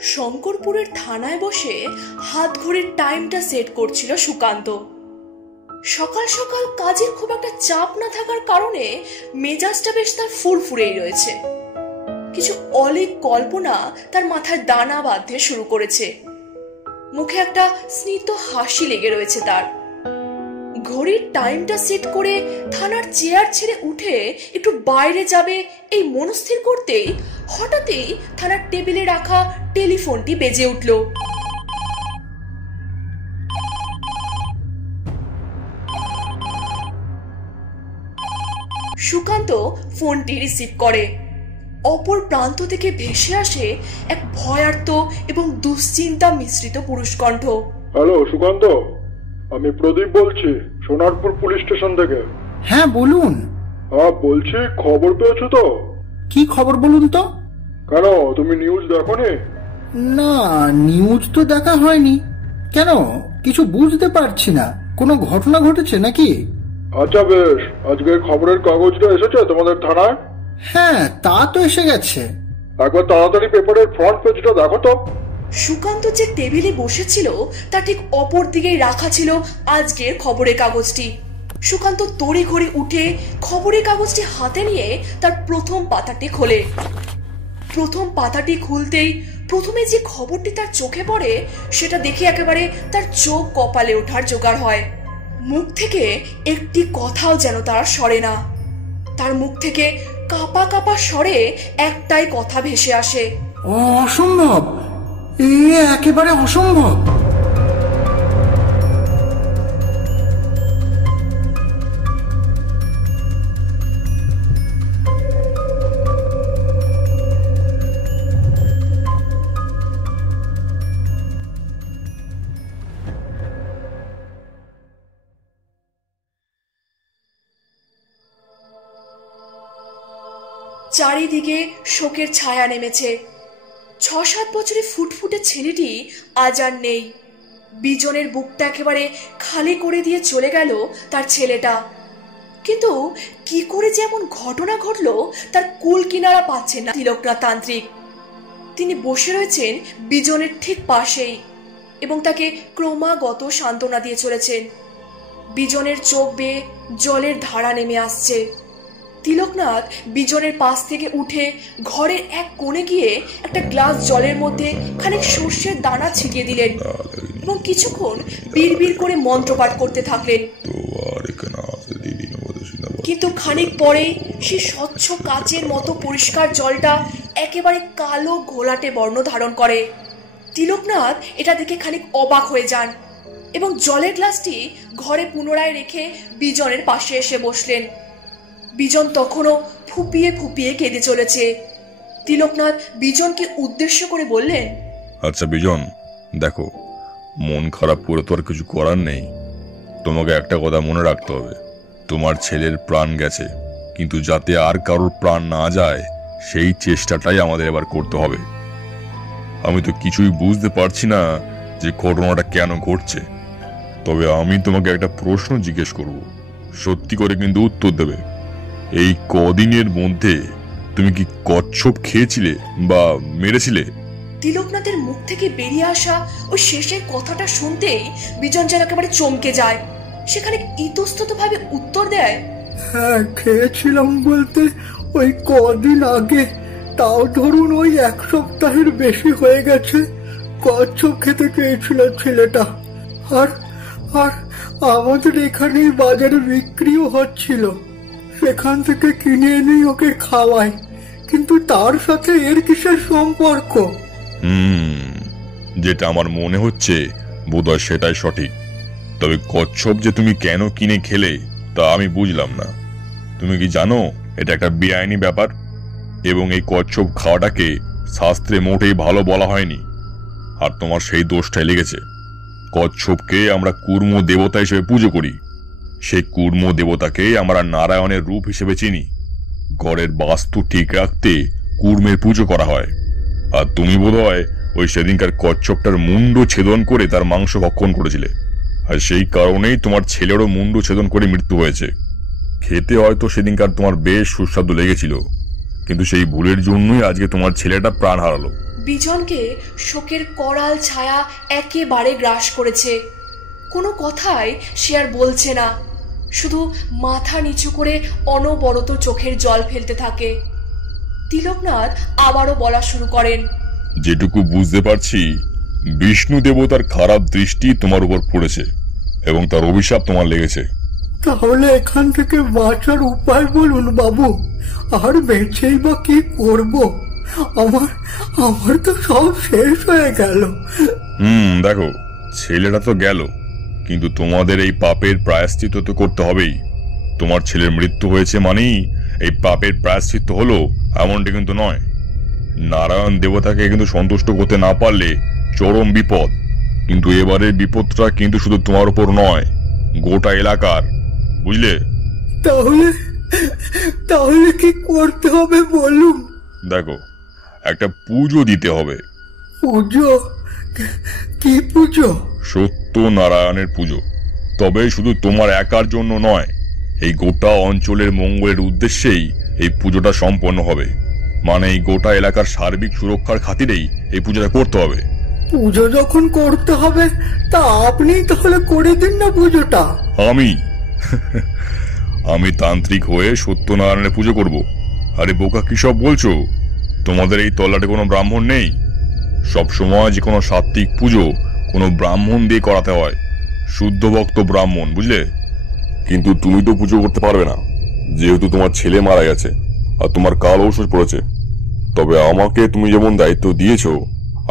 শঙ্করপুরের থানায় বসে হাত ঘড়ির টাইমটা সেট করছিল সুকান্ত। সকাল সকাল কাজের খুব একটা চাপ না থাকার কারণে মেজাজটা বেশ তার ফুরফুরেই রয়েছে। কিছু অলীক কল্পনা তার মাথায় দানা বাঁধতে শুরু করেছে। মুখে একটা স্নিগ্ধ হাসি লেগে রয়েছে তার। ঘড়ির টাইমটা সেট করে থানার চেয়ার ছেড়ে উঠে একটু বাইরে যাবে এই মনস্থির করতেই হঠাৎই থানার টেবিলে রাখা টেলিফোনটি বেজে উঠল। সুকান্ত ফোনটি রিসিভ করে। অপর প্রান্ত থেকে ভেসে আসে এক ভয়ার্ত এবং দুশ্চিন্তা মিশ্রিত পুরুষ কণ্ঠ। হ্যালো সুকান্ত, আমি প্রদীপ বলছি সোনারপুর পুলিশ স্টেশন থেকে। হ্যাঁ বলুন। হ্যাঁ বলছি, খবর পেয়েছো তো? কি খবর বলুন তো? কেন, তুমি নিউজ দেখোনি? না, নিউজ তো দেখা হয়নি। কেন, কিছু বুঝতে পারছি না। কোনো ঘটনা ঘটেছে নাকি? আচ্ছা বেশ, আজকে খবরের কাগজটা এসেছে তোমাদের থানায়? হ্যাঁ তা তো এসে গেছে। একবার তাড়াতাড়ি পেপারের ফ্রন্ট পেজটা দেখো তো। সুকান্ত যে টেবিলে বসেছিল তার ঠিক অপর দিকেই রাখা ছিল আজকের খবরের কাগজটি। সুকান্ত তড়িঘড়ি উঠে খবরের কাগজটি হাতে নিয়ে তার প্রথম পাতাটি খোলে। প্রথম পাতাটি খুলতেই প্রথমে যে খবরটি তার চোখে পড়ে সেটা দেখে একেবারে তার চোখ কপালে ওঠার জোগাড় হয়। মুখ থেকে একটি কথাও যেন তার সরে না। তার মুখ থেকে কাঁপা কাঁপা স্বরে একটাই কথা ভেসে আসে, অসম্ভব, এ একেবারে অসম্ভব। চারিদিকে শোকের ছায়া নেমেছে। ৬-৭ বছরের ফুটফুটে ছেলেটি আজ আর নেই। বিজনের বুকটা একেবারে খালি করে দিয়ে চলে গেল তার ছেলেটা। কিন্তু কি করে যে এমন ঘটনা ঘটলো তার কুল কিনারা পাচ্ছেন না তিলকনাথ তান্ত্রিক। তিনি বসে রয়েছেন বিজনের ঠিক পাশেই এবং তাকে ক্রমাগত সান্ত্বনা দিয়ে চলেছেন। বিজনের চোখ বেয়ে জলের ধারা নেমে আসছে। তিলকনাথ বিজনের পাশ থেকে উঠে ঘরের এক কোণে গিয়ে একটা গ্লাস জলের মধ্যে খানিক সর্ষের দানা ছিটিয়ে দিলেন এবং কিছুক্ষণ বিড়বিড় করে মন্ত্রপাঠ করতে থাকলেন। কিন্তু খানিক পরেই সেই স্বচ্ছ কাচের মতো পরিষ্কার জলটা একেবারে কালো ঘোলাটে বর্ণ ধারণ করে। তিলকনাথ এটা দেখে খানিক অবাক হয়ে যান এবং জলের গ্লাসটি ঘরে পুনরায় রেখে বিজনের পাশে এসে বসলেন। বিজন তখনও ফুপিয়ে ফুপিয়ে কেঁদে চলেছে। তিলকনাথ বিজনকে উদ্দেশ্য করে বললেন, আচ্ছা বিজন, দেখো, মন খারাপ করে তো আর কিছু করার নেই। তোমাকে একটা কথা মনে রাখতে হবে, তোমার ছেলের প্রাণ গেছে, কিন্তু যাতে আর কারোর প্রাণ না যায় সেই চেষ্টাটাই আমাদের এবার করতে হবে। আমি তো কিছুই বুঝতে পারছি না যে ঘটনাটা কেন ঘটছে, তবে আমি তোমাকে একটা প্রশ্ন জিজ্ঞেস করব, সত্যি করে কিন্তু উত্তর দেবে। এই কদিনের মধ্যে তুমি কি কচ্ছপ খেয়েছিলে বা মেরেছিলে? তিলকনাথের মুখ থেকে বেরিয়ে আসা ওই শেষের কথাটা শুনতেই বিজন যেন একেবারে চমকে যায়। সেখানে ইতস্তত ভাবে উত্তর দেয়, হ্যাঁ খেয়েছিলাম বলতে ওই কদিন আগে, তাও ধরুন ওই 1 সপ্তাহের বেশি হয়ে গেছে। কচ্ছপ খেতে চেয়েছিল ছেলেটা, আর আর আমাদের এখানেই বাজারে বিক্রিও হচ্ছিল। সেখান থেকে কিনে এনে ওকে খাওয়াই, কিন্তু তার সাথে এর কিসের সম্পর্ক? যেটা আমার মনে হচ্ছে বোধহয় সেটাই সঠিক। তবে কচ্ছপ যে তুমি কেন কিনে খেলে তা আমি বুঝলাম না। তুমি কি জানো এটা একটা বেআইনি ব্যাপার এবং এই কচ্ছপ খাওয়াটাকে শাস্ত্রে মোটেই ভালো বলা হয়নি। আর তোমার সেই দোষটাই লেগেছে। কচ্ছপকে আমরা কুর্ম দেবতা হিসেবে পুজো করি। সেই কুর্ম দেবতাকে আমরা নারায়ণের রূপ হিসেবে চিনি। ঘরের বাস্তু ঠিক রাখতে কুর্মের পুজো করা হয়। আর তুমি বোধহয় ওই সেদিনকার কচ্ছপটার মুন্ড ছেদন করে তার মাংস ভক্ষণ করেছিলে, আর সেই কারণেই তোমার ছেলেরও মুন্ড ছেদন করে মৃত্যু হয়েছে। খেতে হয়তো সেদিনকার তোমার বেশ সুস্বাদু লেগেছিল, কিন্তু সেই ভুলের জন্যই আজকে তোমার ছেলেটা প্রাণ হারালো। বিজনকে শোকের করাল ছায়া একেবারে গ্রাস করেছে। কোনো কথাই সে আর বলছে না, শুধু মাথা নিচু করে অনবরত চোখের জল ফেলতে থাকে। তিলকনাথ আবারও বলা শুরু করেন, যেটুকু বুঝতে পারছি, বিষ্ণু দেবতার খারাপ দৃষ্টি তোমার উপর পড়েছে এবং তার অভিশাপ তোমার লেগেছে। তাহলে এখান থেকে বাঁচার উপায় বলুন বাবু, আর বেঁচেই বা কি করব? আমার তো সব শেষ হয়ে গেল। দেখো, ছেলেটা তো গেল, কিন্তু তোমাদের এই পাপের প্রায়শ্চিত্ত তো করতে হবেই। তোমার ছেলের মৃত্যু হয়েছে মানেই এই পাপের প্রায়শ্চিত্ত হলো এমনটি কিন্তু নয়। নারায়ণ দেবতাকে কিন্তু সন্তুষ্ট করতে না পারলে চরম বিপদ। কিন্তু এবারে বিপদটা কিন্তু শুধু তোমার উপর নয়, গোটা এলাকার, বুঝলে? তাহলে কি করতে হবে বলুন? দেখো, একটা পুজো দিতে হবে। পুজো? কি পুজো? সত্যনারায়ণের পুজো। তবে শুধু তোমার একার জন্য নয়, এই গোটা অঞ্চলের মঙ্গলের উদ্দেশ্যেই এই পুজোটা সম্পন্ন হবে। মানে এই গোটা এলাকার সার্বিক সুরক্ষার খাতিরেই এই পুজোটা করতে হবে। পুজো যখন করতে হবে, তা আপনি তাহলে করে দিন না পুজোটা। আমি তান্ত্রিক হয়ে সত্যনারায়ণের পুজো করব? আরে বোকা, কি সব বলছো? তোমাদের এই তল্লাটে কোনো ব্রাহ্মণ নেই? সবসময় যে কোনো সাত্ত্বিক পুজো কোনো ব্রাহ্মণ দিয়ে করাতে হয়, শুদ্ধ ভক্ত ব্রাহ্মণ, বুঝলে? কিন্তু তুমি তো পুজো করতে পারবে না, যেহেতু তোমার ছেলে মারা গেছে আর তোমার কাল ঔষধ পড়েছে। তবে আমাকে তুমি যেমন দায়িত্ব দিয়েছো,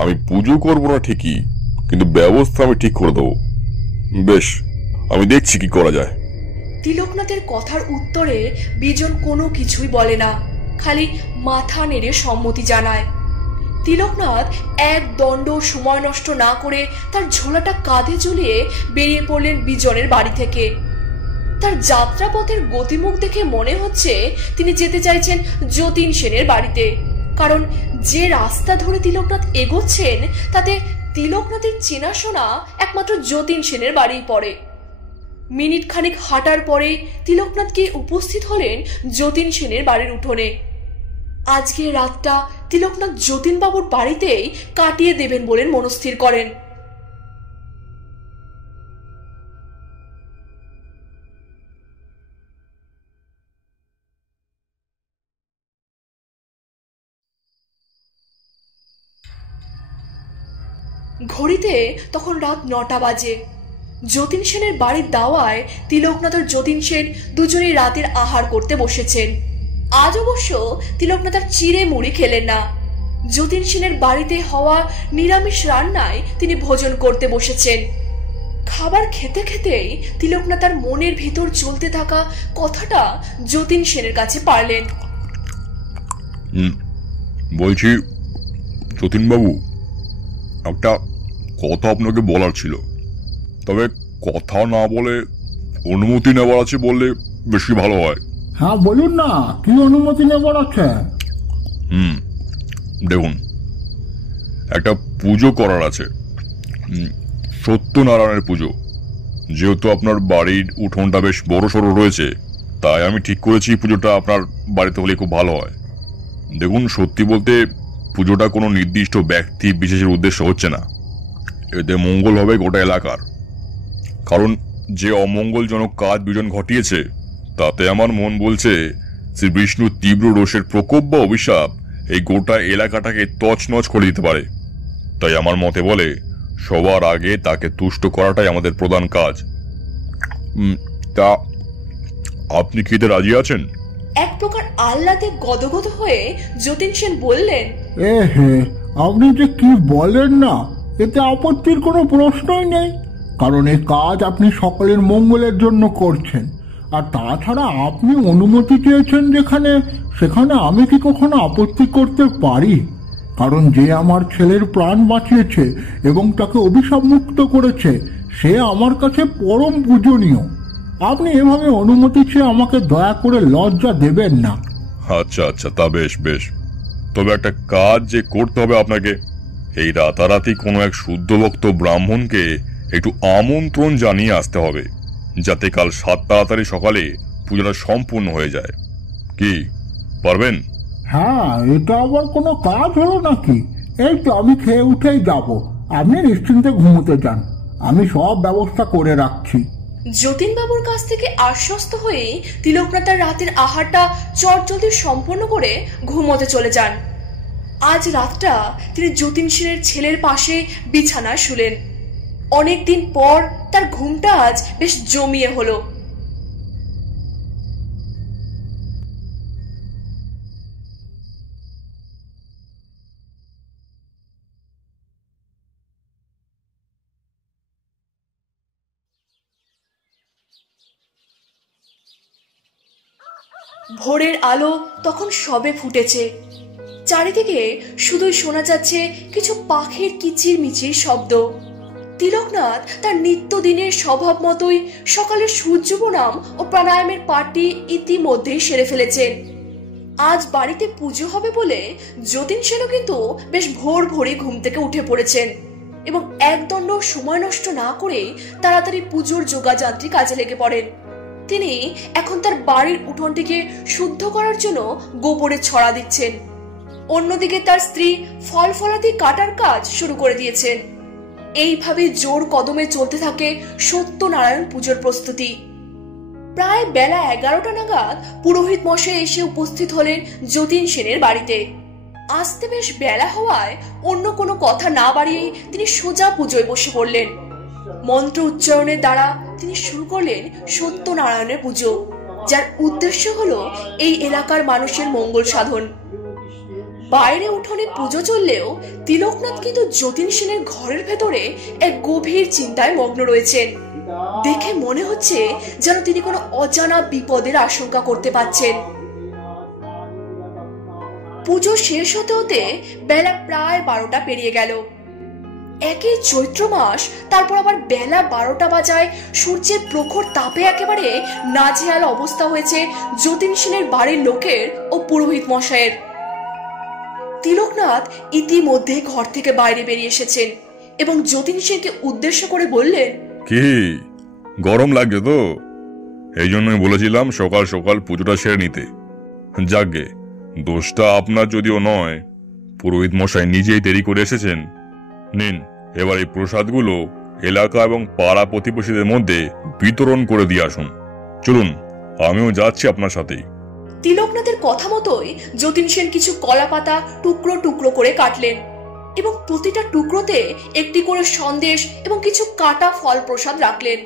আমি পুজো করবো না ঠিকই, কিন্তু ব্যবস্থা আমি ঠিক করে দেবো। বেশ, আমি দেখছি কি করা যায়। তিলকনাথের কথার উত্তরে বিজন কোনো কিছুই বলে না, খালি মাথা নেড়ে সম্মতি জানায়। তিলকনাথ এক দণ্ড সময় নষ্ট না করে তার ঝোলাটা কাঁধে ঝুলিয়ে বেরিয়ে পড়লেন বিজনের বাড়ি থেকে। তার যাত্রাপথের গতিমুখ দেখে মনে হচ্ছে তিনি যেতে চাইছেন যতীন সেনের বাড়িতে, কারণ যে রাস্তা ধরে তিলকনাথ এগোচ্ছেন তাতে তিলকনাথের চেনাশোনা একমাত্র যতীন সেনের বাড়িই পড়ে। মিনিট খানিক হাঁটার পরে তিলকনাথ গিয়ে উপস্থিত হলেন যতীন সেনের বাড়ির উঠোনে। আজকে রাতটা তিলকনাথ যতীন বাবুর বাড়িতেই কাটিয়ে দেবেন বলে মনস্থির করেন। ঘড়িতে তখন রাত 9টা বাজে। যতীন সেনের বাড়ির দাওয়ায় তিলকনাথ আর যতীন সেন দুজনেই রাতের আহার করতে বসেছেন। আজ অবশ্য তিলকনাথ আর চিড়ে মুড়ি খেলেন না। যতীন সেনের বাড়িতে হওয়া নিরামিষ রান্নায় তিনি ভোজন করতে বসেছেন। খাবার খেতে খেতেই তিলকনাথ তার মনের ভিতর চলতে থাকা কথাটা যতীন সেনের কাছে পারলেন। বলছি যতীন বাবু, একটা কথা আপনাকে বলার ছিল, তবে কথা না বলে অনুমতি নেওয়ার আছে বললে বেশি ভালো হয়। হ্যাঁ বলুন না, কি অনুমতি নেওয়ার আছে? দেখুন, একটা পুজো করার আছে, সত্যনারায়ণের পুজো। যেহেতু আপনার বাড়ির উঠোনটা বেশ বড় সড়ো রয়েছে, তাই আমি ঠিক করেছি পুজোটা আপনার বাড়িতে হলে খুব ভালো হয়। দেখুন, সত্যি বলতে পুজোটা কোনো নির্দিষ্ট ব্যক্তি বিশেষের উদ্দেশ্য হচ্ছে না, এতে মঙ্গল হবে গোটা এলাকার। কারণ যে অমঙ্গলজনক কাজ বিজন ঘটিয়েছে, তাতে আমার মন বলছে শ্রী বিষ্ণুর তীব্র রোষের প্রকোপ বা অভিশাপ এই গোটা এলাকাটাকে তছনছ করে দিতে পারে। তাই আমার মতে বলে সবার আগে তাকে তুষ্ট করাটাই আমাদের প্রধান কাজ। তা আপনি কি এতে রাজি আছেন? এক প্রকার আহ্লাদে গদগদ হয়ে যতীন সেন বললেন, আপনি যে কি বলেন না, এতে আপত্তির কোনো প্রশ্নই নেই। কারণ এই কাজ আপনি সকলের মঙ্গলের জন্য করছেন, আর তাছাড়া আপনি অনুমতি চেয়েছেন যেখানে, সেখানে আমি কি কখনো আপত্তি করতে পারি? কারণ যে আমার ছেলের প্রাণ বাঁচিয়েছে এবং তাকে অভিশাপ মুক্ত করেছে, সে আমার কাছে পরম পূজনীয়। আপনি এভাবে অনুমতি চেয়ে আমাকে দয়া করে লজ্জা দেবেন না। আচ্ছা আচ্ছা, তা বেশ বেশ। তবে একটা কাজ যে করতে হবে আপনাকে, এই রাতারাতি কোনো এক শুদ্ধ ভক্ত ব্রাহ্মণকে একটু আমন্ত্রণ জানিয়ে আসতে হবে, যাতে কাল 7 তাড়াতাড়ি সকালে পুজোটা সম্পূর্ণ হয়ে যায়। কি পারবেন? হ্যাঁ, এটা আবার কোনো কাজ হলো নাকি? এই তো আমি খেয়ে উঠেই যাব, আপনি নিশ্চিন্তে ঘুমোতে যান, আমি সব ব্যবস্থা করে রাখছি। যতীনবাবুর কাছ থেকে আশ্বস্ত হয়ে তিলকনাথ তার রাতের আহারটা চটজলদি সম্পন্ন করে ঘুমোতে চলে যান। আজ রাতটা তিনি যতীন সেনের ছেলের পাশে বিছানায় শুলেন। অনেকদিন পর তার ঘুমটা আজ বেশ জমিয়ে হলো। ভোরের আলো তখন সবে ফুটেছে। চারিদিকে শুধুই শোনা যাচ্ছে কিছু পাখির কিচির মিচির শব্দ। তিলকনাথ তার নিত্যদিনের স্বভাব মতোই সকালে সূর্য প্রণাম ও প্রাণায়ামের পাঠটি ইতিমধ্যেই সেরে ফেলেছেন। আজ বাড়িতে পুজো হবে বলে যতীন সেনও কিন্তু বেশ ভোর ভোরই ঘুম থেকে উঠে পড়েছেন এবং একদণ্ড সময় নষ্ট না করে তাড়াতাড়ি পুজোর যোগাযান্ত্রী কাজে লেগে পড়েন। তিনি এখন তার বাড়ির উঠোনটিকে শুদ্ধ করার জন্য গোবরের ছড়া দিচ্ছেন। অন্যদিকে তার স্ত্রী ফল ফলাদি কাটার কাজ শুরু করে দিয়েছেন। এইভাবে জোর কদমে চলতে থাকে সত্যনারায়ণ পুজোর প্রস্তুতি। প্রায় বেলা 11টা নাগাদ পুরোহিত মশাই এসে উপস্থিত হলেন যতীন সেনের বাড়িতে। আসতে বেশ বেলা হওয়ায় অন্য কোনো কথা না বাড়িয়ে তিনি সোজা পুজোয় বসে পড়লেন। মন্ত্র উচ্চারণের দ্বারা তিনি শুরু করলেন সত্যনারায়ণের পুজো, যার উদ্দেশ্য হলো এই এলাকার মানুষের মঙ্গল সাধন। বাইরে উঠোনে পুজো চললেও তিলকনাথ কিন্তু যতীন সেনের ঘরের ভেতরে এক গভীর চিন্তায় মগ্ন রয়েছেন। দেখে মনে হচ্ছে যেন তিনি কোনো অজানা বিপদের আশঙ্কা করতে পারছেন। পুজো শেষ হতে হতে বেলা প্রায় 12টা পেরিয়ে গেল। একই চৈত্র মাস, তারপর আবার বেলা 12টা বাজায় সূর্যের প্রখর তাপে একেবারে নাজেহাল অবস্থা হয়েছে যতীন সেনের বাড়ির লোকের ও পুরোহিত মশাইয়ের। তিলকনাথ ইতিমধ্যে ঘর থেকে বাইরে বেরিয়ে এসেছেন এবং যতীন সেনকে উদ্দেশ্য করে বললেন, কি গরম লাগছে তো? এই জন্যই বলেছিলাম সকাল সকাল পুজোটা সেরে নিতে। যাকগে, দোষটা আপনার যদিও নয়, পুরোহিত মশাই নিজেই দেরি করে এসেছেন। নিন, এবার এই প্রসাদগুলো এলাকা এবং পাড়া প্রতিবেশীদের মধ্যে বিতরণ করে দিয়ে আসুন। চলুন, আমিও যাচ্ছি আপনার সাথেই। তিলকনাথের কথা মতোই যতীন সেন কিছু কলা পাতা টুকরো টুকরো করে কাটলেন এবং প্রতিটা টুকরোতে একটি করে সন্দেশ এবং কিছু কাটা ফল প্রসাদ রাখলেন।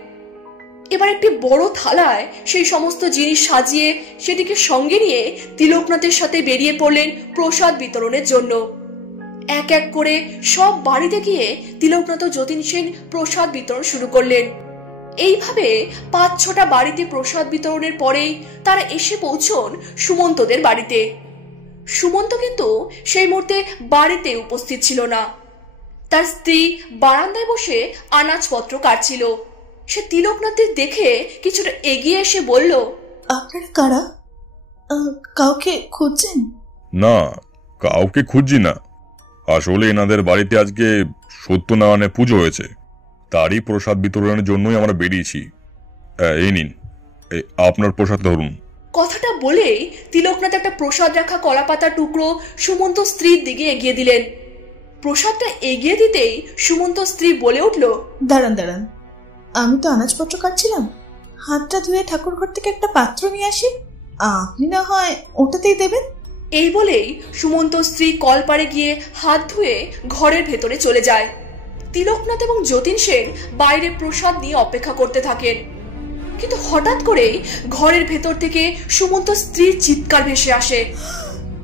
এবার একটি বড় থালায় সেই সমস্ত জিনিস সাজিয়ে সেটিকে সঙ্গে নিয়ে তিলকনাথের সাথে বেরিয়ে পড়লেন প্রসাদ বিতরণের জন্য। এক এক করে সব বাড়িতে গিয়ে তিলকনাথ ও যতীন সেন প্রসাদ বিতরণ শুরু করলেন। এইভাবে 5-6টা বাড়িতে প্রসাদ বিতরণের পরেই তারা এসে পৌঁছন সুমন্তদের বাড়িতে। সুমন্ত কিন্তু সেই মুহূর্তে বাড়িতে উপস্থিত ছিল না। তার স্ত্রী বারান্দায় বসে আনাজপত্র কাটছিল। সে তিলকনাথদের দেখে কিছুটা এগিয়ে এসে বলল, আপনারা কারা? কাউকে খুঁজছেন? না, কাউকে খুঁজছি না। আসলে এনাদের বাড়িতে আজকে সত্যনারায়ণের পুজো হয়েছে, তারই প্রসাদ বিতরণের জন্যই আমরা বেরিয়েছি। এই নিন, আপনার প্রসাদ ধরুন। কথাটা বলেই তিলকনাথ একটা প্রসাদ রাখা কলাপাতার টুকরো সুমন্ত স্ত্রীর দিকে এগিয়ে দিলেন। প্রসাদটা এগিয়ে দিতেই সুমন্ত স্ত্রী বলে উঠল, দাঁড়ান দাঁড়ান, আমি তো আনাজপত্র কাটছিলাম, হাতটা ধুয়ে ঠাকুর ঘর থেকে একটা পাত্র নিয়ে আসি, আপনি না হয় ওটাতেই দেবেন। এই বলেই সুমন্ত স্ত্রী কলপারে গিয়ে হাত ধুয়ে ঘরের ভেতরে চলে যায়। তিলকনাথ এবং যতীন সেন বাইরে প্রসাদ নিয়ে অপেক্ষা করতে থাকেন। কিন্তু হঠাৎ করেই ঘরের ভেতর থেকে সুমন্ত স্ত্রীর চিৎকার ভেসে আসে।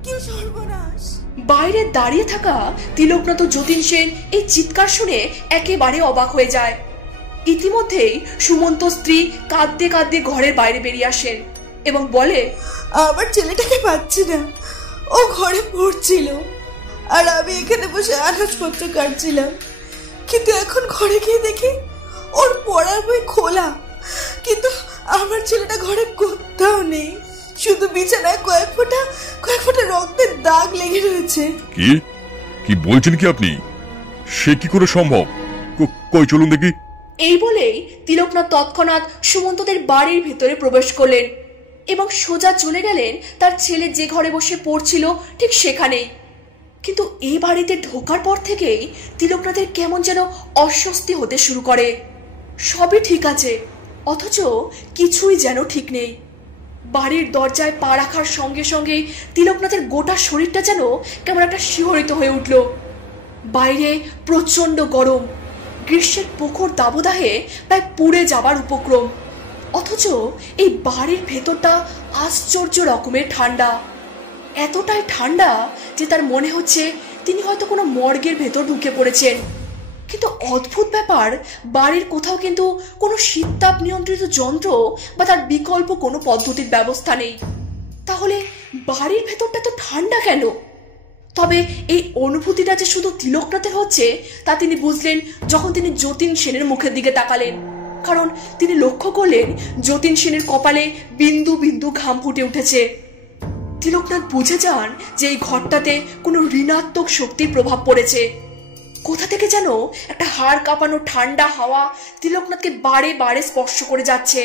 কি সর্বনাশ! বাইরে দাঁড়িয়ে থাকা তিলকনাথ ও যতীন সেন এই চিৎকার শুনে একেবারে অবাক হয়ে যায়। ইতিমধ্যেই সুমন্ত স্ত্রী কাঁদতে কাঁদতে ঘরের বাইরে বেরিয়ে আসেন এবং বলে, আমার ছেলেটাকে পাচ্ছি না, ও ঘরে পড়ছিল আর আমি এখানে বসে আনাজপত্র কাটছিলাম, কিন্তু এখন ঘরে গিয়ে দেখি ওর পড়ার বই খোলা, কিন্তু আমার ছেলেটা ঘরে কোথাও নেই, শুধু বিছানায় কয়েক ফোঁটা রক্তের দাগ লেগে রয়েছে। কি কি বলছেন কি আপনি? সে কি করে সম্ভব? কই চলুন দেখি। এই বলেই তিলকনাথ তৎক্ষণাৎ সুমন্তদের বাড়ির ভেতরে প্রবেশ করলেন এবং সোজা চলে গেলেন তার ছেলে যে ঘরে বসে পড়ছিল ঠিক সেখানেই। কিন্তু এই বাড়িতে ঢোকার পর থেকেই তিলকনাথের কেমন যেন অস্বস্তি হতে শুরু করে। সবই ঠিক আছে, অথচ কিছুই যেন ঠিক নেই। বাড়ির দরজায় পা রাখার সঙ্গে সঙ্গেই তিলকনাথের গোটা শরীরটা যেন কেমন একটা শিহরিত হয়ে উঠল। বাইরে প্রচন্ড গরম, গ্রীষ্মের প্রখর দাবদাহে প্রায় পুড়ে যাবার উপক্রম, অথচ এই বাড়ির ভেতরটা আশ্চর্য রকমের ঠান্ডা। এতটাই ঠান্ডা যে তার মনে হচ্ছে তিনি হয়তো কোনো মর্গের ভেতর ঢুকে পড়েছেন। কিন্তু অদ্ভুত ব্যাপার, বাড়ির কোথাও কিন্তু কোনো শীততাপ নিয়ন্ত্রিত যন্ত্র বা তার বিকল্প কোনো পদ্ধতির ব্যবস্থা নেই। তাহলে বাড়ির ভেতরটা তো ঠান্ডা কেন? তবে এই অনুভূতিটা যে শুধু তিলকনাথের হচ্ছে তা তিনি বুঝলেন যখন তিনি যতীন সেনের মুখের দিকে তাকালেন। কারণ তিনি লক্ষ্য করলেন যতীন সেনের কপালে বিন্দু বিন্দু ঘাম ফুটে উঠেছে। তিলকনাথ বুঝে যান যে এই ঘরটাতে কোনো ঋণাত্মক শক্তির প্রভাব পড়েছে। কোথা থেকে যেন একটা হাড় কাঁপানো ঠান্ডা হাওয়া তিলকনাথকে বারে বারে স্পর্শ করে যাচ্ছে।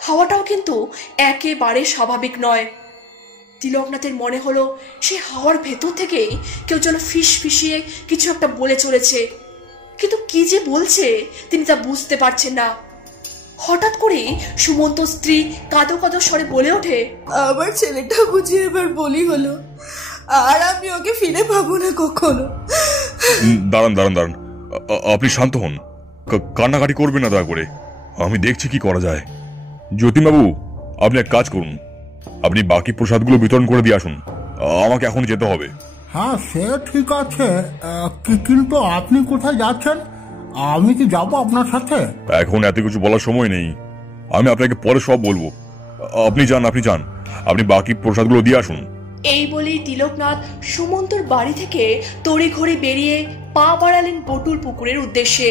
হাওয়াটাও কিন্তু একেবারে স্বাভাবিক নয়। তিলকনাথের মনে হলো সে হাওয়ার ভেতর থেকেই কেউ যেন ফিস ফিসিয়ে কিছু একটা বলে চলেছে, কিন্তু কি যে বলছে তিনি তা বুঝতে পারছেন না। হঠাৎ করে সুমন্ত স্ত্রী কাঁদো কাঁদো স্বরে বলে ওঠে, আমার ছেলেটা বুঝি এবার বলি হলো, আর আমি ওকে ফিরে পাবো না কখনো। দাঁড়ান দাঁড়ান দাঁড়ান, আপনি শান্ত হন, কান্নাকাটি করবেন না দয়া করে, আমি দেখছি কি করা যায়। যতীনবাবু, আপনি এক কাজ করুন, আপনি বাকি প্রসাদগুলো বিতরণ করে দিয়ে আসুন, আমাকে এখন যেতে হবে। হ্যাঁ, সে ঠিক আছে, কিন্তু আপনি কোথায় যাচ্ছেন? আমি কি যাবো আপনার সাথে? এখন এত কিছু বলার সময় নেই, আমি আপনাকে পরে সব বলবো। আপনি যান, আপনি বাকি প্রসাদগুলো দিয়ে আসুন। এই বলেই তিলকনাথ সুমন্তর বাড়ি থেকে তড়িঘড়ি বেরিয়ে পা বাড়ালেন বটুল পুকুরের উদ্দেশ্যে।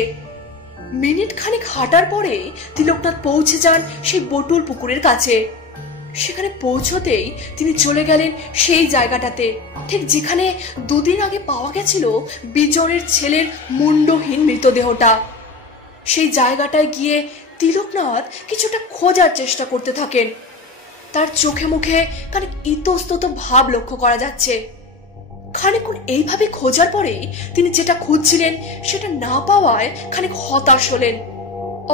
মিনিট খানিক হাঁটার পরে তিলকনাথ পৌঁছে যান সেই বটুল পুকুরের কাছে। সেখানে পৌঁছতেই তিনি চলে গেলেন সেই জায়গাটাতে, ঠিক যেখানে দুদিন আগে পাওয়া গেছিল বিজনের ছেলের মুন্ডহীন মৃতদেহটা। সেই জায়গাটায় গিয়ে তিলকনাথ কিছুটা খোঁজার চেষ্টা করতে থাকেন। তার চোখে মুখে খানিক ইতস্তত ভাব লক্ষ্য করা যাচ্ছে। খানিকক্ষণ এইভাবে খোঁজার পরে তিনি যেটা খুঁজছিলেন সেটা না পাওয়ায় খানিক হতাশ হলেন।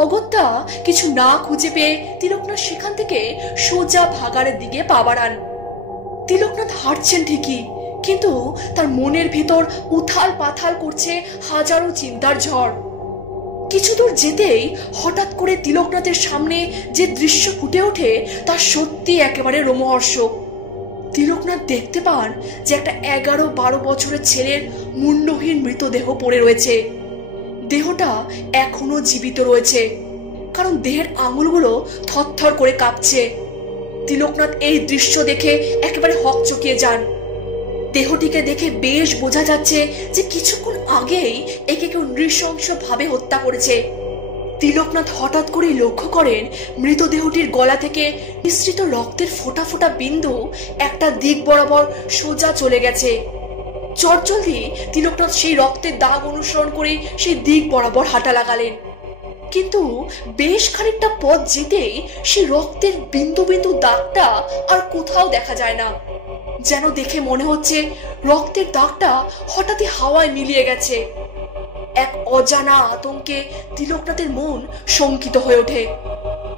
অগত্যা কিছু না খুঁজে পেয়ে তিলকনাথ সেখান থেকে সোজা ভাগাড়ের দিকে পা বাড়ান। তিলকনাথ হাঁটছেন ঠিকই, কিন্তু তার মনের ভিতর উথাল পাথাল করছে হাজারো চিন্তার ঝড়। কিছু দূর যেতেই হঠাৎ করে তিলকনাথের সামনে যে দৃশ্য ফুটে ওঠে তা সত্যি একেবারে রোমহর্ষক। তিলকনাথ দেখতে পান যে একটা 11-12 বছরের ছেলের মুন্ডহীন মৃতদেহ পড়ে রয়েছে। দেহটা এখনো জীবিত রয়েছে, কারণ দেহের আঙুলগুলো থরথর করে কাঁপছে। তিলকনাথ এই দৃশ্য দেখে একেবারে হকচকিয়ে যান। দেহটিকে দেখে বেশ বোঝা যাচ্ছে যে কিছুক্ষণ আগেই একে কেউ নৃশংস ভাবে হত্যা করেছে। তিলকনাথ হঠাৎ করে লক্ষ্য করেন মৃতদেহটির গলা থেকে মিশ্রিত রক্তের ফোঁটা ফোঁটা বিন্দু একটা দিক বরাবর সোজা চলে গেছে। চটজলদি তিলকনাথ সেই রক্তের দাগ অনুসরণ করে সেই দিক বরাবর হাঁটা লাগালেন। কিন্তু বেশ খানিকটা পথ যেতেই সেই রক্তের বিন্দু বিন্দু দাগটা আর কোথাও দেখা যায় না। যেন দেখে মনে হচ্ছে রক্তের দাগটা হঠাৎই হাওয়ায় মিলিয়ে গেছে। এক অজানা আতঙ্কে তিলকনাথের মন শঙ্কিত হয়ে ওঠে।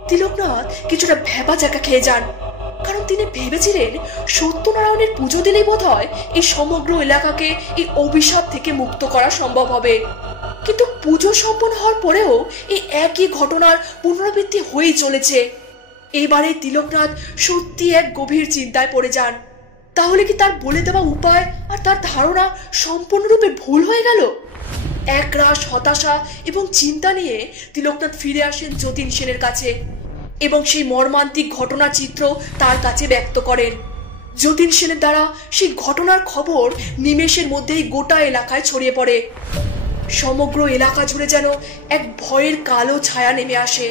তিলকনাথ কিছুটা ভ্যাবাচ্যাকা খেয়ে যান, কারণ তিনি ভেবেছিলেন সত্যনারায়ণের পুজো দিলেই বোধহয় এই সমগ্র এলাকাকে এই অভিশাপ থেকে মুক্ত করা সম্ভব হবে। কিন্তু পুজো সম্পন্ন হওয়ার পরেও এই একই ঘটনার পুনরাবৃত্তি হয়েই চলেছে। এবারে তিলকনাথ সত্যি এক গভীর চিন্তায় পড়ে যান। তাহলে কি তার বলে দেওয়া উপায় আর তার ধারণা সম্পূর্ণরূপে ভুল হয়ে গেল? একরাশ হতাশা এবং চিন্তা নিয়ে তিলকনাথ ফিরে আসেন যতীন সেনের কাছে এবং সেই মর্মান্তিক ঘটনার চিত্র তার কাছে ব্যক্ত করেন। যতীন সেনের দ্বারা সেই ঘটনার খবর নিমেষের মধ্যেই গোটা এলাকায় ছড়িয়ে পড়ে। সমগ্র এলাকা জুড়ে যেন এক ভয়ের কালো ছায়া নেমে আসে।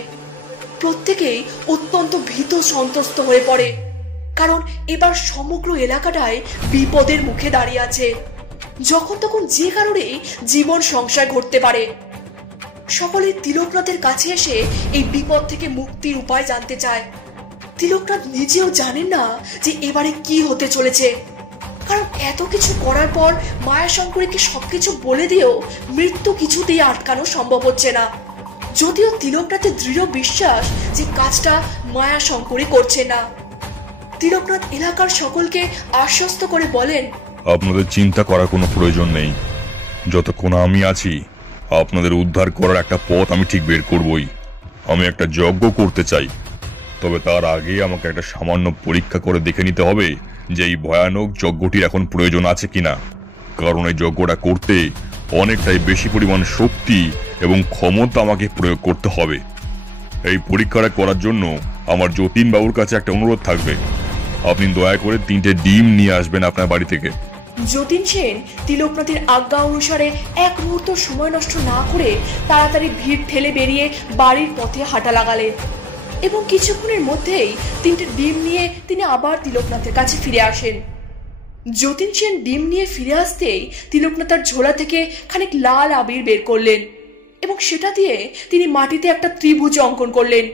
প্রত্যেকেই অত্যন্ত ভীত সন্ত্রস্ত হয়ে পড়ে, কারণ এবার সমগ্র এলাকাটায় বিপদের মুখে দাঁড়িয়ে আছে। যখন তখন যে কারণে জীবন সংশয় ঘটতে পারে। সকলে তিলকনাথের কাছে এসে এই বিপদ থেকে মুক্তির উপায় জানতে চায়। তিলকনাথ নিজেও জানেন না যে এবারে কি হতে চলেছে। কারণ এত কিছু করার পর মায়াশঙ্করীকে সবকিছু বলে দিয়েও মৃত্যু কিছুতেই আটকানো সম্ভব হচ্ছে না। যদিও তিলকনাথের দৃঢ় বিশ্বাস যে কাজটা মায়াশঙ্করী করছে না। তিলকনাথ এলাকার সকলকে আশ্বস্ত করে বলেন, আপনাদের চিন্তা করার কোনো প্রয়োজন নেই। যতক্ষণ আমি আছি আপনাদের উদ্ধার করার একটা পথ আমি ঠিক বের করবই। আমি একটা যজ্ঞ করতে চাই, তবে তার আগে আমাকে একটা সামান্য পরীক্ষা করে দেখে নিতে হবে যে এই ভয়ানক যজ্ঞটির এখন প্রয়োজন আছে কিনা। কারণ এই যজ্ঞটা করতে অনেকটাই বেশি পরিমাণ শক্তি এবং ক্ষমতা আমাকে প্রয়োগ করতে হবে। এই পরীক্ষাটা করার জন্য আমার যতীন বাবুর কাছে একটা অনুরোধ থাকবে। আপনি দয়া করে 3টে ডিম নিয়ে আসবেন আপনার বাড়ি থেকে। যতীন সেন তিলকনাথের আজ্ঞা অনুসারে এক মুহূর্ত সময় নষ্ট না করে তাড়াতাড়ি ভিড় ঠেলে বেরিয়ে বাড়ির পথে হাঁটা লাগালেন এবং কিছুক্ষণের মধ্যেই 3টে ডিম নিয়ে তিনি আবার তিলকনাথের কাছে ফিরে আসেন। যতীন সেন ডিম নিয়ে ফিরে আসতেই তিলকনাথ তার ঝোলা থেকে খানিক লাল আবির বের করলেন এবং সেটা দিয়ে তিনি মাটিতে একটা ত্রিভুজ অঙ্কন করলেন।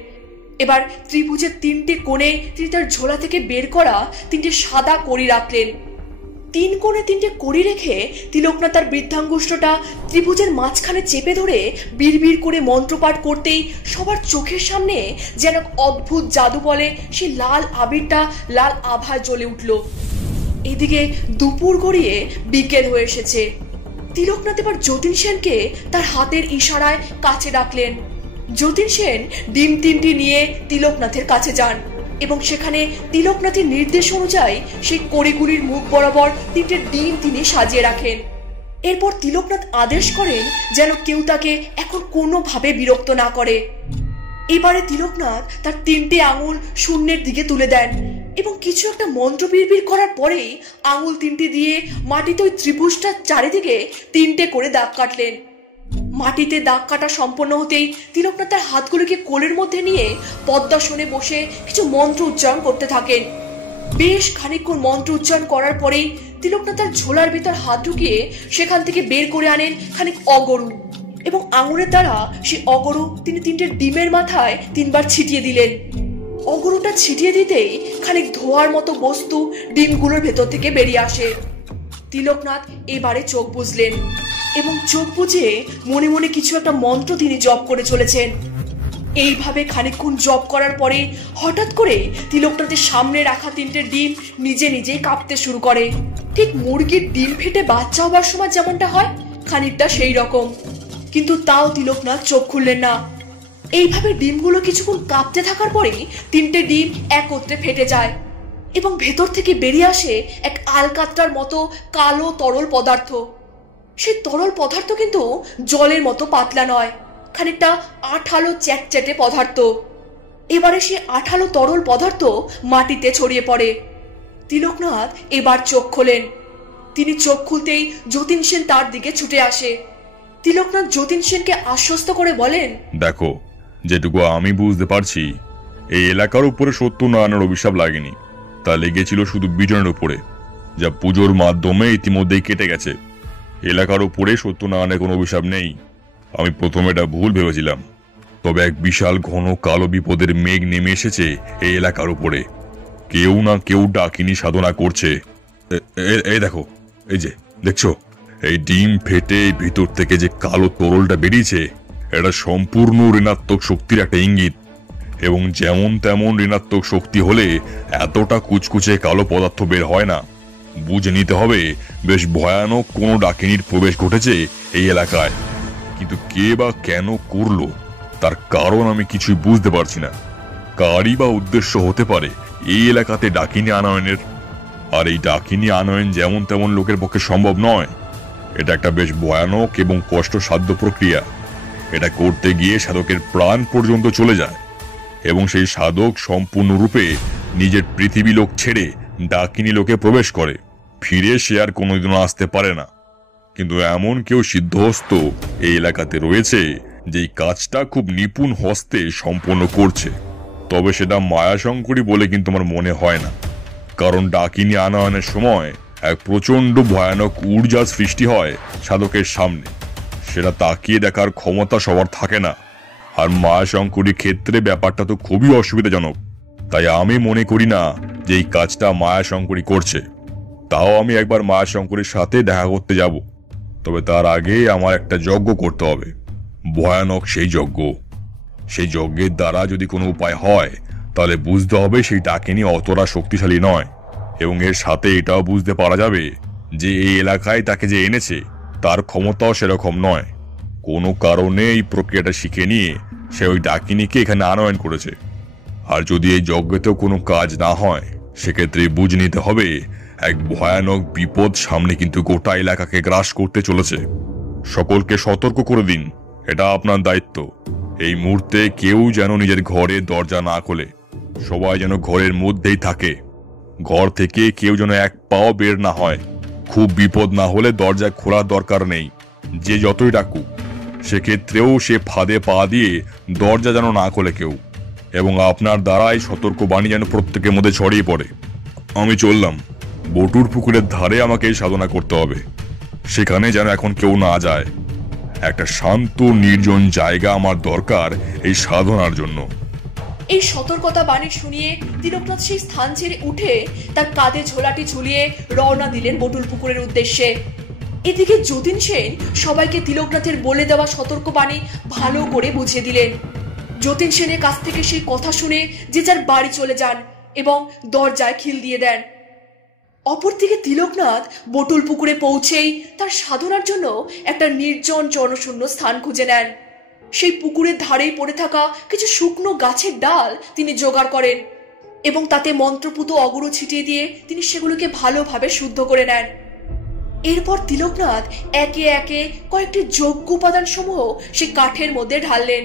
এবার ত্রিভুজের 3টে কোণে তিনি তার ঝোলা থেকে বের করা 3টে সাদা কড়ি রাখলেন। 3 কোণে 3টে কড়ি রেখে তিলকনাথ তার বৃদ্ধাঙ্গুষ্ঠটা ত্রিভুজের মাঝখানে চেপে ধরে বিড়বিড় করে মন্ত্রপাঠ করতেই সবার চোখের সামনে যেন অদ্ভুত জাদু বলে সেই লাল আবিরটা লাল আভায় জ্বলে উঠল। এদিকে দুপুর গড়িয়ে বিকেল হয়ে এসেছে। তিলকনাথ এবার যতীন সেনকে তার হাতের ইশারায় কাছে ডাকলেন। যতীন সেন ডিম 3টি নিয়ে তিলকনাথের কাছে যান এবং সেখানে তিলকনাথের নির্দেশ অনুযায়ী সেই কড়িগুলির মুখ বরাবর 3টে ডিম তিনি সাজিয়ে রাখেন। এরপর তিলকনাথ আদেশ করেন যেন কেউ তাকে এখন কোনোভাবে বিরক্ত না করে। এবারে তিলকনাথ তার 3টে আঙুল শূন্যের দিকে তুলে দেন এবং কিছু একটা মন্ত্র বিড়বিড় করার পরেই আঙুল 3টি দিয়ে মাটিতে ওই ত্রিভুজটার চারিদিকে 3টে করে দাগ কাটলেন। মাটিতে দাগ কাটা সম্পন্ন হতেই তিলকনাথ তার হাতগুলোকে কোলের মধ্যে নিয়ে পদ্মাসনে বসে কিছু মন্ত্র উচ্চারণ করতে থাকেন। বেশ খানিকক্ষণ মন্ত্র উচ্চারণ করার পরেই তিলকনাথ তার ঝোলার ভিতর হাত ঢুকিয়ে সেখান থেকে বের করে আনেন খানিক অগরু এবং আঙুলের দ্বারা সেই অগরু তিনি 3টে ডিমের মাথায় 3বার ছিটিয়ে দিলেন। অগরুটা ছিটিয়ে দিতেই খানিক ধোয়ার মতো বস্তু ডিমগুলোর ভেতর থেকে বেরিয়ে আসে। তিলকনাথ এবারে চোখ বুঝলেন এবং চোখ বুঝে মনে মনে কিছু একটা মন্ত্র তিনি জপ করে চলেছেন। এইভাবে খানিকক্ষণ জপ করার পরে হঠাৎ করে তিলকনাথের সামনে রাখা 3টে ডিম নিজে নিজেই কাঁপতে শুরু করে। ঠিক মুরগির ডিম ফেটে বাচ্চা হবার সময় যেমনটা হয় খানিকটা সেই রকম। কিন্তু তাও তিলকনাথ চোখ খুললেন না। এইভাবে ডিমগুলো কিছুক্ষণ কাঁপতে থাকার পরেই 3টে ডিম একত্রে ফেটে যায় এবং ভেতর থেকে বেরিয়ে আসে এক আলকাতরার মতো কালো তরল পদার্থ। সেই তরল পদার্থ কিন্তু জলের মতো পাতলা নয়, খানিকটা আঠালো চ্যাটচ্যাটে পদার্থ। এবারে সে আঠালো তরল পদার্থ মাটিতে ছড়িয়ে পড়ে। তিলকনাথ এবার চোখ খোলেন। তিনি চোখ খুলতেই যতীন সেন তার দিকে ছুটে আসে। তিলকনাথ যতীন সেনকে আশ্বস্ত করে বলেন, দেখো, যেটুকু আমি বুঝতে পারছি এই এলাকার উপরে সত্যনারায়ণের অভিশাপ লাগেনি, তা লেগেছিল শুধু বিজনের উপরে, যা পুজোর মাধ্যমে ইতিমধ্যেই কেটে গেছে। এলাকার উপরে সত্যনারায়ণের কোনো অভিশাপ নেই। আমি প্রথমে এটা ভুল ভেবেছিলাম, তবে এক বিশাল ঘন কালো বিপদের মেঘ নেমে এসেছে এই এলাকার উপরে। কেউ না কেউ ডাকিনী সাধনা করছে। এই দেখো, এই যে দেখছো, এই ডিম ফেটে ভিতর থেকে যে কালো তরলটা বেরিয়েছে, এটা সম্পূর্ণ ঋণাত্মক শক্তির একটা ইঙ্গিত। এবং যেমন তেমন ঋণাত্মক শক্তি হলে এতটা কুচকুচে কালো পদার্থ বের হয় না। বুঝে নিতে হবে বেশ ভয়ানক কোনো ডাকিনীর প্রবেশ ঘটেছে এই এলাকায়। কিন্তু কে বা কেন করলো তার কারণ আমি কিছুই বুঝতে পারছি না। কারই বা উদ্দেশ্য হতে পারে এই এলাকাতে ডাকিনী আনয়নের? আর এই ডাকিনী আনয়ন যেমন তেমন লোকের পক্ষে সম্ভব নয়। এটা একটা বেশ ভয়ানক এবং কষ্টসাধ্য প্রক্রিয়া। এটা করতে গিয়ে সাধকের প্রাণ পর্যন্ত চলে যায় এবং সেই সাধক সম্পূর্ণরূপে নিজের পৃথিবী লোক ছেড়ে ডাকিনী লোকে প্রবেশ করে। ফিরে সে আর কোনোদিনও আসতে পারে না। কিন্তু এমন কেউ সিদ্ধহস্ত এই এলাকাতে রয়েছে যেই কাজটা খুব নিপুণ হস্তে সম্পন্ন করছে। তবে সেটা মায়াশঙ্করী বলে কিন্তু আমার মনে হয় না, কারণ ডাকিনী আনয়নের সময় এক প্রচন্ড ভয়ানক ঊর্জার সৃষ্টি হয় সাধকের সামনে। সেটা তাকিয়ে দেখার ক্ষমতা সবার থাকে না। আর মায়াশঙ্করীর ক্ষেত্রে ব্যাপারটা তো খুবই অসুবিধাজনক। তাই আমি মনে করি না যে এই কাজটা মায়াশঙ্করী করছে। তাও আমি একবার মায়াশঙ্করের সাথে দেখা করতে যাব। তবে তার আগে আমার একটা যজ্ঞ করতে হবে, ভয়ানক সেই যজ্ঞ। সেই যজ্ঞের দ্বারা যদি কোনো উপায় হয় তাহলে বুঝতে হবে সেই ডাকিনী অতটা শক্তিশালী নয়, এবং এর সাথে এটাও বুঝতে পারা যাবে যে এই এলাকায় তাকে যে এনেছে তার ক্ষমতাও সেরকম নয়। কোনো কারণে এই প্রক্রিয়াটা শিখে নিয়ে সে ওই ডাকিনীকে এখানে আনয়ন করেছে। আর যদি এই যজ্ঞেতেও কোনো কাজ না হয় সেক্ষেত্রে বুঝে নিতে হবে এক ভয়ানক বিপদ সামনে কিন্তু গোটা এলাকাকে গ্রাস করতে চলেছে। সকলকে সতর্ক করে দিন, এটা আপনার দায়িত্ব। এই মুহূর্তে কেউ যেন নিজের ঘরের দরজা না খোলে, সবাই যেন ঘরের মধ্যেই থাকে। ঘর থেকে কেউ যেন এক পাও বের না হয়। খুব বিপদ না হলে দরজা খোলার দরকার নেই, যে যতই ডাকুক। সেক্ষেত্রেও সে ফাঁদে পা দিয়ে দরজা যেন না খোলে কেউ, এবং আপনার দ্বারাই সতর্কবাণী যেন প্রত্যেকের মধ্যে ছড়িয়ে পড়ে। আমি চললাম, বটুর পুকুরের ধারে আমাকে এই সাধনা করতে হবে। সেখানে যেন এখন কেউ না যায়। একটা শান্ত নির্জন জায়গা আমার দরকার এই সাধনার জন্য। এই সতর্কতা বাণী শুনিয়ে তিলকনাথ সেই স্থান ছেড়ে উঠে তার কাঁধে ঝোলাটি ঝুলিয়ে রওনা দিলেন বটুল পুকুরের উদ্দেশ্যে। এদিকে যতীন সেন সবাইকে তিলকনাথের বলে দেওয়া সতর্কবাণী ভালো করে বুঝিয়ে দিলেন। যতীন সেনের কাছ থেকে সেই কথা শুনে যে যার বাড়ি চলে যান এবং দরজায় খিল দিয়ে দেন। অপরদিকে তিলকনাথ বটুল পুকুরে পৌঁছেই তার সাধনার জন্য একটা নির্জন জনশূন্য স্থান খুঁজে নেন। সেই পুকুরের ধারেই পড়ে থাকা কিছু শুকনো গাছের ডাল তিনি জোগাড় করেন এবং তাতে মন্ত্রপুত অগুরু ছিটিয়ে দিয়ে তিনি সেগুলোকে ভালোভাবে শুদ্ধ করে নেন। এরপর তিলকনাথ একে একে কয়েকটি যজ্ঞ উপাদান সমূহ সে কাঠের মধ্যে ঢাললেন।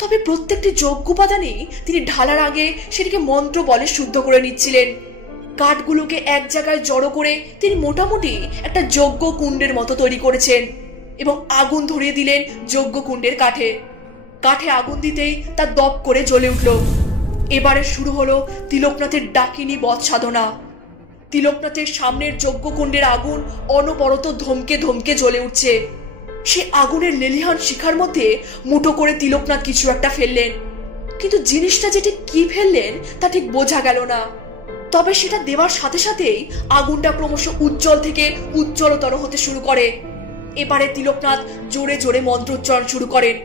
তবে প্রত্যেকটি যজ্ঞ উপাদানই তিনি ঢালার আগে সেটিকে মন্ত্র বলে শুদ্ধ করে নিচ্ছিলেন। কাঠগুলোকে এক জায়গায় জড়ো করে তিনি মোটামুটি একটা যজ্ঞ কুণ্ডের মতো তৈরি করেছেন এবং আগুন ধরিয়ে দিলেন যজ্ঞ কুণ্ডের কাঠে। কাঠে আগুন দিতেই তা দপ করে জ্বলে উঠল। এবারে শুরু হলো তিলকনাথের ডাকিনী বধ সাধনা। তিলকনাথের সামনের যজ্ঞ কুণ্ডের আগুন অনবরত ধমকে ধমকে জ্বলে উঠছে। সে আগুনের লেলিহান শিখার মধ্যে মুঠো করে তিলকনাথ কিছু একটা ফেললেন, কিন্তু জিনিসটা যেটি কি ফেললেন তা ঠিক বোঝা গেল না। তবে সেটা দেওয়ার সাথে সাথেই আগুনটা ক্রমশ উজ্জ্বল থেকে উজ্জ্বলতর হতে শুরু করে। এবারে তিলকনাথ জোরে জোরে মন্ত্রোচ্চারণ শুরু করেন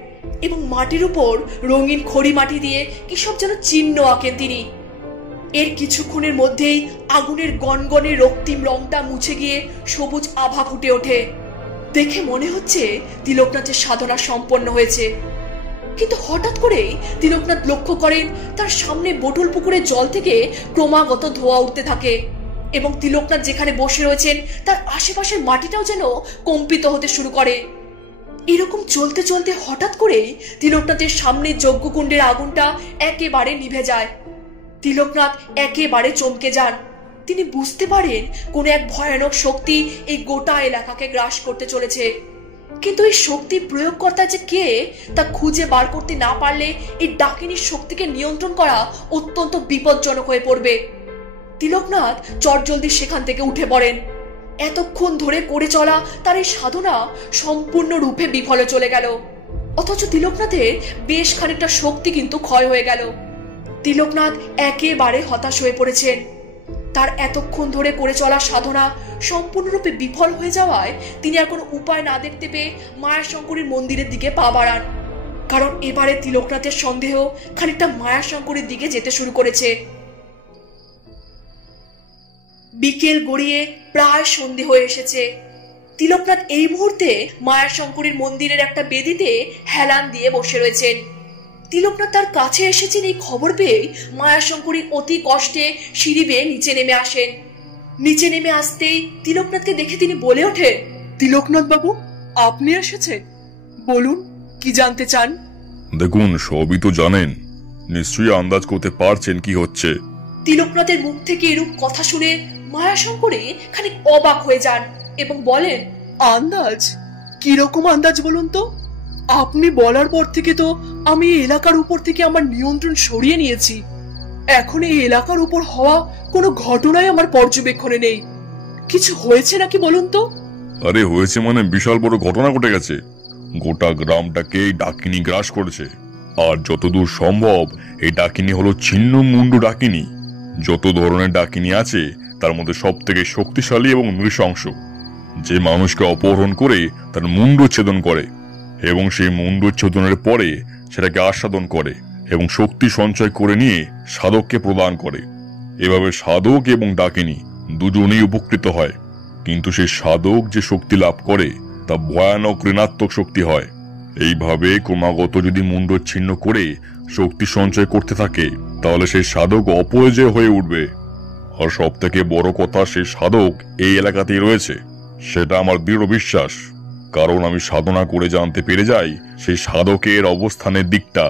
এবং মাটির উপর রঙিন খড়ি মাটি দিয়ে কি সব যেন চিহ্ন আঁকেন তিনি। এর কিছুক্ষণের মধ্যেই আগুনের গনগনে রক্তিম রংটা মুছে গিয়ে সবুজ আভা ফুটে ওঠে। দেখে মনে হচ্ছে তিলকনাথের সাধনা সম্পন্ন হয়েছে। কিন্তু হঠাৎ করে তিলকনাথ লক্ষ্য করেন তার সামনে বটুল পুকুরের জল থেকে ক্রমাগত ধোঁয়া উঠতে থাকে এবং তিলকনাথ যেখানে বসে রয়েছেন তার আশেপাশের মাটিটাও যেন কম্পিত হতে শুরু করে। এরকম চলতে চলতে হঠাৎ করেই তিলকনাথের সামনে যজ্ঞকুণ্ডের আগুনটা একেবারে নিভে যায়। তিলকনাথ একেবারে চমকে যান। তিনি বুঝতে পারেন কোন এক ভয়ানক শক্তি এই গোটা এলাকাকে গ্রাস করতে চলেছে। কিন্তু এই শক্তি প্রয়োগকর্তা যে কে তা খুঁজে বার করতে না পারলে এই ডাকিনীর শক্তিকে নিয়ন্ত্রণ করা অত্যন্ত বিপজ্জনক হয়ে পড়বে। তিলকনাথ চটজলদি সেখান থেকে উঠে পড়েন। এতক্ষণ ধরে করে চলা তার এই সাধনা সম্পূর্ণরূপে বিফলে চলে গেল। অথচ তিলকনাথের বেশ খানিকটা শক্তি কিন্তু ক্ষয় হয়ে গেল। তিলকনাথ একেবারে হতাশ হয়ে পড়েছেন। তার এতক্ষণ ধরে করে চলা সাধনা সম্পূর্ণরূপে বিফল হয়ে যাওয়ায় তিনি আর কোনো উপায় না দেখতে পেয়ে মায়াশঙ্করীর মন্দিরের দিকে পা বাড়ান। কারণ এবারে তিলকনাথের সন্দেহ খানিকটা মায়াশঙ্করীর দিকে যেতে শুরু করেছে। বিকেল গড়িয়ে প্রায় সন্ধে হয়ে এসেছে। তিলকনাথ এই মুহূর্তে মায়াশঙ্করীর মন্দিরের একটা বেদিতে হেলান দিয়ে বসে রয়েছেন। তিলকনাথ তার কাছে এসেছেন এই খবর পেয়ে মায়াশঙ্করী অতি কষ্টে সিঁড়ি বেয়ে নিচে নেমে আসেন। নিচে নেমে আসতেই তিলকনাথকে দেখে তিনি বলে ওঠেন, তিলকনাথ বাবু, আপনি এসেছেন, বলুন কি জানতে চান? দেখুন, সবই তো জানেন, নিশ্চয়ই আন্দাজ করতে পারছেন কি হচ্ছে। তিলকনাথের মুখ থেকে এরূপ কথা শুনে মায়াশঙ্করী খানিক অবাক হয়ে যান এবং বলেন, আন্দাজ? কিরকম আন্দাজ বলুন তো? আপনি বলার পর থেকে তো আমি এই এলাকার উপর থেকে আমার নিয়ন্ত্রণ সরিয়ে নিয়েছি। এখন এই এলাকার উপর হওয়া কোনো ঘটনাই আমার পর্যবেক্ষণে নেই। কিছু হয়েছে নাকি বলুন তো? আরে হয়েছে মানে বিশাল বড় ঘটনা ঘটে গেছে। গোটা গ্রামটাকে ডাকিনী গ্রাস করেছে। আর যতদূর সম্ভব এই ডাকিনী হলো ছিন্ন মুন্ডু ডাকিনী। যত ধরনের ডাকিনী আছে তার মধ্যে সব থেকে শক্তিশালী এবং নৃশংস, যে মানুষকে অপহরণ করে তার মুন্ডচ্ছেদন করে এবং সেই মুন্ডচ্ছেদনের পরে সেটাকে আস্বাদন করে এবং শক্তি সঞ্চয় করে নিয়ে সাধককে প্রদান করে। এভাবে সাধক এবং ডাকিনী দুজনেই উপকৃত হয়, কিন্তু সেই সাধক যে শক্তি লাভ করে তা ভয়ানক ঋণাত্মক শক্তি হয়। এইভাবে ক্রমাগত যদি মুন্ডচ্ছিন্ন করে শক্তি সঞ্চয় করতে থাকে তাহলে সেই সাধক অপরাজেয় হয়ে উঠবে। আর সব থেকে বড় কথা, সেই সাধক এই এলাকাতেই রয়েছে, সেটা আমার দৃঢ় বিশ্বাস। কারণ আমি সাধনা করে জানতে পেরে যাই সেই সাধকের অবস্থানের দিকটা।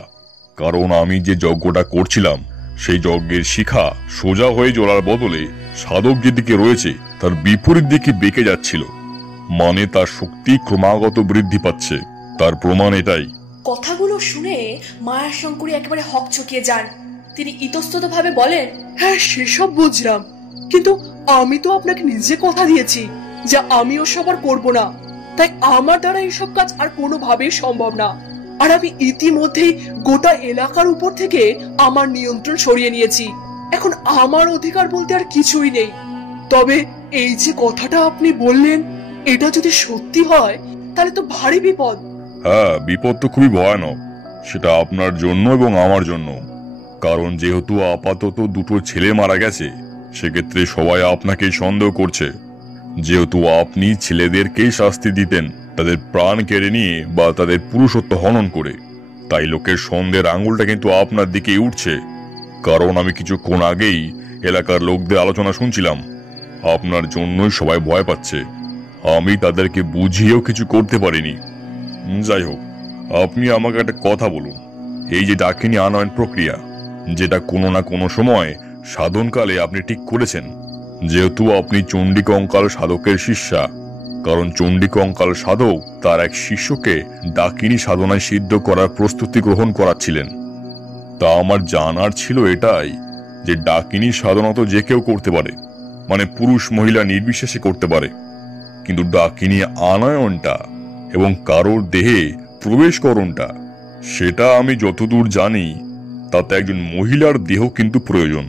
কারণ আমি যে যজ্ঞটা করছিলাম সেই যজ্ঞের শিখা সোজা হয়ে জ্বলার বদলে সাধক যেদিকে রয়েছে তার বিপরীত দিকে বেঁকে যাচ্ছিল, মানে তার শক্তি ক্রমাগত বৃদ্ধি পাচ্ছে। তার প্রমাণ এটাই। কথাগুলো শুনে মায়াশঙ্করী একেবারে হকচকিয়ে যান। তিনি ইতস্তত ভাবে বলেন, হ্যাঁ সেসব বুঝলাম, কিন্তু আমি তো আপনাকে নিজে কথা দিয়েছি যে আমি ওসব আর করবো না। তাই আমার দ্বারা এইসব কাজ আর কোনোভাবেই সম্ভব না। আর আমি ইতিমধ্যেই গোটা এলাকার উপর থেকে আমার নিয়ন্ত্রণ সরিয়ে নিয়েছি। এখন আমার অধিকার বলতে আর কিছুই নেই। তবে এই যে কথাটা আপনি বললেন, এটা যদি সত্যি হয় তাহলে তো ভারী বিপদ। হ্যাঁ, বিপদ তো খুবই ভয়ানক, সেটা আপনার জন্য এবং আমার জন্য। কারণ যেহেতু আপাতত দুটো ছেলে মারা গেছে, সেক্ষেত্রে সবাই আপনাকেই সন্দেহ করছে। যেহেতু আপনি ছেলেদেরকেই শাস্তি দিতেন তাদের প্রাণ কেড়ে নিয়ে বা তাদের পুরুষত্ব হনন করে, তাই লোকের সন্দেহের আঙুলটা কিন্তু আপনার দিকেই উঠছে। কারণ আমি কিছুক্ষণ আগেই এলাকার লোকদের আলোচনা শুনছিলাম, আপনার জন্যই সবাই ভয় পাচ্ছে। আমি তাদেরকে বুঝিয়েও কিছু করতে পারিনি। যাই হোক, আপনি আমাকে একটা কথা বলুন, এই যে ডাকিনী আনয়ন প্রক্রিয়া, যেটা কোনো না কোনো সময় সাধনকালে আপনি ঠিক করেছেন, যেহেতু আপনি চণ্ডীকঙ্কাল সাধকের শিষ্যা, কারণ চণ্ডীকঙ্কাল সাধক তার এক শিষ্যকে ডাকিনী সাধনায় সিদ্ধ করার প্রস্তুতি গ্রহণ করাচ্ছিলেন। তা আমার জানার ছিল এটাই যে ডাকিনী সাধনা তো যে কেউ করতে পারে, মানে পুরুষ মহিলা নির্বিশেষে করতে পারে, কিন্তু ডাকিনী আনয়নটা এবং কারোর দেহে প্রবেশকরণটা, সেটা আমি যতদূর জানি তাতে একজন মহিলার দেহ কিন্তু প্রয়োজন।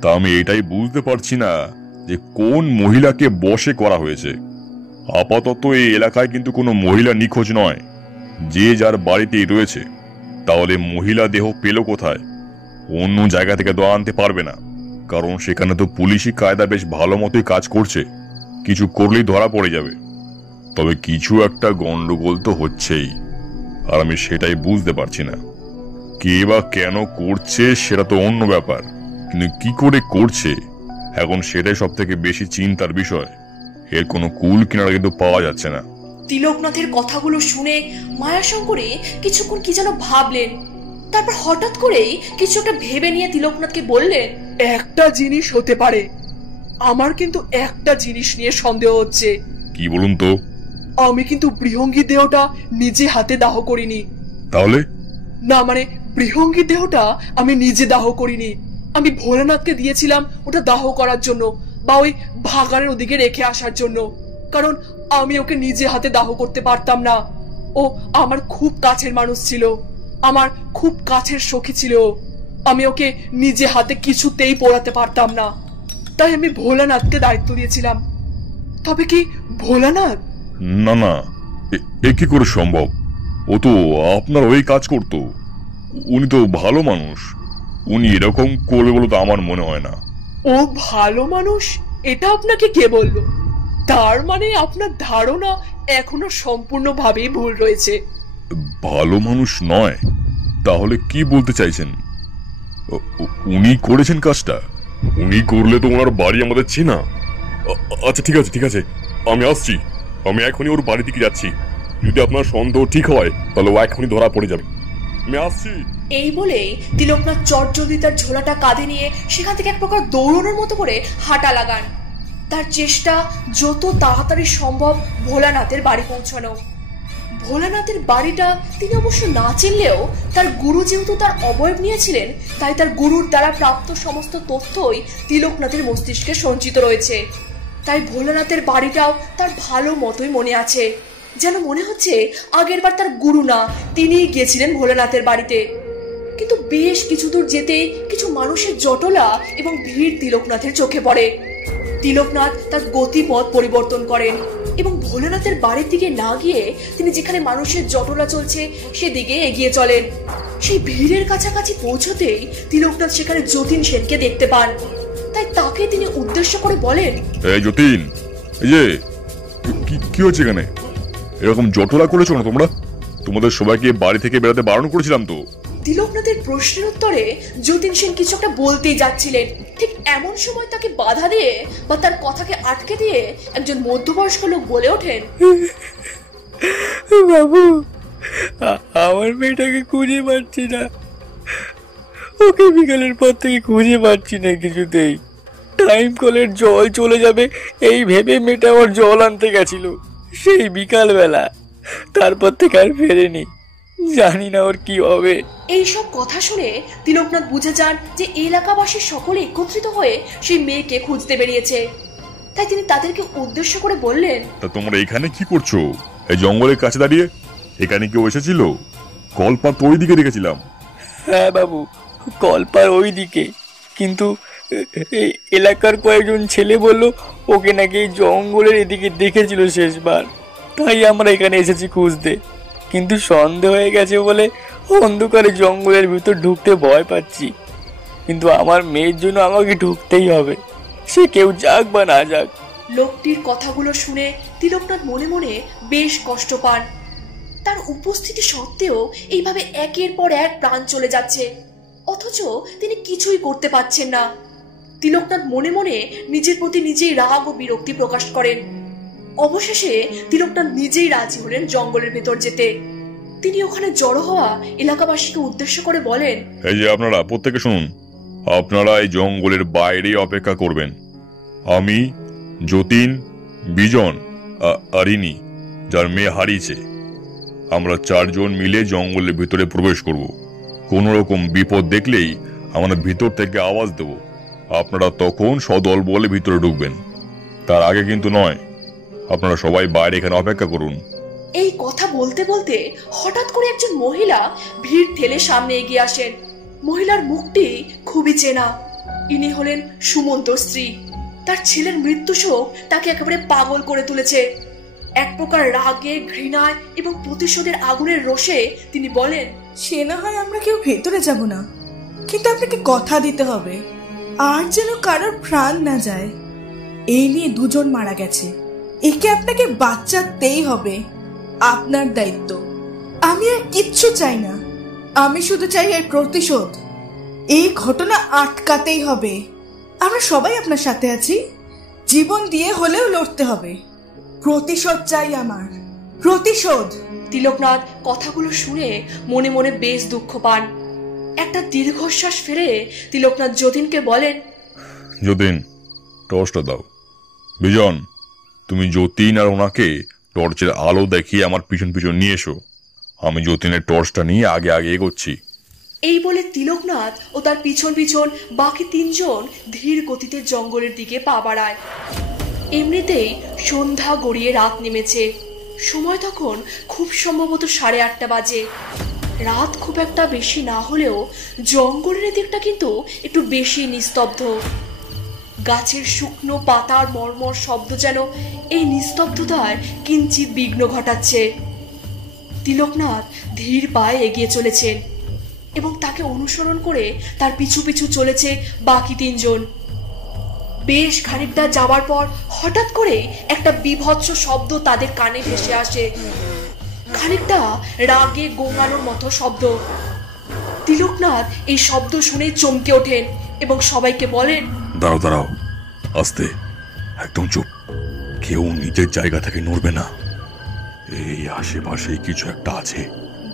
তা আমি এটাই বুঝতে পারছি না যে কোন মহিলাকে বশে করা হয়েছে। আপাতত এই এলাকায় কিন্তু কোনো মহিলা নিখোঁজ নয়, যে যার বাড়িতেই রয়েছে। তাহলে মহিলা দেহ পেল কোথায়? অন্য জায়গা থেকে তো আনতে পারবে না, কারণ সেখানে তো পুলিশি কায়দা বেশ ভালো মতোই কাজ করছে, কিছু করলেই ধরা পড়ে যাবে। তবে কিছু একটা গন্ডগোল তো হচ্ছেই, আর আমি সেটাই বুঝতে পারছি না। কে বা কেন করছে সেটা তো অন্য ব্যাপার, কিন্তু কি করে করছে এখন সেটাই সব থেকে বেশি চিন্তার বিষয়। এর কোনো কুল কিনারা কিন্তু পাওয়া যাচ্ছে না। তিলকনাথের কথাগুলো শুনে মায়াশঙ্করী কিছুক্ষণ কি যেন ভাবলেন। তারপর হঠাৎ করেই কিছু একটা ভেবে নিয়ে তিলকনাথকে বললেন, একটা জিনিস হতে পারে। আমার কিন্তু একটা জিনিস নিয়ে সন্দেহ হচ্ছে। কি বলুন তো? আমি কিন্তু বৃহঙ্গী দেহটা নিজে হাতে দাহ করিনি। তাহলে? না মানে বৃহঙ্গী দেহটা আমি নিজে দাহ করিনি, আমি ভোলানাথকে দিয়েছিলাম ওটা দাহ করার জন্য, বা ওই ভাগাড়ের ওদিকে রেখে আসার জন্য। কারণ আমি ওকে নিজে হাতে দাহ করতে পারতাম না। ও আমার খুব কাছের মানুষ ছিল, আমার খুব কাছের সখী ছিল। আমি ওকে নিজে হাতে কিছুতেই পোড়াতে পারতাম না, তাই আমি ভোলানাথকে দায়িত্ব দিয়েছিলাম। তবে কি ভোলানাথ? না না, এ কি করে সম্ভব? ও তো আপনার ওই কাজ করতো। উনি তো ভালো মানুষ, উনি এরকম করবে বলে তো আমার মনে হয় না। ও ভালো মানুষ এটা আপনাকে কে বললো? তার মানে আপনার ধারণা এখনো সম্পূর্ণভাবেই ভুল রয়েছে। ভালো মানুষ নয়? তাহলে কি বলতে চাইছেন? উনি করেছেন কাজটা? উনি করলে তো ওনার বাড়ি আমাদের চেনা। আচ্ছা ঠিক আছে ঠিক আছে, আমি আসছি, আমি এখনই ওর বাড়ি দিকে যাচ্ছি। যদি আপনার সন্দেহ ঠিক হয় তাহলে ও এখনই ধরা পড়ে যাবে। আমি আসছি। এই বলে তিলকনাথ চটজলদি তার ঝোলাটা কাঁধে নিয়ে সেখান থেকে এক প্রকার দৌড়ানোর মতো করে হাঁটা লাগান। তার চেষ্টা যত তাড়াতাড়ি সম্ভব ভোলানাথের বাড়ি পৌঁছানো। ভোলানাথের বাড়িটা তিনি অবশ্য না চিনলেও তার গুরু যেহেতু তার অবয়ব নিয়েছিলেন, তাই তার গুরুর দ্বারা প্রাপ্ত সমস্ত তথ্যই তিলকনাথের মস্তিষ্কে সঞ্চিত রয়েছে। তাই ভোলানাথের বাড়িটাও তার ভালো মতোই মনে আছে, যেন মনে হচ্ছে আগেরবার তার গুরু না তিনিই গিয়েছিলেন ভোলানাথের বাড়িতে। কিন্তু বেশ কিছু দূর যেতেই কিছু মানুষের জটলা এবং ভিড় তিলকনাথের চোখে পড়ে। তিলকনাথ তার গতিপথ পরিবর্তন করেন এবং ভোলেনাথের বাড়ির দিকে না গিয়ে তিনি যেখানে মানুষের জটলা চলছে সেদিকে এগিয়ে চলেন। সেই ভিড়ের কাছাকাছি পৌঁছতেই তিলকনাথ সেখানে যতীন সেনকে দেখতে পান। তাই তাকে তিনি উদ্দেশ্য করে বলেন, এই যতীন, এই যে কি হচ্ছে এখানে? এরকম জটলা করেছো না তোমরা? তোমাদের সবাইকে বাড়ি থেকে বেরোতে বারণ করেছিলাম তো। তিলকনাথের প্রশ্নের উত্তরে যতীন সেন কিছু একটা বলতেই যাচ্ছিলেন, ঠিক এমন সময় তাকে বাধা দিয়ে বা তার কথাকে আটকে দিয়ে একজন মধ্যবয়স্ক লোক বলে ওঠেন, বাবু, আমার মেয়েটাকে খুঁজে পাচ্ছি না। ওকে বিকালের পর থেকে খুঁজে পাচ্ছি না কিছুতেই। টাইম কলের জল চলে যাবে এই ভেবে মেয়েটা আমার জল আনতে গেছিল সেই বিকালবেলা, তারপর থেকে আর ফেরেনি। জানি না ওর কি হবে। এইসব কথা শুনে তিলকনাথ বুঝে যান যে এলাকাবাসী সকলে একত্রিত হয়ে সেই মেয়েকে খুঁজতে বেরিয়েছে। তাই তিনি তাদেরকে উদ্দেশ্য করে বললেন, তা তোমরা এখানে কি করছো? এই জঙ্গলের কাছে দাঁড়িয়ে? এখানে কেউ এসেছিল? কলপার তো ওই দিকে দেখেছিলাম। হ্যাঁ বাবু, কলপার ওই দিকে, কিন্তু এই এলাকার কয়েকজন ছেলে বললো ওকে নাকি এই জঙ্গলের এদিকে দেখেছিল শেষবার। তাই আমরা এখানে এসেছি খুঁজতে, কিন্তু সন্দেহ হয়ে গেছে বলে অন্ধকারে জঙ্গলের ভিতর ঢুকতে ভয় পাচ্ছি। কিন্তু আমার মেয়ের জন্য আমাকে ঢুকতেই হবে, সে কেউ যাক বা না যাক। লোকটির কথাগুলো শুনে তিলকনাথ মনে মনে বেশ কষ্ট পান। তার উপস্থিতি সত্ত্বেও এইভাবে একের পর এক প্রাণ চলে যাচ্ছে, অথচ তিনি কিছুই করতে পারছেন না। তিলকনাথ মনে মনে নিজের প্রতি নিজেই রাগ ও বিরক্তি প্রকাশ করেন। অবশেষে তিলকনাথ নিজেই রাজি হলেন জঙ্গলের ভেতর যেতে। তিনি ওখানে জড়ো হওয়া এলাকাবাসীকে উদ্দেশ্য করে বলেন, এই যে আপনারা প্রত্যেকে শুনুন, আপনারা এই জঙ্গলের বাইরে অপেক্ষা করবেন। আমি, যতীন, বিজন আর ইনি যার মেয়ে হারিয়েছে, আমরা চারজন মিলে জঙ্গলের ভিতরে প্রবেশ করব। কোন রকম বিপদ দেখলেই আমরা ভিতর থেকে আওয়াজ দেব। আপনারা তখন সদল বলে ভিতরে ঢুকবেন, তার আগে কিন্তু নয়। আপনারা সবাই বাইরে এখানে অপেক্ষা করুন। এই কথা বলতে বলতে হঠাৎ করে একজন মহিলা ভিড় ঠেলে সামনে এগিয়ে আসেন। মহিলার মুখটি খুবই চেনা। ইনি হলেন সুমন্তর স্ত্রী। তার ছেলের মৃত্যু শোক তাকে একেবারে পাগল করে তুলেছে। এক প্রকার রাগে, ঘৃণায় এবং প্রতিশোধের আগুনের রোষে তিনি বলেন, সে না হয় আমরা কেউ ভেতরে যাব না, কিন্তু আপনাকে কথা দিতে হবে আর যেন কারোর প্রাণ না যায়। এই নিয়ে দুজন মারা গেছে, একে আপনাকে বাঁচাতেই হবে, আপনার দায়িত্ব। আমি আর কিচ্ছু চাই না, আমি শুধু চাই এর প্রতিশোধ। এই ঘটনা আটকাতেই হবে। আমরা সবাই আপনার সাথে আছি, জীবন দিয়ে হলেও লড়তে হবে। প্রতিশোধ চাই আমার, প্রতিশোধ। তিলকনাথ কথাগুলো শুনে মনে মনে বেশ দুঃখ পান। একটা দীর্ঘশ্বাস ফেলে তিলকনাথ যতীনকে বলেন, যতীন, টর্চটা দাও। বিজন, তুমি যতীন আর ওনাকে টর্চের আলো দেখিয়ে আমার পিছন পিছন নিয়ে এসো। আমি যতীনের টর্চটা নিয়ে আগে আগে এগোচ্ছি। এই বলে তিলকনাথ ও তার পিছন পিছন বাকি তিনজন ধীর গতিতে জঙ্গলের দিকে পা বাড়ায়। এমনিতেই সন্ধ্যা গড়িয়ে রাত নেমেছে। সময় তখন খুব সম্ভবত 8:30 বাজে। রাত খুব একটা বেশি না হলেও জঙ্গলের দিকটা কিন্তু একটু বেশি নিস্তব্ধ। গাছের শুকনো পাতার মর্মর শব্দ যেন এই নিস্তব্ধতায় কিঞ্চিত বিঘ্ন ঘটাচ্ছে। তিলকনাথ ধীর পায়ে এগিয়ে চলেছেন এবং তাকে অনুসরণ করে তার পিছু পিছু চলেছে বাকি তিনজন। বেশ খানিকটা যাওয়ার পর হঠাৎ করে একটা বিভৎস শব্দ তাদের কানে ভেসে আসে, খানিকটা রাগে গোঙানোর মতো শব্দ। তিলকনাথ এই শব্দ শুনে চমকে ওঠেন এবং সবাইকে বলেন, দাঁড়াও দাঁড়াও, আস্তে, একদম চুপ, কেউ নিজের জায়গা থেকে নড়বে না। এই আশেপাশে কিছু একটা আছে।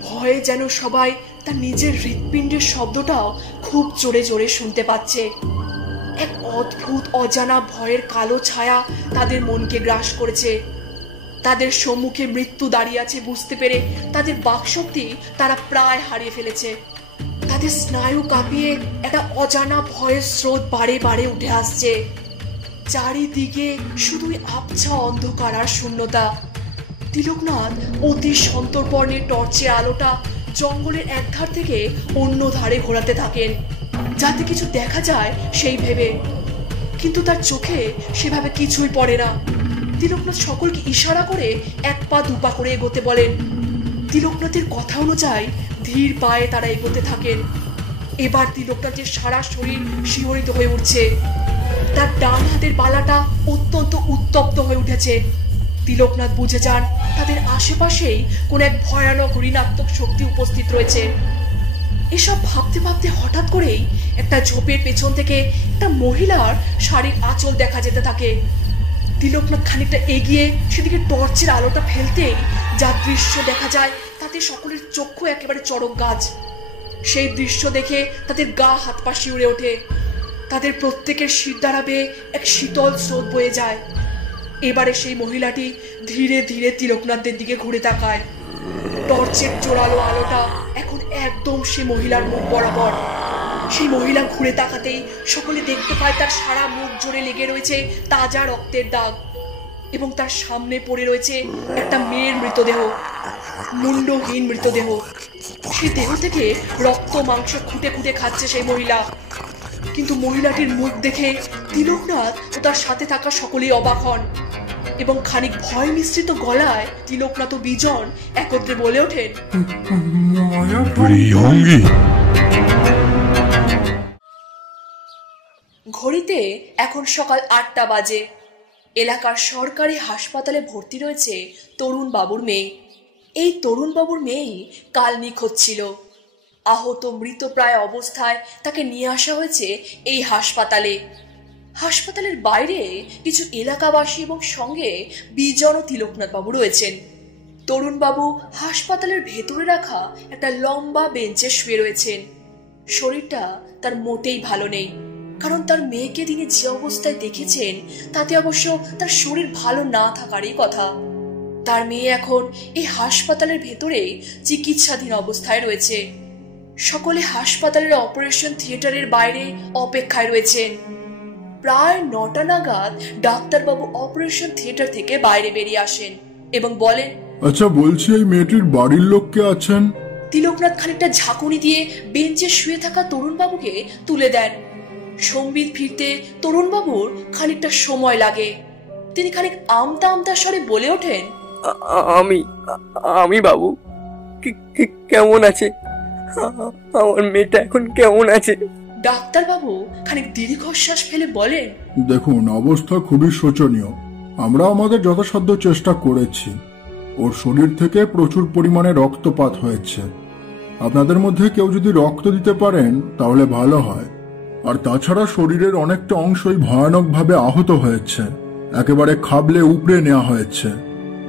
ভয়ে যেন সবাই তার নিজের হৃৎপিণ্ডের শব্দটাও খুব জোরে জোরে শুনতে পাচ্ছে। এক অদ্ভুত অজানা ভয়ের কালো ছায়া তাদের মনকে গ্রাস করেছে। তাদের সম্মুখে মৃত্যু দাঁড়িয়ে আছে বুঝতে পেরে তাদের বাকশক্তি তারা প্রায় হারিয়ে ফেলেছে। তাদের স্নায়ু কাঁপিয়ে একটা অজানা ভয়ের স্রোত বাড়ে বাড়ে উঠে আসছে। চারিদিকে শুধুই আবছা অন্ধকার আর শূন্যতা। তিলকনাথ অতি সন্তর্পণে টর্চের আলোটা জঙ্গলের এক ধার থেকে অন্য ধারে ঘোরাতে থাকেন, যাতে কিছু দেখা যায় সেই ভেবে। কিন্তু তার চোখে সেভাবে কিছুই পড়ে না। তিলকনাথ সকলকে ইশারা করে 1 পা 2 পা করে এগোতে বলেন। তিলকনাথের কথা অনুযায়ী ধীর পায়ে তারা এগোতে থাকেন। এবার তিলকনাথের সারা শরীর শিহরিত হয়ে উঠছে। তার ডান হাতের বালাটা অত্যন্ত উত্তপ্ত হয়ে উঠেছে। তিলকনাথ বুঝে যান তাদের আশেপাশেই কোন এক ভয়ানক ঋণাত্মক শক্তি উপস্থিত রয়েছে। এসব ভাবতে ভাবতে হঠাৎ করেই একটা ঝোপের পেছন থেকে একটা মহিলার শাড়ির আঁচল দেখা যেতে থাকে। তিলকনাথ খানিকটা এগিয়ে সেদিকে টর্চের আলোটা ফেলতেই যা দৃশ্য দেখা যায় তাতে সকলের চক্ষু একেবারে চড়ক গাছ। সেই দৃশ্য দেখে তাদের গা হাত পা শিউরে ওঠে। তাদের প্রত্যেকের শিরদাঁড়া বেয়ে এক শীতল স্রোত বয়ে যায়। এবারে সেই মহিলাটি ধীরে ধীরে তিলকনাথদের দিকে ঘুরে তাকায়। টর্চের জোরালো আলোটা এখন একদম সেই মহিলার মুখ বরাবর। সেই মহিলা ঘুরে তাকাতেই সকলে দেখতে পায় তার সারা মুখ জুড়ে লেগে রয়েছে তাজা রক্তের দাগ, এবং তার সামনে পড়ে রয়েছে একটা মেয়ের মৃতদেহ, মুন্ডহীন মৃতদেহ। সেই দেহ থেকে রক্ত মাংস খুঁটে খুঁটে খাচ্ছে সেই মহিলা। কিন্তু মহিলাটির মুখ দেখে তিলকনাথ ও তার সাথে থাকা সকলেই অবাক হন, এবং খানিক ভয় মিশ্রিত গলায় তিলকনাথ ও বিজন একত্রে বলে ওঠেন, ঘড়িতে এখন সকাল 8টা বাজে। এলাকার সরকারি হাসপাতালে ভর্তি রয়েছে তরুণ বাবুর মেয়ে। এই তরুণ বাবুর মেয়েই কাল নিখোঁজ ছিল। আহত মৃতপ্রায় অবস্থায় তাকে নিয়ে আসা হয়েছে এই হাসপাতালে। হাসপাতালের বাইরে কিছু এলাকাবাসী এবং সঙ্গে বিজন ও তিলকনাথ বাবু রয়েছেন। তরুণ বাবু হাসপাতালের ভেতরে রাখা একটা লম্বা বেঞ্চে শুয়ে রয়েছেন। শরীরটা তার মোটেই ভালো নেই, কারণ তার মেয়েকে তিনি যে অবস্থায় দেখেছেন তাতে অবশ্য তার শরীর ভালো না থাকারই কথা। তার মেয়ে এখন এই হাসপাতালের ভেতরে চিকিৎসাধীন অবস্থায় রয়েছে। সকলে হাসপাতালের অপারেশন থিয়েটারের বাইরে অপেক্ষায় রয়েছেন। প্রায় 9টা নাগাদ ডাক্তারবাবু অপারেশন থিয়েটার থেকে বাইরে বেরিয়ে আসেন এবং বলেন, আচ্ছা বলছি, এই মেয়েটির বাড়ির লোক কে আছেন? তিলকনাথ খানিকটা ঝাঁকুনি দিয়ে বেঞ্চে শুয়ে থাকা তরুণ বাবুকে তুলে দেন। সম্বিত ফিরতে তরুণ বাবুর খানিকটা সময় লাগে। তিনি খানিক আমতা আমতা স্বরে বলে ওঠেন, আমি বাবু কেমন আছে? আমার মেয়েটা এখন কেমন আছে? ডাক্তারবাবু খানিক দীর্ঘশ্বাস ফেলে বলেন, দেখুন, অবস্থা খুবই শোচনীয়। আমরা আমাদের যথাসাধ্য চেষ্টা করেছি। ওর শরীর থেকে প্রচুর পরিমাণে রক্তপাত হয়েছে। আপনাদের মধ্যে কেউ যদি রক্ত দিতে পারেন তাহলে ভালো হয়। আর তাছাড়া শরীরের অনেকটা অংশই ভয়ানকভাবে আহত হয়েছে, একেবারে খাবলে উপড়ে নেওয়া হয়েছে।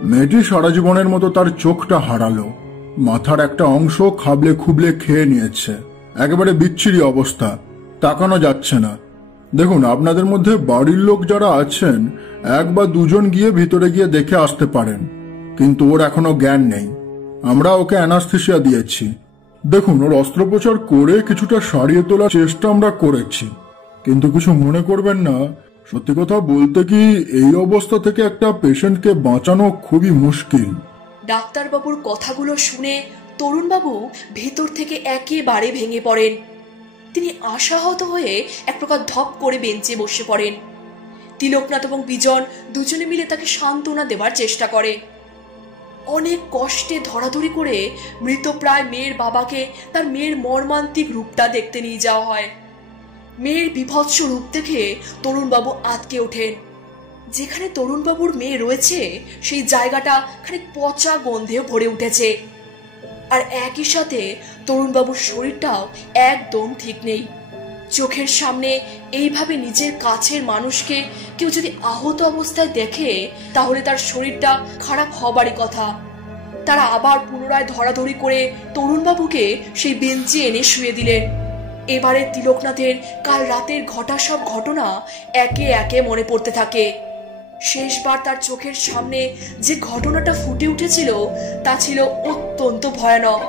মেয়েটি সারা জীবনের মতো তার চোখটা হারালো, মাথার একটা অংশ খাবলে খুবলে খেয়ে নিয়েছে। একেবারে বিচ্ছিরি অবস্থা, তাকানো যাচ্ছে না। দেখুন, আপনাদের মধ্যে বাড়ির লোক যারা আছেন 1 বা 2 জন গিয়ে ভিতরে গিয়ে দেখে আসতে পারেন, কিন্তু ওর এখনো জ্ঞান নেই। আমরা ওকে অ্যানাস্থেসিয়া দিয়েছি। দেখুন, ওর অস্ত্রোপচার করে কিছুটা সারিয়ে তোলার চেষ্টা আমরা করেছি, কিন্তু কিছু মনে করবেন না। সত্যি কথা বলতে কি, এই অবস্থা থেকে একটা পেশেন্টকে বাঁচানো খুবই মুশকিল। ডাক্তারবাবুর কথাগুলো শুনে তরুণবাবু ভেতর থেকে একেবারে ভেঙে পড়েন। তিনি আশাহত হয়ে এক প্রকার ধপ করে বেঞ্চে বসে পড়েন। তিলকনাথ এবং বিজন দুজনে মিলে তাকে সান্ত্বনা দেওয়ার চেষ্টা করে। অনেক কষ্টে ধরাধরি করে মৃতপ্রায় মেয়ের বাবাকে তার মেয়ের মর্মান্তিক রূপটা দেখতে নিয়ে যাওয়া হয়। মেয়ের বিভৎস রূপ দেখে তরুণবাবু আঁতকে ওঠেন। যেখানে তরুণবাবুর মেয়ে রয়েছে সেই জায়গাটা খানিক পচা গন্ধে ভরে উঠেছে, আর একই সাথে তরুণবাবুর শরীরটাও একদম ঠিক নেই। চোখের সামনে এইভাবে নিজের কাছের মানুষকে কেউ যদি আহত অবস্থায় দেখে তাহলে তার শরীরটা খারাপ হবারই কথা। তারা আবার পুনরায় ধরাধরি করে তরুণবাবুকে সেই বেঞ্চে এনে শুয়ে দিলেন। এবারে তিলকনাথের কাল রাতের ঘটা সব ঘটনা একে একে মনে পড়তে থাকে। শেষবার তার চোখের সামনে যে ঘটনাটা ফুটে উঠেছিল তা ছিল অত্যন্ত ভয়ানক।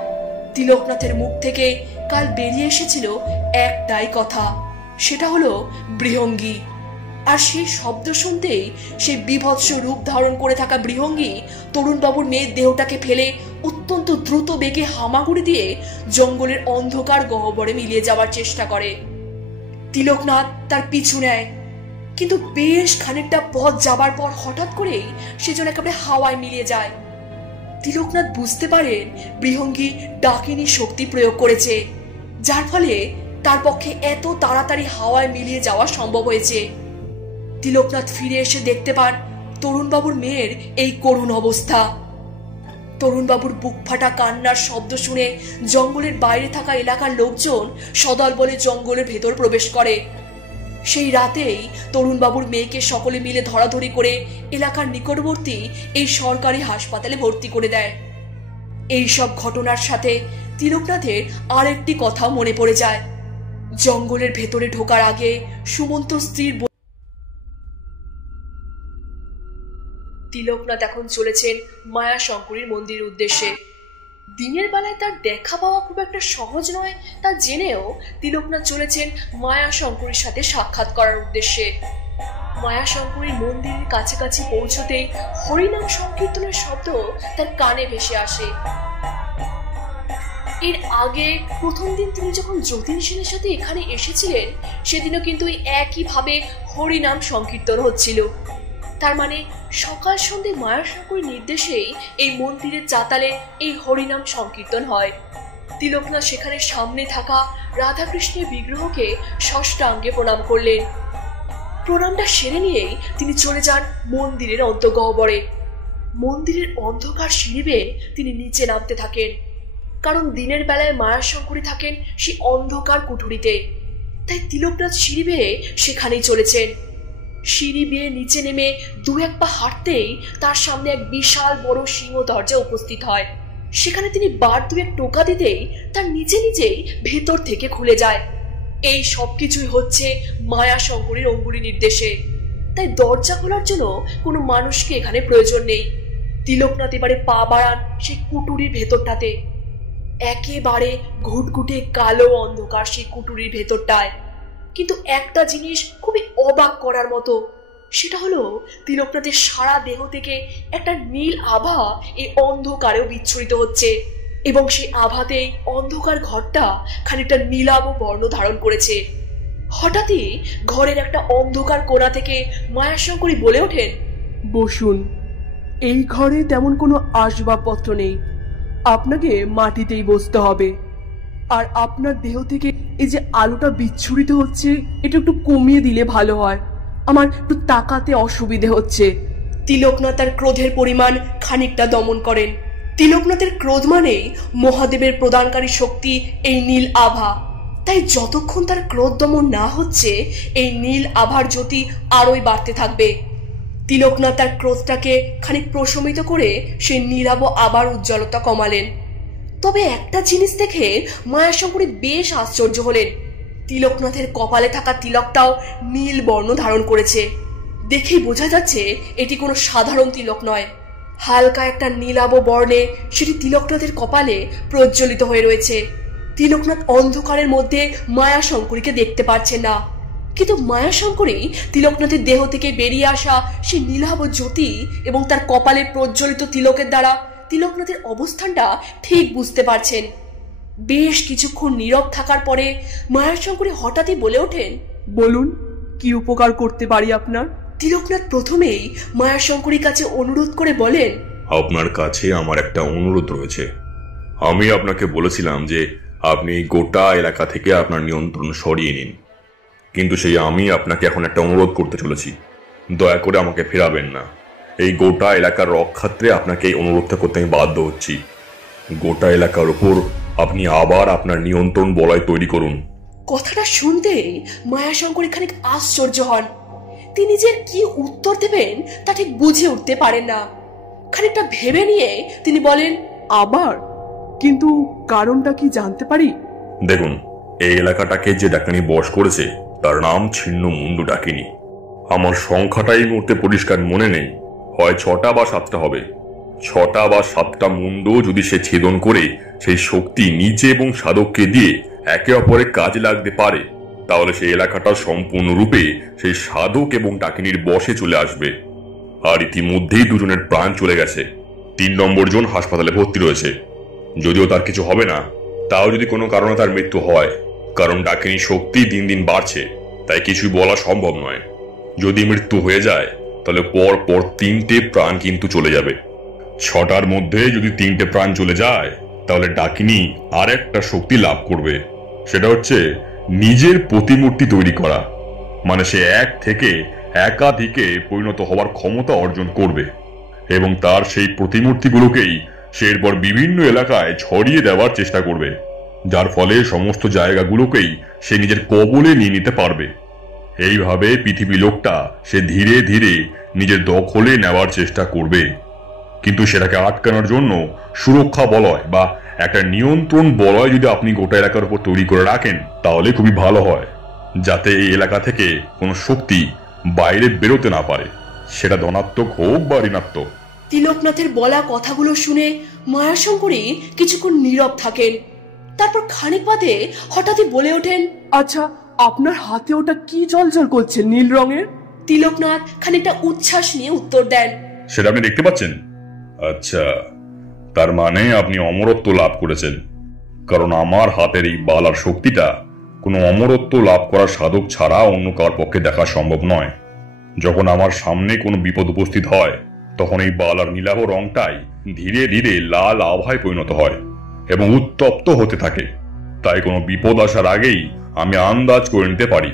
তিলকনাথের মুখ থেকে কাল বেরিয়ে এসেছিল একটাই কথা, সেটা হলো বৃহঙ্গী। আর সেই শব্দ শুনতেই সেই বিভৎস রূপ ধারণ করে থাকা বৃহঙ্গী তরুণবাবুর মেয়ের দেহটাকে ফেলে অত্যন্ত দ্রুত বেগে হামাগুড়ি দিয়ে জঙ্গলের অন্ধকার গহ্বরে মিলিয়ে যাওয়ার চেষ্টা করে। তিলকনাথ তার পিছু নেয়, কিন্তু বেশ খানিকটা পথ যাবার পর হঠাৎ করেই সেজন একেবারে হাওয়ায় মিলিয়ে যায়। তিলকনাথ বুঝতে পারেন বৃহঙ্গী ডাকিনী শক্তি প্রয়োগ করেছে, যার ফলে তার পক্ষে এত তাড়াতাড়ি হাওয়ায় মিলিয়ে যাওয়া সম্ভব হয়েছে। তিলকনাথ ফিরে এসে দেখতে পান তরুণবাবুর মেয়ের এই করুণ অবস্থা। তরুণবাবুর বুক ফাটা কান্নার শব্দ শুনে জঙ্গলের বাইরে থাকা এলাকার লোকজন সদল বলে জঙ্গলের ভেতর প্রবেশ করে। সেই রাতেই তরুণবাবুর মেয়েকে সকলে মিলে ধরাধরি করে এলাকার নিকটবর্তী এই সরকারি হাসপাতালে ভর্তি করে দেয়। এই সব ঘটনার সাথে তিলকনাথের আরেকটি কথা মনে পড়ে যায়। জঙ্গলের ভেতরে ঢোকার আগে সুমন্ত স্ত্রীর তিলকনাথ এখন চলেছেন মায়াশঙ্করীর মন্দিরের উদ্দেশ্যে। দিনের বেলায় তার দেখা পাওয়া খুব একটা সহজ নয় তা জেনেও তিলকনাথ চলেছেন মায়াশঙ্করীর সাথে সাক্ষাৎ করার উদ্দেশ্যে। মায়াশঙ্করীর মন্দিরের কাছাকাছি পৌঁছতেই হরিনাম সংকীর্তনের শব্দ তার কানে ভেসে আসে। এর আগে প্রথম দিন তিনি যখন যতীন সেনের সাথে এখানে এসেছিলেন সেদিনও কিন্তু একইভাবে হরিনাম সংকীর্তন হচ্ছিল। তার মানে সকাল সন্ধ্যে মায়াশঙ্করীর নির্দেশেই এই মন্দিরের চাতালে এই হরিনাম সংকীর্তন হয়। তিলকনাথ সেখানে সামনে থাকা রাধাকৃষ্ণের বিগ্রহকে ষষ্ঠাঙ্গে প্রণাম করলেন। প্রণামটা সেরে নিয়েই তিনি চলে যান মন্দিরের অন্তঃগহ্বরে। মন্দিরের অন্ধকার সিঁড়ি বেয়ে তিনি নিচে নামতে থাকেন, কারণ দিনের বেলায় মায়াশঙ্করী থাকেন সেই অন্ধকার কুঠুরিতে। তাই তিলকনাথ সিঁড়ি বেয়ে সেখানেই চলেছেন। সিঁড়ি বেয়ে নিচে নেমে দু এক পা হাঁটতেই তার সামনে এক বিশাল বড় সিংহ দরজা উপস্থিত হয়। সেখানে তিনি বার দু এক টোকা দিতেই তার নিচে নিজেই ভেতর থেকে খুলে যায়। এই সবকিছুই হচ্ছে মায়াশঙ্করীর অঙ্গুলি নির্দেশে। তাই দরজা খোলার জন্য কোনো মানুষকে এখানে প্রয়োজন নেই। তিলকনাথ এবারে পা বাড়ান সেই কুটুরির ভেতরটাতে। একেবারে ঘুটঘুটে কালো অন্ধকার সেই কুটুরির ভেতরটায়। কিন্তু একটা জিনিস খুবই অবাক করার মতো, সেটা হলো তিলকনাথের সারা দেহ থেকে একটা নীল আভা এই অন্ধকারেও বিচ্ছুরিত হচ্ছে, এবং সেই আভাতেই অন্ধকার ঘরটা খানিকটা নীলাভ বর্ণ ধারণ করেছে। হঠাৎই ঘরের একটা অন্ধকার কোণা থেকে মায়াশঙ্করী বলে ওঠেন, বসুন। এই ঘরে তেমন কোনো আসবাবপত্র নেই, আপনাকে মাটিতেই বসতে হবে। আর আপনার দেহ থেকে এই যে আলোটা বিচ্ছুরিত হচ্ছে এটা একটু কমিয়ে দিলে ভালো হয়, আমার একটু তাকাতে অসুবিধে হচ্ছে। তিলকনাথ তার ক্রোধের পরিমাণ খানিকটা দমন করেন। তিলকনাথের ক্রোধ মানেই মহাদেবের প্রদানকারী শক্তি এই নীল আভা। তাই যতক্ষণ তার ক্রোধ দমন না হচ্ছে এই নীল আভার জ্যোতি আরোই বাড়তে থাকবে। তিলকনাথ তার ক্রোধটাকে খানিক প্রশমিত করে সেই নীলাভ আবার উজ্জ্বলতা কমালেন। তবে একটা জিনিস দেখে মায়াশঙ্করী বেশ আশ্চর্য হলেন। তিলকনাথের কপালে থাকা তিলকটাও নীল বর্ণ ধারণ করেছে। দেখেই বোঝা যাচ্ছে এটি কোনো সাধারণ তিলক নয়। হালকা একটা নীলাভ বর্ণে সেটি তিলকনাথের কপালে প্রজ্বলিত হয়ে রয়েছে। তিলকনাথ অন্ধকারের মধ্যে মায়াশঙ্করীকে দেখতে পাচ্ছেন না, কিন্তু মায়াশঙ্করী তিলকনাথের দেহ থেকে বেরিয়ে আসা সেই নীলাভ জ্যোতি এবং তার কপালে প্রজ্বলিত তিলকের দ্বারা তিলকনাথের অবস্থানটা ঠিক বুঝতে পারছেন। বেশ কিছুক্ষণ নীরব থাকার পরে মায়াশঙ্করী হঠাৎই বলে ওঠেন, বলুন, কি উপকার করতে পারি আপনার? তিলকনাথ প্রথমেই মায়াশঙ্করীর কাছে অনুরোধ করে বলেন, আপনার কাছে আমার একটা অনুরোধ রয়েছে। আমি আপনাকে বলেছিলাম যে আপনি এই গোটা এলাকা থেকে আপনার নিয়ন্ত্রণ সরিয়ে নিন, কিন্তু সেই আমি আপনাকে এখন একটা অনুরোধ করতে চলেছি। দয়া করে আমাকে ফেরাবেন না। এই গোটা এলাকার রক্ষার্থে আপনাকে এই অনুরোধটা করতে আমি বাধ্য হচ্ছি। গোটা এলাকার উপর আপনি আবার আপনার নিয়ন্ত্রণ বলয় তৈরি করুন। কথাটা শুনতেই মায়াশঙ্করী খানিক আশ্চর্য হন। তিনি যে কি উত্তর দেবেন তা ঠিক বুঝে উঠতে পারেন না। খানিকটা ভেবে নিয়ে তিনি বলেন, আবার? কিন্তু কারণটা কি জানতে পারি? দেখুন, এই এলাকাটাকে যে ডাকিনী বশ করেছে তার নাম ছিন্ন মুন্ডু ডাকিনী। আমার সংখ্যাটা এই মুহূর্তে পরিষ্কার মনে নেই, হয় 6টা বা 7টা হবে। 6টা বা 7টা মুন্ডু যদি সে ছেদন করে সেই শক্তি নিচে এবং সাধককে দিয়ে একে অপরের কাজে লাগতে পারে, তাহলে সেই এলাকাটা সম্পূর্ণরূপে সেই সাধক এবং ডাকিনীর বশে চলে আসবে। আর ইতিমধ্যেই দুজনের প্রাণ চলে গেছে। 3 নম্বর জন হাসপাতালে ভর্তি রয়েছে। যদিও তার কিছু হবে না, তাও যদি কোনো কারণে তার মৃত্যু হয়, কারণ ডাকিনীর শক্তি দিন দিন বাড়ছে, তাই কিছুই বলা সম্ভব নয়। যদি মৃত্যু হয়ে যায় তাহলে পর পর 3টে প্রাণ কিন্তু চলে যাবে। 6টার মধ্যে যদি 3টে প্রাণ চলে যায় তাহলে ডাকিনী আর একটা শক্তি লাভ করবে, সেটা হচ্ছে নিজের প্রতিমূর্তি তৈরি করা। মানে সে এক থেকে একাধিকে পরিণত হওয়ার ক্ষমতা অর্জন করবে এবং তার সেই প্রতিমূর্তিগুলোকেই সে এরপর বিভিন্ন এলাকায় ছড়িয়ে দেওয়ার চেষ্টা করবে, যার ফলে সমস্ত জায়গাগুলোকেই সে নিজের কবলে নিয়ে নিতে পারবে। এইভাবে পৃথিবী লোকটা সে ধীরে ধীরে নিজের দখলে নেওয়ার চেষ্টা করবে। কিন্তু সেটাকে আটকানোর জন্য সুরক্ষা বলয় বা একটা নিয়ন্ত্রণ বলয় যদি আপনি গোটা এলাকার উপর তৈরি করে রাখেন তাহলে খুবই ভালো হয়, যাতে এই এলাকা থেকে কোনো শক্তি বাইরে বেরোতে না পারে, সেটা ধনাত্মক হোক বা ঋণাত্মক। তিলকনাথের বলা কথাগুলো শুনে মায়াশঙ্করী কিছুক্ষণ নীরব থাকেন। তারপর খানিক বাদে হঠাৎই বলে ওঠেন, আচ্ছা, আপনার হাতে ওটা কি জলজল করছে নীল রঙের? তিলকনাথ খানিকটা উচ্ছ্বাস নিয়ে উত্তর দেন, সেটা আপনি দেখতে পাচ্ছেন? আচ্ছা, তার মানে আপনি অমরত্ব লাভ করেছেন, কারণ আমার হাতের এই বালার শক্তিটা কোনো অমরত্ব লাভ করার সাধক ছাড়া অন্য কার পক্ষে দেখা সম্ভব নয়। যখন আমার সামনে কোনো বিপদ উপস্থিত হয় তখন এই বালার নীলাভ রংটাই ধীরে ধীরে লাল আভায় পরিণত হয় এবং উত্তপ্ত হতে থাকে। তাই কোনো বিপদ আসার আগেই আমি আন্দাজ করে নিতে পারি।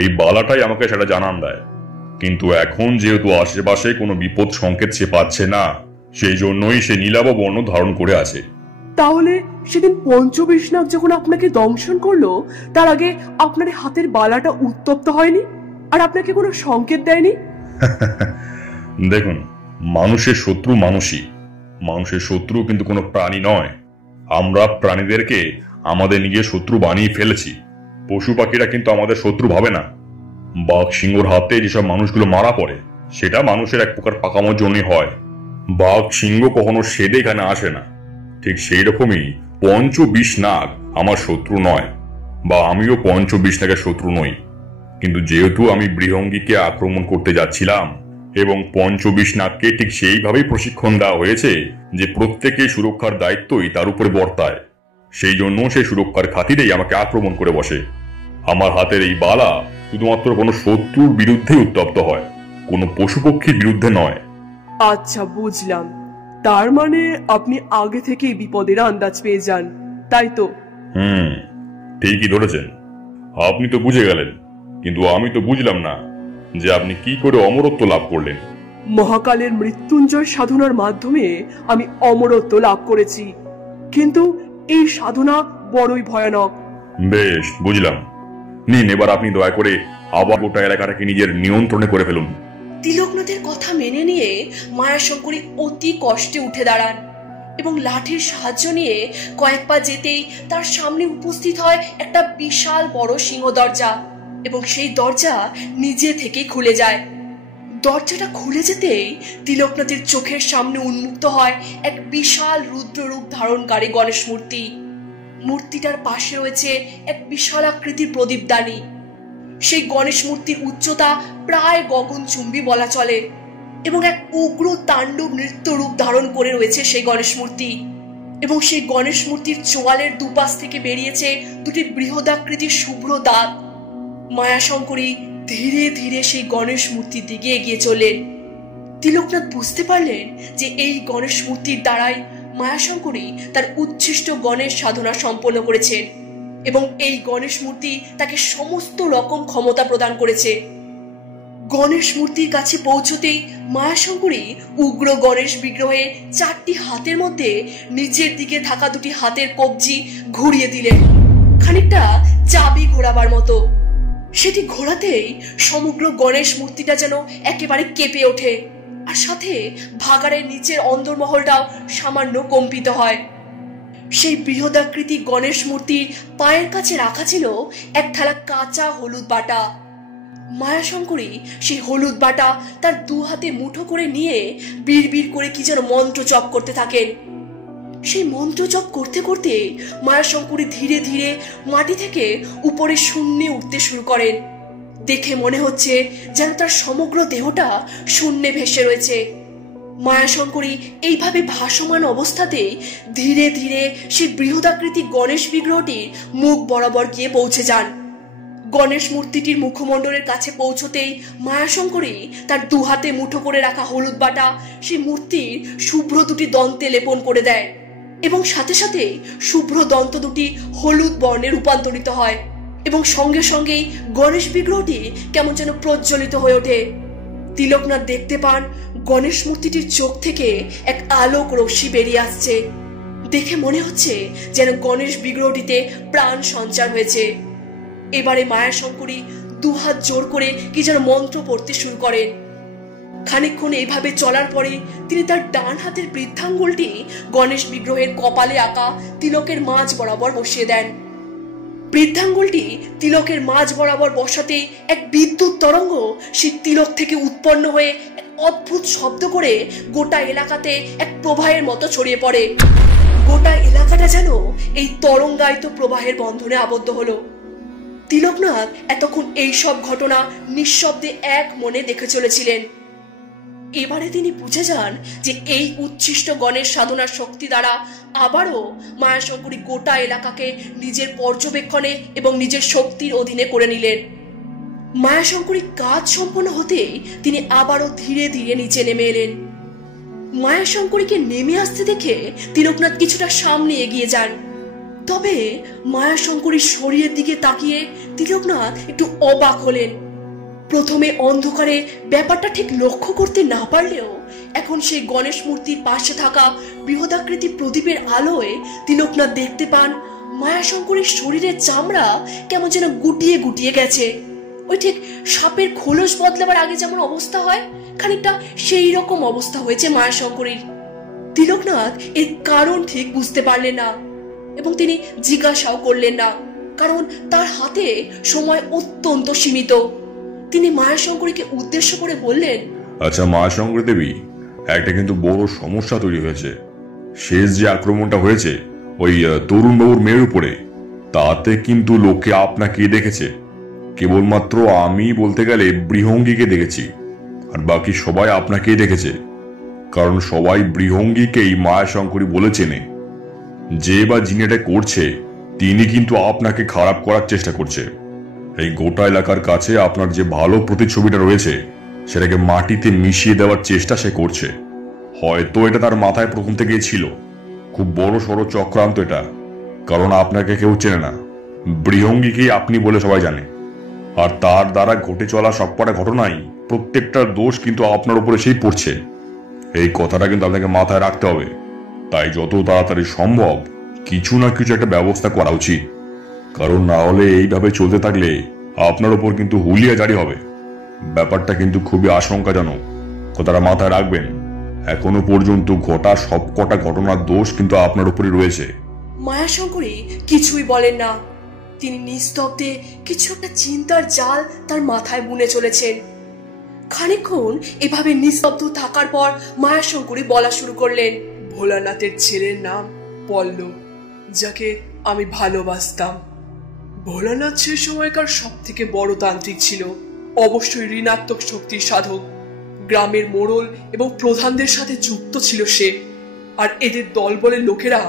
এই বালাটাই আমাকে সেটা জানান দেয়। কিন্তু এখন যেহেতু আশেপাশে কোনো বিপদ সংকেত সে পাচ্ছে না, সেই জন্যই সে নীলাভ বর্ণ ধারণ করে আছে। তাহলে সেদিন পঞ্চবিষ্ণাক যখন আপনাকে দংশন করলো তার আগে আপনার হাতের বালাটা উত্তপ্ত হয়নি আর আপনাকে কোনো সংকেত দেয়নি? দেখুন, মানুষের শত্রু মানুষই, মানুষের শত্রু কিন্তু কোনো প্রাণী নয়। আমরা প্রাণীদেরকে আমাদের নিজের শত্রু বানিয়ে ফেলেছি। পশু পাখিরা কিন্তু আমাদের শত্রু ভাবে না। বাঘ সিংহর হাতে যেসব মানুষগুলো মারা পড়ে সেটা মানুষের এক প্রকার পাকানোর জন্যই হয়। বাঘ সিংহ কখনো সেদে এখানে আসে না। ঠিক সেই রকমই পঞ্চবিষ্ণাক আমার শত্রু নয়, বা আমিও পঞ্চবিষ্ণাকের শত্রু নই। কিন্তু যেহেতু আমি বৃহঙ্গীকে আক্রমণ করতে যাচ্ছিলাম এবং পঞ্চবিষ্ণাককে ঠিক সেইভাবেই প্রশিক্ষণ দেওয়া হয়েছে যে প্রত্যেকের সুরক্ষার দায়িত্বই তার উপরে বর্তায়, সেই জন্য সে সুরক্ষার খাতিরেই আমাকে আক্রমণ করে বসে। আমার হাতের এই বালা শুধুমাত্র কোনো শত্রুর বিরুদ্ধে উত্তপ্ত হয়, কোনো পশুপক্ষীর বিরুদ্ধে নয়। আচ্ছা, বুঝলাম। তার মানে আপনি আগে থেকেই বিপদের আন্দাজ পেয়ে যান, তাই তো? ঠিকই ধরেছেন। আপনি তো বুঝে গেলেন, কিন্তু আমি তো বুঝলাম না যে আপনি কি করে অমরত্ব লাভ করলেন। মহাকালের মৃত্যুঞ্জয় সাধনার মাধ্যমে আমি অমরত্ব লাভ করেছি, কিন্তু এই সাধনা বড়ই ভয়ানক। বেশ, বুঝলাম। নিন, এবার আপনি দয়া করে আবার গোটা এলাকাটাকে নিজের নিয়ন্ত্রণে করে ফেলুন। তিলকনাথের কথা মেনে নিয়ে মায়াশঙ্করী অতি কষ্টে উঠে দাঁড়ান এবং লাঠির সাহায্য নিয়ে কয়েক পা যেতেই তার সামনে উপস্থিত হয় একটা বিশাল বড় সিংহ দরজা, এবং সেই দরজা নিজে থেকে খুলে যায়। দরজাটা খুলে যেতেই তিলকনাথের চোখের সামনে উন্মুক্ত হয় এক বিশাল রুদ্ররূপ ধারণকারী গণেশ মূর্তি। মূর্তিটার পাশে রয়েছে এক বিশাল আকৃতির প্রদীপদানি। সেই গণেশ মূর্তির উচ্চতা প্রায় গগনচুম্বী বলা চলে এবং এক উগ্র তাণ্ডব নৃত্য রূপ ধারণ করে রয়েছে সেই গণেশ মূর্তি। এবং সেই গণেশ মূর্তির চোয়ালের দুপাশ থেকে বেরিয়েছে দুটি বৃহদাকৃতির শুভ্র দাঁত। মায়াশঙ্করী ধীরে ধীরে সেই গণেশ মূর্তির দিকে এগিয়ে চলেন। তিলকনাথ বুঝতে পারলেন যে এই গণেশ মূর্তির দ্বারাই মায়াশঙ্করী তার উচ্ছিষ্ট গণেশ সাধনা সম্পন্ন করেছেন এবং এই গণেশ মূর্তি তাকে সমস্ত রকম ক্ষমতা প্রদান করেছে। গণেশ মূর্তির কাছে পৌঁছতেই মায়াশঙ্করী উগ্র গণেশ বিগ্রহে 4টি হাতের মধ্যে নিচের দিকে থাকা দুটি হাতের কবজি ঘুরিয়ে দিলেন, খানিকটা চাবি ঘোরাবার মতো। সেটি ঘোরাতেই সমগ্র গণেশ মূর্তিটা যেন একেবারে কেঁপে ওঠে, আর সাথে ভাগাড়ের নিচের অন্দরমহলটাও সামান্য কম্পিত হয়। সেই বৃহদাকৃতি গণেশ মূর্তির পায়ের কাছে রাখা ছিল এক থালা কাঁচা হলুদ বাটা। মায়াশঙ্করী সেই হলুদ বাটা তার 2 হাতে মুঠো করে নিয়ে বিড়বিড় করে কি যেন মন্ত্র জপ করতে থাকেন। সেই মন্ত্র জপ করতে করতে মায়াশঙ্করী ধীরে ধীরে মাটি থেকে উপরে শূন্যে উঠতে শুরু করেন। দেখে মনে হচ্ছে যেন তার সমগ্র দেহটা শূন্যে ভেসে রয়েছে। মায়াশঙ্করী এইভাবে ভাসমান অবস্থাতে ধীরে ধীরে সেই বৃহদাকৃতি গণেশ বিগ্রহটির মুখ বরাবর গিয়ে পৌঁছে যান। গণেশ মূর্তিটির মুখমণ্ডলের কাছে পৌঁছতেই মায়াশঙ্করী তার দুহাতে মুঠো করে রাখা হলুদ বাটা সেই মূর্তির শুভ্র দুটি দন্তে লেপন করে দেয় এবং সাথে সাথে শুভ্র দন্ত দুটি হলুদ বর্ণে রূপান্তরিত হয় এবং সঙ্গে সঙ্গেই গণেশ বিগ্রহটি কেমন যেন প্রজ্বলিত হয়ে ওঠে। তিলকনাথ দেখতে পান গণেশ মূর্তিটির চোখ থেকে এক আলোক রশ্মি বেরিয়ে আসছে। দেখে মনে হচ্ছে যেন গণেশ বিগ্রহটিতে প্রাণ সঞ্চার হয়েছে। এবারে মায়াশঙ্করী দুহাত জোর করে কি যেন মন্ত্র পড়তে শুরু করেন। খানিকক্ষণ এইভাবে চলার পরে তিনি তার ডান হাতের বৃদ্ধাঙ্গুলটি গণেশ বিগ্রহের কপালে আঁকা তিলকের মাঝ বরাবর বসিয়ে দেন। বৃদ্ধাঙ্গুলটি তিলকের মাঝ বরাবর বসাতে এক বিদ্যুৎ তরঙ্গ সেই তিলক থেকে উৎপন্ন হয়ে এক অদ্ভুত শব্দ করে গোটা এলাকাতে এক প্রবাহের মতো ছড়িয়ে পড়ে। গোটা এলাকাটা যেন এই তরঙ্গায়িত প্রবাহের বন্ধনে আবদ্ধ হলো। তিলকনাথ এতক্ষণ এই সব ঘটনা নিঃশব্দে এক মনে দেখে চলেছিলেন। এবারে তিনি বুঝে যান যে এই উচ্ছিষ্ট গণেশ সাধনার শক্তি দ্বারা আবারও মায়াশঙ্করী গোটা এলাকাকে নিজের পর্যবেক্ষণে এবং নিজের শক্তির অধীনে করে নিলেন। মায়াশঙ্করী কাজ সম্পন্ন হতেই তিনি আবারও ধীরে ধীরে নিচে নেমে এলেন। মায়াশঙ্করীকে নেমে আসতে দেখে তিলকনাথ কিছুটা সামনে এগিয়ে যান। তবে মায়াশঙ্করীর শরীরের দিকে তাকিয়ে তিলকনাথ একটু অবাক হলেন। প্রথমে অন্ধকারে ব্যাপারটা ঠিক লক্ষ্য করতে না পারলেও এখন সেই গণেশ মূর্তির পাশে থাকা বৃহদাকৃতি প্রদীপের আলোয় তিলকনাথ দেখতে পান মায়াশঙ্করীর শরীরের চামড়া কেমন যেন গুটিয়ে গুটিয়ে গেছে। ওই ঠিক সাপের খোলস বদলাবার আগে যেমন অবস্থা হয়, খানিকটা সেই রকম অবস্থা হয়েছে মায়াশঙ্করীর। তিলকনাথ এর কারণ ঠিক বুঝতে পারলেন না এবং তিনি জিজ্ঞাসাও করলেন না, কারণ তার হাতে সময় অত্যন্ত সীমিত। তিনি মায়াশঙ্করীকে উদ্দেশ্য করে বললেন, আচ্ছা মায়াশঙ্করী দেবী, একটা কিন্তু বড় সমস্যা তৈরি হয়েছে। শেষ যে আক্রমণটা হয়েছে ওই তরুণ বাবুর মেয়ের উপরে, তাতে কিন্তু লোকে আপনাকে দেখেছে। কেবলমাত্র আমি বলতে গেলে বৃহঙ্গীকে দেখেছি, আর বাকি সবাই আপনাকেই দেখেছে। কারণ সবাই বৃহঙ্গীকেই মায়াশঙ্করী বলে চেনে। যে বা যিনি এটা করছে তিনি কিন্তু আপনাকে খারাপ করার চেষ্টা করছে। এই গোটা এলাকার কাছে আপনার যে ভালো প্রতিচ্ছবিটা রয়েছে সেটাকে মাটিতে মিশিয়ে দেওয়ার চেষ্টা সে করছে। হয়তো এটা তার মাথায় প্রথম থেকেই ছিল। খুব বড় সড়ো চক্রান্ত এটা, কারণ আপনাকে কেউ চেনে না, বৃহঙ্গীকেই আপনি বলে সবাই জানে। আর তার দ্বারা ঘটে চলা সবকটা ঘটনাই প্রত্যেকটার দোষ কিন্তু আপনার উপরে সেই পড়ছে। এই কথাটা কিন্তু আপনাকে মাথায় রাখতে হবে। তাই যত তাড়াতাড়ি সম্ভব কিছু না কিছু একটা ব্যবস্থা করা উচিত, কারণ না হলে এইভাবে চলতে থাকলে আপনার উপর কিন্তু হুলিয়া জারি হবে। ব্যাপারটা কিন্তু খুবই আশঙ্কাজনক, কথাটা মাথায় রাখবেন। এখনো পর্যন্ত ঘটা সবকটা ঘটনার দোষ কিন্তু আপনার উপরে রয়েছে। মায়াশঙ্করী কিছুই বলেন না। তিনি নিস্তব্ধে কিছু একটা চিন্তার জাল তার মাথায় বুনে চলেছেন। খানিকক্ষণ এভাবে নিস্তব্ধ থাকার পর মায়াশঙ্করী বলা শুরু করলেন, ভোলানাথের ছেলের নাম পল্লব, যাকে আমি ভালোবাসতাম। ভোলানাথ সে সময়কার সব থেকে বড় তান্ত্রিক ছিল, অবশ্যই ঋণাত্মক শক্তির সাধক। গ্রামের মোড়ল এবং প্রধানদের সাথে যুক্ত ছিল সে, আর এদের দলবলের লোকেরা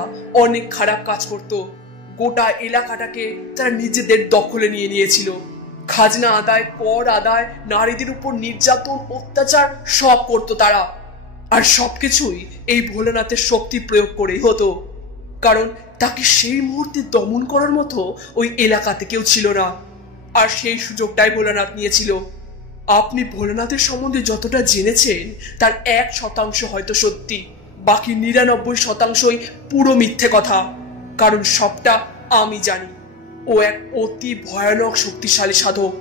অনেক খারাপ কাজ করত। গোটা এলাকাটাকে তারা নিজেদের দখলে নিয়ে নিয়েছিল। খাজনা আদায়, কর আদায়, নারীদের উপর নির্যাতন, অত্যাচার সব করতো তারা। আর সবকিছুই এই ভোলানাথের শক্তি প্রয়োগ করেই হতো, কারণ তাকে সেই মুহূর্তে দমন করার মতো ওই এলাকাতে কেউ ছিল না। আর সেই সুযোগটাই ভোলানাথ নিয়েছিল। আপনি ভোলানাথের সম্বন্ধে যতটা জেনেছেন তার 1% হয়তো সত্যি, বাকি 99%ই পুরো মিথ্যে কথা। কারণ সবটা আমি জানি। ও এক অতি ভয়ানক শক্তিশালী সাধক।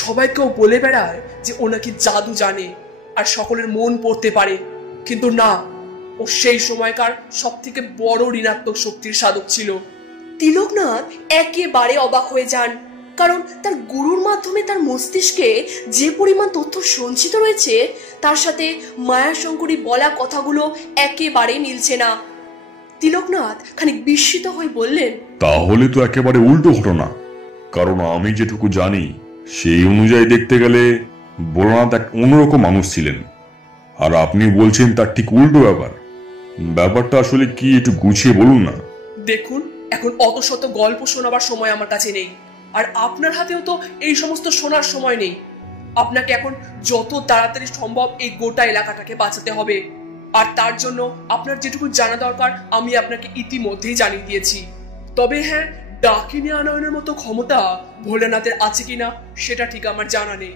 সবাইকেও বলে বেড়ায় যে ও নাকি জাদু জানে আর সকলের মন পড়তে পারে, কিন্তু না, ও সেই সময়কার সব থেকে বড় ঋণাত্মক শক্তির সাধক ছিল। তিলকনাথ একেবারে অবাক হয়ে যান, কারণ তার গুরুর মাধ্যমে তার মস্তিষ্কে যে পরিমাণ তথ্য সঞ্চিত রয়েছে তার সাথে মায়াশঙ্করী বলা কথাগুলো একেবারে মিলছে না। তিলকনাথ খানিক বিস্মিত হয়ে বললেন, তাহলে তো একেবারে উল্টো ঘটনা। কারণ আমি যেটুকু জানি সেই অনুযায়ী দেখতে গেলে ভোলানাথ এক অন্যরকম মানুষ ছিলেন, আর আপনি বলছেন তার ঠিক উল্টো ব্যাপার। ব্যাপারটা আসলে কি একটু গুছিয়ে বলুন না। দেখুন, এখন অত শত গল্প শোনাবার সময় আমার কাছে নেই। আর আপনার হাতেও তো এই সমস্ত শোনার সময় নেই। আপনাকে এখন যত তাড়াতাড়ি সম্ভব এই গোটা এলাকাটাকে বাঁচাতে হবে। আর তার জন্য আপনার যেটুকু জানা দরকার আমি আপনাকে ইতিমধ্যেই জানিয়ে দিয়েছি। তবে হ্যাঁ, ডাকিনী আনয়নের মতো ক্ষমতা ভোলেনাথের আছে কিনা সেটা ঠিক আমার জানা নেই।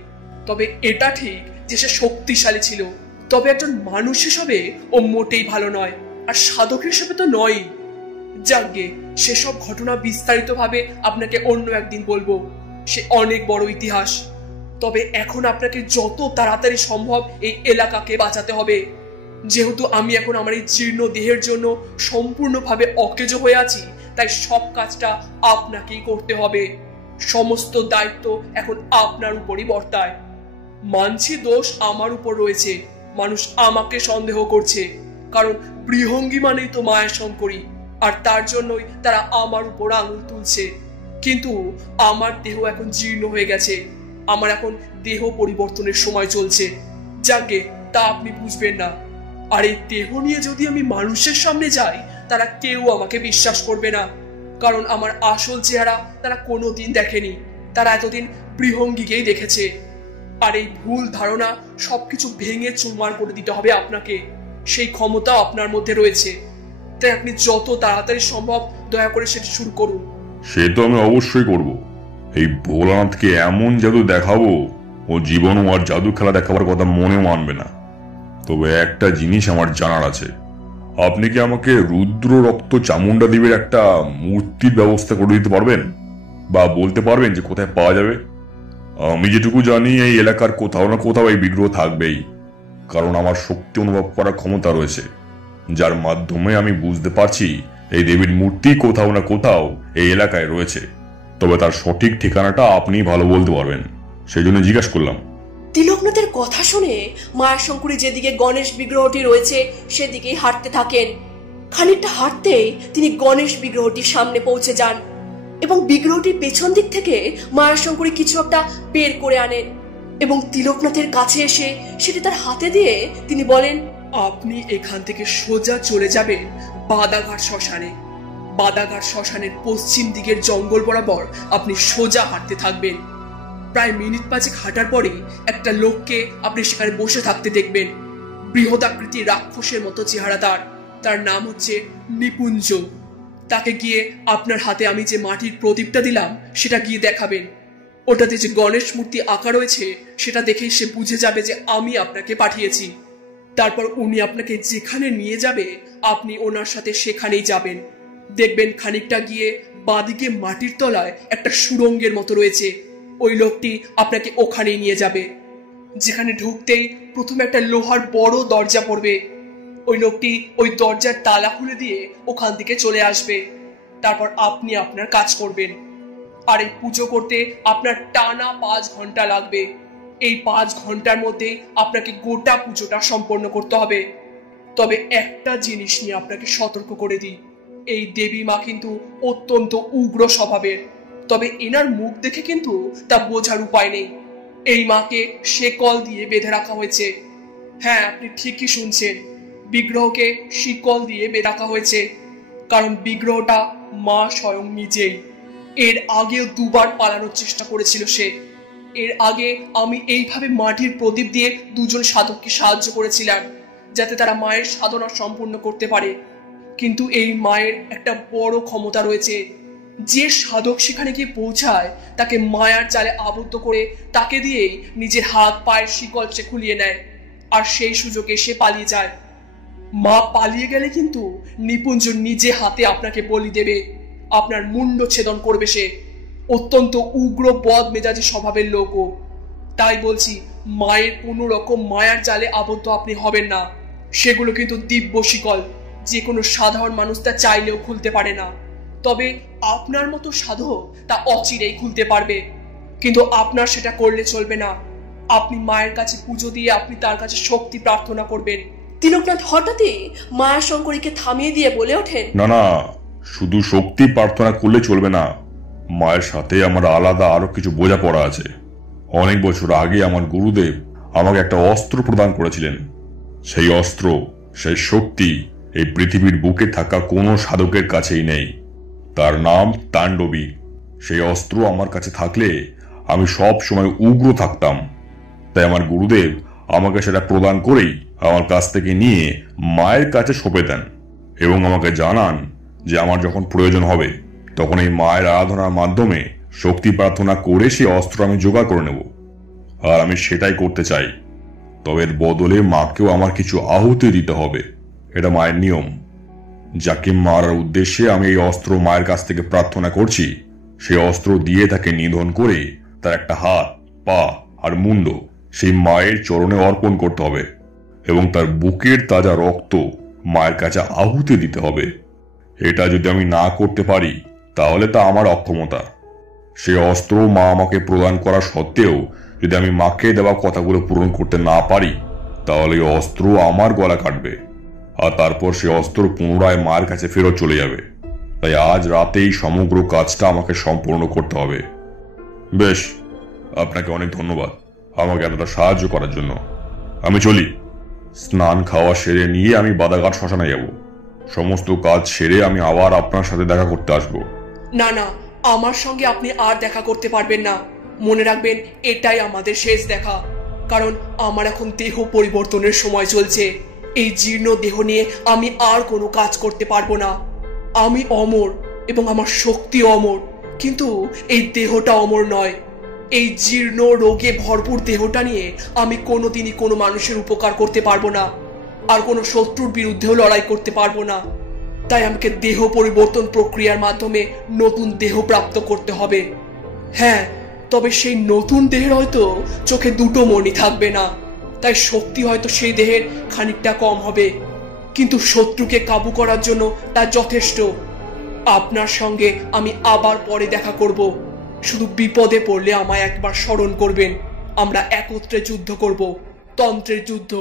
তবে এটা ঠিক যে সে শক্তিশালী ছিল। তবে একজন মানুষ হিসাবে ও মোটেই ভালো নয়, আর সাধক হিসেবে তো নয়। যাকগে, সেসব ঘটনা বিস্তারিতভাবে আপনাকে অন্য একদিন বলবো। সে অনেক বড় ইতিহাস। তবে এখন আপনাকে যত তাড়াতাড়ি সম্ভব এই এলাকাকে বাঁচাতে হবে। যেহেতু আমি এখন আমার এই জীর্ণ দেহের জন্য সম্পূর্ণভাবে অকেজো হয়ে আছি, তাই সব কাজটা আপনাকেই করতে হবে। সমস্ত দায়িত্ব এখন আপনার উপরই বর্তায়। মানছি দোষ আমার উপর রয়েছে, মানুষ আমাকে সন্দেহ করছে, কারণ বৃহঙ্গী মানেই তো মায়ের শঙ্করী, আর তার জন্যই তারা আমার উপর আঙুল তুলছে। কিন্তু আমার দেহ এখন জীর্ণ হয়ে গেছে, আমার এখন দেহ পরিবর্তনের সময় চলছে। যাকে তা আপনি বুঝবেন না। আর এই দেহ নিয়ে যদি আমি মানুষের সামনে যাই, তারা কেউ আমাকে বিশ্বাস করবে না, কারণ আমার আসল চেহারা তারা কোনোদিন দেখেনি। তারা এতদিন বৃহঙ্গীকেই দেখেছে। আর এই ভুল ধারণা সবকিছু ভেঙে চুরমার করে দিতে হবে আপনাকে। সেই ক্ষমতা আপনার মধ্যে রয়েছে, তাই আপনি যত তাড়াতাড়ি সম্ভব দয়া করে সেটা শুরু করুন। সে তো আমি অবশ্যই করব। এই ভোলানাথকে এমন জাদু দেখাবো, ও জীবনও আর জাদু খেলা দেখাবার কথা মনেও আনবে না। তবে একটা জিনিস আমার জানার আছে, আপনি কি আমাকে রুদ্র রক্ত চামুন্ডা দেবীর একটা মূর্তির ব্যবস্থা করে দিতে পারবেন, বা বলতে পারবেন যে কোথায় পাওয়া যাবে? আমি যেটুকু জানি এই এলাকার কোথাও না কোথাও এই বিগ্রহ থাকবেই, কারণ আমার শক্তি অনুভব করার ক্ষমতা রয়েছে, যার মাধ্যমে আমি বুঝতে পারছি এই দেবীর মূর্তি কোথাও না কোথাও এই এলাকায় রয়েছে। তবে তার সঠিক ঠিকানাটা আপনি ভালো বলতে পারবেন, সেই জন্য জিজ্ঞাসা করলাম। তিলকনাথের কথা শুনে মায়াশঙ্করী যেদিকে গণেশ বিগ্রহটি রয়েছে সেদিকেই হাঁটতে থাকেন। খানিকটা হাঁটতেই তিনি গণেশ বিগ্রহটির সামনে পৌঁছে যান এবং বিগ্রহটির পেছন দিক থেকে মায়াশঙ্করী কিছু একটা বের করে আনেন এবং তিলকনাথের কাছে এসে সেটি তার হাতে দিয়ে তিনি বলেন, আপনি এখান থেকে সোজা চলে যাবেন বাদাঘাট শ্মশানে। বাদাঘাট শ্মশানের পশ্চিম দিকের জঙ্গল বরাবর আপনি সোজা হাঁটতে থাকবেন। প্রায় মিনিট 5 হাঁটার পরেই একটা লোককে আপনি সেখানে বসে থাকতে দেখবেন। বৃহদাকৃতির রাক্ষসের মতো চেহারা তার নাম হচ্ছে নিপুঞ্জ। তাকে গিয়ে আপনার হাতে আমি যে মাটির প্রদীপটা দিলাম সেটা গিয়ে দেখাবেন। ওটাতে যে গণেশ মূর্তি আঁকা রয়েছে সেটা দেখেই সে বুঝে যাবে যে আমি আপনাকে পাঠিয়েছি। তারপর উনি আপনাকে যেখানে নিয়ে যাবে আপনি ওনার সাথে সেখানেই যাবেন। দেখবেন খানিকটা গিয়ে বাদিকে মাটির তলায় একটা সুড়ঙ্গের মতো রয়েছে। ওই লোকটি আপনাকে ওখানেই নিয়ে যাবে, যেখানে ঢুকতেই প্রথমে একটা লোহার বড় দরজা পড়বে। ওই লোকটি ওই দরজার তালা খুলে দিয়ে ওখান থেকে চলে আসবে। তারপর আপনি আপনার কাজ করবেন। আর এই পুজো করতে আপনার টানা 5 ঘন্টা লাগবে। এই 5 ঘন্টার মধ্যে আপনাকে গোটা পুজোটা সম্পন্ন করতে হবে। তবে একটা জিনিস নিয়ে আপনাকে সতর্ক করে দিই, এই দেবী মা কিন্তু অত্যন্ত উগ্র স্বভাবের। তবে এনার মুখ দেখে কিন্তু তা বোঝার উপায় নেই। এই মাকে শেকল দিয়ে বেঁধে রাখা হয়েছে। হ্যাঁ, আপনি ঠিকই শুনছেন, বিগ্রহকে শিকল দিয়ে বেঁধে রাখা হয়েছে, কারণ বিগ্রহটা মা স্বয়ং নিজেই। এর আগেও 2 বার পালানোর চেষ্টা করেছিল সে। এর আগে আমি এইভাবে মাটির প্রদীপ দিয়ে 2 জন সাধককে সাহায্য করেছিলাম, যাতে তারা মায়ের সাধনা সম্পূর্ণ করতে পারে। কিন্তু এই মায়ের একটা বড় ক্ষমতা রয়েছে। যে সাধক সেখানে গিয়ে পৌঁছায় তাকে মায়ার জালে আবদ্ধ করে তাকে দিয়েই নিজের হাত পায়ের শিকল সে খুলিয়ে নেয়, আর সেই সুযোগে সে পালিয়ে যায়। মা পালিয়ে গেলে কিন্তু নিপুঞ্জ নিজে হাতে আপনাকে বলি দেবে, আপনার মুন্ড ছেদন করবে সে। অত্যন্ত উগ্র বদ মেজাজি স্বভাবের লোকও। তাই বলছি, মায়ের কোনো রকম মায়ার জালে আবদ্ধ আপনি হবেন না। সেগুলো কিন্তু দিব্য শিকল, যে কোনো সাধারণ মানুষ তা চাইলেও খুলতে পারে না। তবে আপনার মতো সাধক তা অচিরেই খুলতে পারবে, কিন্তু আপনার সেটা করলে চলবে না। আপনি মায়ের কাছে পুজো দিয়ে আপনি তার কাছে শক্তি প্রার্থনা করবেন। তিলকনাথ হঠাৎই মায়াশঙ্করীকে থামিয়ে দিয়ে বলে ওঠেন, না না, শুধু শক্তি প্রার্থনা করলে চলবে না, মায়ের সাথে আমার আলাদা আরো কিছু বোঝাপড়া আছে। অনেক বছর আগে আমার গুরুদেব আমাকে একটা অস্ত্র প্রদান করেছিলেন। সেই অস্ত্র, সেই শক্তি এই পৃথিবীর বুকে থাকা কোনো সাধকের কাছেই নেই। তার নাম তাণ্ডবী। সেই অস্ত্র আমার কাছে থাকলে আমি সব সময় উগ্র থাকতাম। তাই আমার গুরুদেব আমাকে সেটা প্রদান করেই আমার কাছ থেকে নিয়ে মায়ের কাছে সঁপে দেন এবং আমাকে জানান যে আমার যখন প্রয়োজন হবে তখন এই মায়ের আরাধনার মাধ্যমে শক্তি প্রার্থনা করে সেই অস্ত্র আমি জোগাড় করে নেব। আর আমি সেটাই করতে চাই। তবে এর বদলে মাকেও আমার কিছু আহুতি দিতে হবে, এটা মায়ের নিয়ম। যাকে মারার উদ্দেশ্যে আমি এই অস্ত্র মায়ের কাছ থেকে প্রার্থনা করছি, সেই অস্ত্র দিয়ে তাকে নিধন করে তার একটা হাত, পা আর মুন্ড সেই মায়ের চরণে অর্পণ করতে হবে এবং তার বুকের তাজা রক্ত মায়ের কাছে আহুতি দিতে হবে। এটা যদি আমি না করতে পারি তাহলে তা আমার অক্ষমতা। সেই অস্ত্র মা আমাকে প্রদান করা সত্ত্বেও যদি আমি মাকে দেওয়া কথাগুলো পূরণ করতে না পারি তাহলে এই অস্ত্র আমার গলা কাটবে আর তারপর সেই অস্ত্র পুনরায় মায়ের কাছে ফেরত চলে যাবে। তাই আজ রাতেই সমগ্র কাজটা আমাকে সম্পূর্ণ করতে হবে। বেশ, আপনাকে অনেক ধন্যবাদ আমাকে এতটা সাহায্য করার জন্য। আমি চলি। স্নান খাওয়া সেরে নিয়ে আমি বাদাঘাট শ্মশানে যাব। সমস্ত কাজ সেরে আমি আবার আপনার সাথে দেখা করতে আসব। না না, আমার সঙ্গে আপনি আর দেখা করতে পারবেন না। মনে রাখবেন, এটাই আমাদের শেষ দেখা। কারণ আমার এখন দেহ পরিবর্তনের সময় চলছে। এই জীর্ণ দেহ নিয়ে আমি আর কোনো কাজ করতে পারবো না। আমি অমর এবং আমার শক্তি অমর, কিন্তু এই দেহটা অমর নয়। এই জীর্ণ রোগে ভরপুর দেহটা নিয়ে আমি কোনোদিনই কোনো মানুষের উপকার করতে পারবো না, আর কোনো শত্রুর বিরুদ্ধেও লড়াই করতে পারবো না। তাই আমাকে দেহ পরিবর্তন প্রক্রিয়ার মাধ্যমে নতুন দেহ প্রাপ্ত করতে হবে। হ্যাঁ, তবে সেই নতুন দেহের হয়তো চোখে দুটো মণি থাকবে না, তাই শক্তি হয়তো সেই দেহের খানিকটা কম হবে, কিন্তু শত্রুকে কাবু করার জন্য তা যথেষ্ট। আপনার সঙ্গে আমি আবার পরে দেখা করব। শুধু বিপদে পড়লে আমায় একবার স্মরণ করবেন। আমরা একত্রে যুদ্ধ করব, তন্ত্রের যুদ্ধ।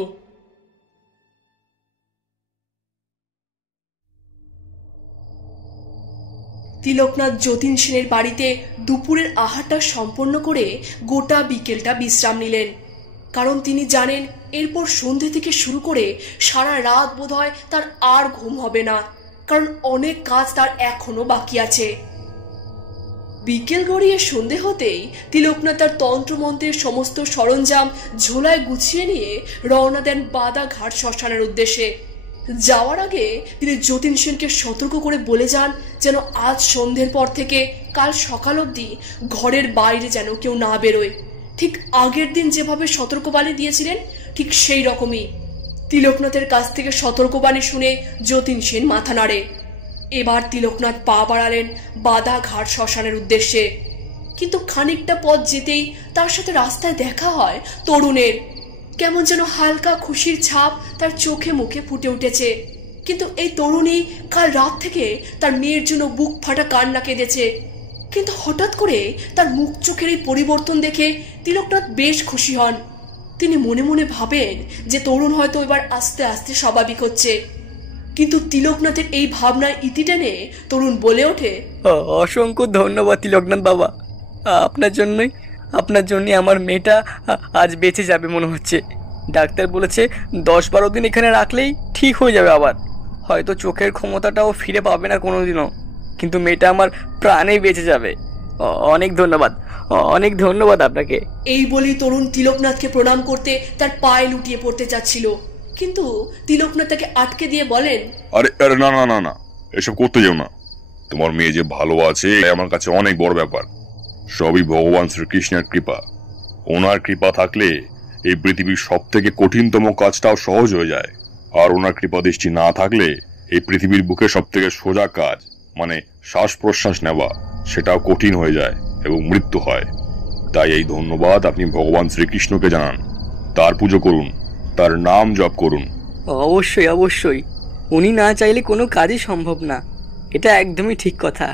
তিলকনাথ যতীন সেনের বাড়িতে দুপুরের আহারটা সম্পন্ন করে গোটা বিকেলটা বিশ্রাম নিলেন। কারণ তিনি জানেন এরপর সন্ধে থেকে শুরু করে সারা রাত বোধহয় তার আর ঘুম হবে না, কারণ অনেক কাজ তার এখনো বাকি আছে। বিকেল গড়িয়ে সন্ধে হতেই তিলকনাথ তার তন্ত্রমন্ত্রের সমস্ত সরঞ্জাম ঝোলায় গুছিয়ে নিয়ে রওনা দেন বাদাঘাট শ্মশানের উদ্দেশ্যে। যাওয়ার আগে তিনি যতীন সেনকে সতর্ক করে বলে যান যেন আজ সন্ধ্যের পর থেকে কাল সকাল অবধি ঘরের বাইরে যেন কেউ না বেরোয়। ঠিক আগের দিন যেভাবে সতর্কবাণী দিয়েছিলেন ঠিক সেই রকমই। তিলকনাথের কাছ থেকে সতর্কবাণী শুনে যতীন সেন মাথা নাড়ে। এবার তিলকনাথ পা বাড়ালেন বাদাঘাট শ্মশানের উদ্দেশ্যে। কিন্তু খানিকটা পথ যেতেই তার সাথে রাস্তায় দেখা হয় তরুণের। কেমন যেন হালকা খুশির ছাপ তার চোখে মুখে ফুটে উঠেছে। কিন্তু এই তরুণী কাল রাত থেকে তার মেয়ের জন্য বুক ফাটা কান্না কেঁদেছে। কিন্তু হঠাৎ করে তার মুখ চোখের এই পরিবর্তন দেখে তিলকনাথ বেশ খুশি হন। তিনি মনে মনে ভাবেন যে তরুণ হয়তো এবার আস্তে আস্তে স্বাভাবিক হচ্ছে। কিন্তু তিলকনাথের এই ভাবনায় ইতি টেনে তরুণ বলে ওঠে, অসংখ্য ধন্যবাদ তিলকনাথ বাবা। আপনার জন্যই আমার মেয়েটা আজ বেঁচে যাবে মনে হচ্ছে। ডাক্তার বলেছে 10-12 দিন এখানে রাখলেই ঠিক হয়ে যাবে। আবার হয়তো চোখের ক্ষমতাটাও ফিরে পাবে না কোনোদিনও, কিন্তু মেয়েটা আমার প্রাণেই বেঁচে যাবে। অনেক ধন্যবাদ আপনাকে। এই বলেই তরুণ তিলকনাথকে প্রণাম করতে তার পায়ে লুটিয়ে পড়তে যাচ্ছিল, কিন্তু তিলকনাথ তাকে আটকে দিয়ে বলেন, আরে আরে না না না না, এসব করতে যেও না। তোমার মেয়ে যে ভালো আছে আমার কাছে অনেক বড় ব্যাপার। সবই ভগবান শ্রীকৃষ্ণের কৃপা। ওনার কৃপা থাকলে এই পৃথিবীর সব থেকে কঠিনতম কাজটাও সহজ হয়ে যায়, আর ওনার কৃপা দৃষ্টি না থাকলে এই পৃথিবীর বুকে সব থেকে সোজা কাজ মানে শ্বাস প্রশ্বাস নেওয়া সেটাও কঠিন হয়ে যায় এবং মৃত্যু হয়। তাই এই ধন্যবাদ আপনি ভগবান শ্রীকৃষ্ণকে জানান, তার পুজো করুন, তার নাম জপ করুন। অবশ্যই উনি না চাইলে কোনো কাজই সম্ভব না, এটা একদমই ঠিক কথা।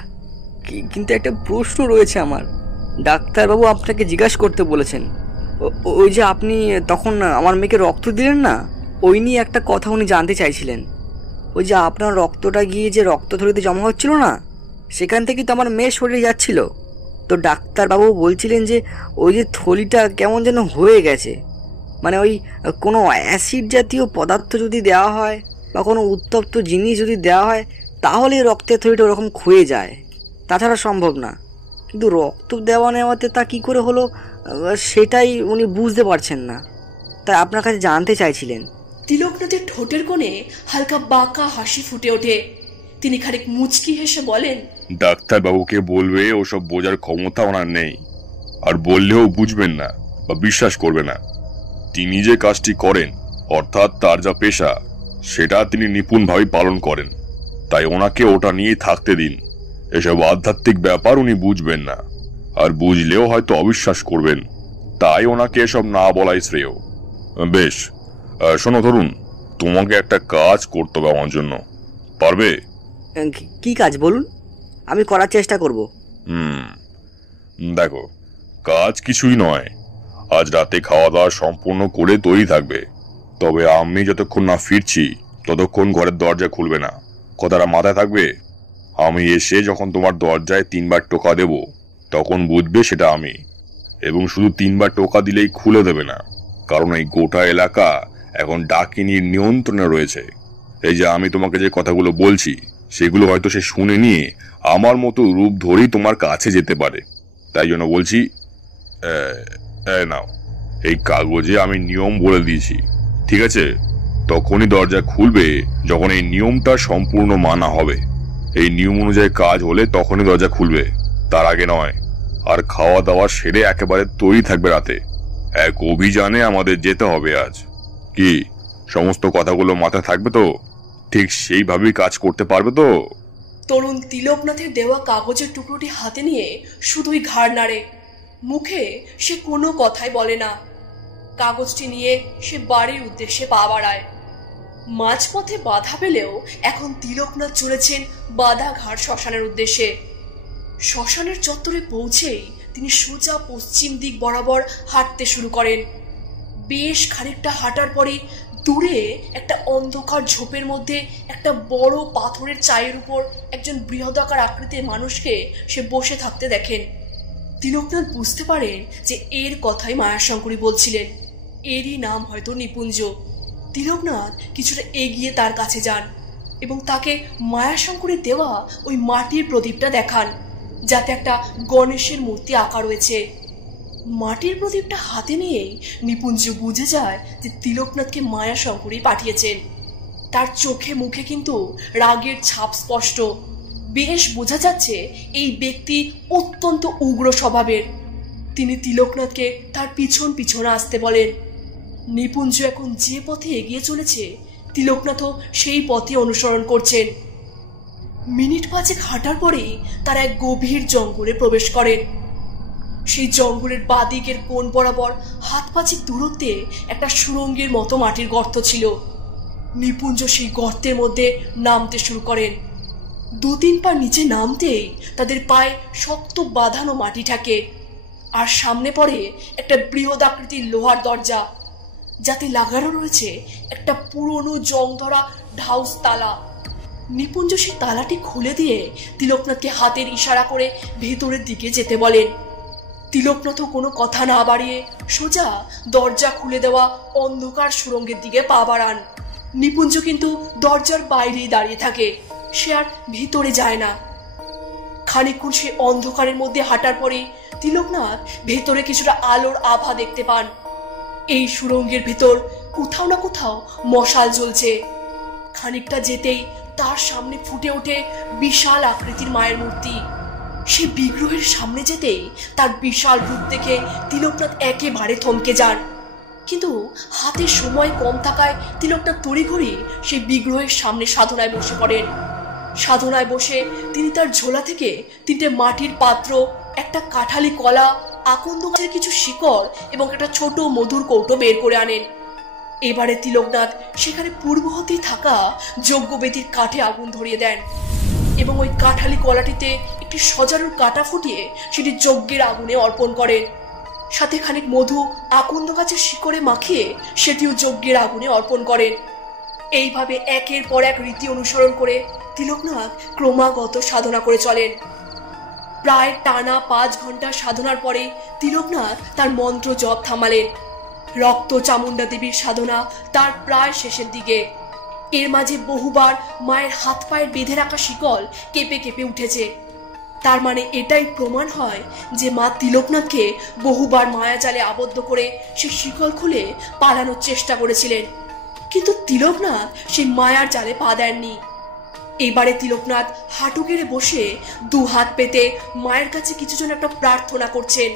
কিন্তু একটা প্রশ্ন রয়েছে আমার। ডাক্তারবাবু আপনাকে জিজ্ঞাসা করতে বলেছেন, ওই যে আপনি তখন আমার মেয়েকে রক্ত দিলেন না, ওই নিয়ে একটা কথা উনি জানতে চাইছিলেন। ওই যে আপনার রক্তটা গিয়ে যে রক্তথলিতে জমা হচ্ছিল না, সেখান থেকে তো আমার মেয়ের শরীরে যাচ্ছিল। তো ডাক্তারবাবু বলছিলেন যে ওই যে থলিটা কেমন যেন হয়ে গেছে, মানে ওই কোনো অ্যাসিড জাতীয় পদার্থ যদি দেওয়া হয় বা কোনো উত্তপ্ত জিনিস যদি দেওয়া হয় তাহলে রক্তের থলিটা ওরকম ক্ষয়ে যায়, তাছাড়া সম্ভব না। কিন্তু রক্ত দেওয়া নেওয়াতে তা কি করে হলো সেটাই উনি বুঝতে পারছেন না, তাই আপনার কাছে জানতে চাইছিলেন। তিলকনাথের ঠোঁটের কোণে হালকা বাঁকা হাসি ফুটে ওঠে। তিনি খানিক মুচকি হেসে বলেন, ডাক্তার বাবুকে বলবে ওসব বোঝার ক্ষমতা ওনার নেই, আর বললেও বুঝবেন না বা বিশ্বাস করবে না। তিনি যে কাজটি করেন, অর্থাৎ তার যা পেশা, সেটা তিনি নিপুণভাবে পালন করেন, তাই ওনাকে ওটা নিয়ে থাকতে দিন। এসব আধ্যাত্মিক ব্যাপার উনি বুঝবেন না, আর বুঝলেও হয়তো অবিশ্বাস করবেন, তাই ওনাকে এসব না বলাই শ্রেয়। বেশ, শোনো তরুণ, তোমাকে একটা কাজ করতে হবে আমার জন্য, পারবে? কি কাজ বলুন, আমি করার চেষ্টা করব। দেখো, কাজ কিছুই নয়, আজ রাতে খাওয়া দাওয়া সম্পূর্ণ করে তৈরি থাকবে, তবে আমি যতক্ষণ না ফিরছি ততক্ষণ ঘরের দরজা খুলবে না, কথাটা মাথায় থাকবে। আমি এসে যখন তোমার দরজায় 3 বার টোকা দেব, তখন বুঝবে সেটা আমি, এবং শুধু 3 বার টোকা দিলেই খুলে দেবে না, কারণ এই গোটা এলাকা এখন ডাকিনীর নিয়ন্ত্রণে রয়েছে। এই যে আমি তোমাকে যে কথাগুলো বলছি, সেগুলো হয়তো সে শুনে নিয়ে আমার মতো রূপ ধরেই তোমার কাছে যেতে পারে। তাই জন্য বলছি, নাও, এই কাগজে আমি নিয়ম বলে দিয়েছি, ঠিক আছে? তখনই দরজা খুলবে যখন এই নিয়মটা সম্পূর্ণ মানা হবে। এই নিয়ম অনুযায়ী কাজ হলে তখনই দরজা খুলবে, তার আগে নয়। আর খাওয়া দাওয়া সেরে একেবারে তৈরি থাকবে রাতে। এক অভিযানে আমাদের যেতে হবে আজ। কি সমস্ত কথাগুলো মাথায় থাকবে তো? ঠিক সেইভাবেই কাজ করতে পারবে তো? তরুণ তিলকনাথের দেওয়া কাগজের টুকরোটি হাতে নিয়ে শুধুই ঘাড় নাড়ে, মুখে সে কোনো কথাই বলে না। কাগজটি নিয়ে সে বাড়ির উদ্দেশ্যে পা বাড়ায়। মাঝপথে বাধা পেলেও এখন তিলকনাথ চলেছেন বাধাঘাট শ্মশানের উদ্দেশ্যে। শ্মশানের চত্বরে পৌঁছেই তিনি সোজা পশ্চিম দিক বরাবর হাঁটতে শুরু করেন। বেশ খানিকটা হাঁটার পরে দূরে একটা অন্ধকার ঝোপের মধ্যে একটা বড় পাথরের চায়ের উপর একজন বৃহদাকার আকৃতির মানুষকে সে বসে থাকতে দেখেন। তিলকনাথ বুঝতে পারেন যে এর কথাই মায়াশঙ্করী বলছিলেন। এরই নাম হয়তো নিপুঞ্জ। তিলকনাথ কিছুটা এগিয়ে তার কাছে যান এবং তাকে মায়াশঙ্করীর দেওয়া ওই মাটির প্রদীপটা দেখান, যাতে একটা গণেশের মূর্তি আঁকা রয়েছে। মাটির প্রদীপটা হাতে নিয়েই নিপুঞ্জ বুঝে যায় যে তিলকনাথকে মায়াশঙ্করী পাঠিয়েছেন। তার চোখে মুখে কিন্তু রাগের ছাপ স্পষ্ট। বেশ বোঝা যাচ্ছে এই ব্যক্তি অত্যন্ত উগ্র স্বভাবের। তিনি তিলকনাথকে তার পিছন পিছন আসতে বলেন। নিপুঞ্জ এখন যে পথে এগিয়ে চলেছে, তিলকনাথও সেই পথে অনুসরণ করছেন। মিনিট 5 হাঁটার পরেই তারা এক গভীর জঙ্গলে প্রবেশ করেন। সেই জঙ্গলের বাদিকের কোণ বরাবর 1 হাত দূরত্বে একটা সুড়ঙ্গের মতো মাটির গর্ত ছিল। নিপুঞ্জ সেই গর্তের মধ্যে নামতে শুরু করেন। 2-3 পা নিচে নামতেই তাদের পায়ে শক্ত বাঁধানো মাটি থাকে, আর সামনে পড়ে একটা বৃহৎ আকৃতির লোহার দরজা, যাতে লাগানো রয়েছে একটা পুরনো জং ধরা ঢাউস তালা। নিপুঞ্জ সেই তালাটি খুলে দিয়ে তিলকনাথকে হাতের ইশারা করে ভেতরের দিকে যেতে বলেন। তিলকনাথও কোনো কথা না বাড়িয়ে সোজা দরজা খুলে দেওয়া অন্ধকার সুড়ঙ্গের দিকে পা বাড়ান। নিপুঞ্জ কিন্তু দরজার বাইরেই দাঁড়িয়ে থাকে, সে আর ভিতরে যায় না। খানিকক্ষণ সে অন্ধকারের মধ্যে হাঁটার পরে তিলকনাথ ভেতরে কিছুটা আলোর আভা দেখতে পান। এই সুড়ঙ্গের ভেতর কোথাও না কোথাও মশাল জ্বলছে। খানিকটা যেতেই তার সামনে ফুটে ওঠে বিশাল আকৃতির মায়ের মূর্তি। সে বিগ্রহের সামনে যেতেই তার বিশাল রূপ দেখে তিলকনাথ একেবারে থমকে যান। কিন্তু হাতে সময় কম থাকায় তিলকনাথ তড়িঘড়ি সেই বিগ্রহের সামনে সাধনায় বসে পড়েন। সাধনায় বসে তিনি তার ঝোলা থেকে 3টে মাটির পাত্র, একটা কাঁঠালি কলা, আকন্দ গাছের কিছু শিকড় এবং একটা ছোট মধুর কৌটো বের করে আনেন। এবারে তিলকনাথ সেখানে পূর্ব হতেই থাকা যজ্ঞবেদীর কাঠে আগুন ধরিয়ে দেন এবং ওই কাঁঠালি কলাটিতে একটি সজারুর কাঁটা ফুটিয়ে সেটি যজ্ঞের আগুনে অর্পণ করেন। সাথে খানিক মধু আকন্দ গাছের শিকড়ে মাখিয়ে সেটিও যজ্ঞের আগুনে অর্পণ করেন। এইভাবে একের পর এক রীতি অনুসরণ করে তিলকনাথ ক্রমাগত সাধনা করে চলেন। প্রায় টানা 5 ঘন্টা সাধনার পরে তিলকনাথ তার মন্ত্র জপ থামালেন। রক্ত চামুন্ডা দেবীর সাধনা তার প্রায় শেষের দিকে। এর মাঝে বহুবার মায়ের হাত পায়ের বেঁধে রাখা শিকল কেঁপে কেঁপে উঠেছে। তার মানে এটাই প্রমাণ হয় যে মা তিলকনাথকে বহুবার মায়াজালে আবদ্ধ করে সে শিকল খুলে পালানোর চেষ্টা করেছিলেন, কিন্তু তিলকনাথ সেই মায়ার জালে পা দেননি। এবারে তিলকনাথ হাঁটু গেড়ে বসে দু হাত পেতে মায়ের কাছে কিছু যেন একটা প্রার্থনা করছেন।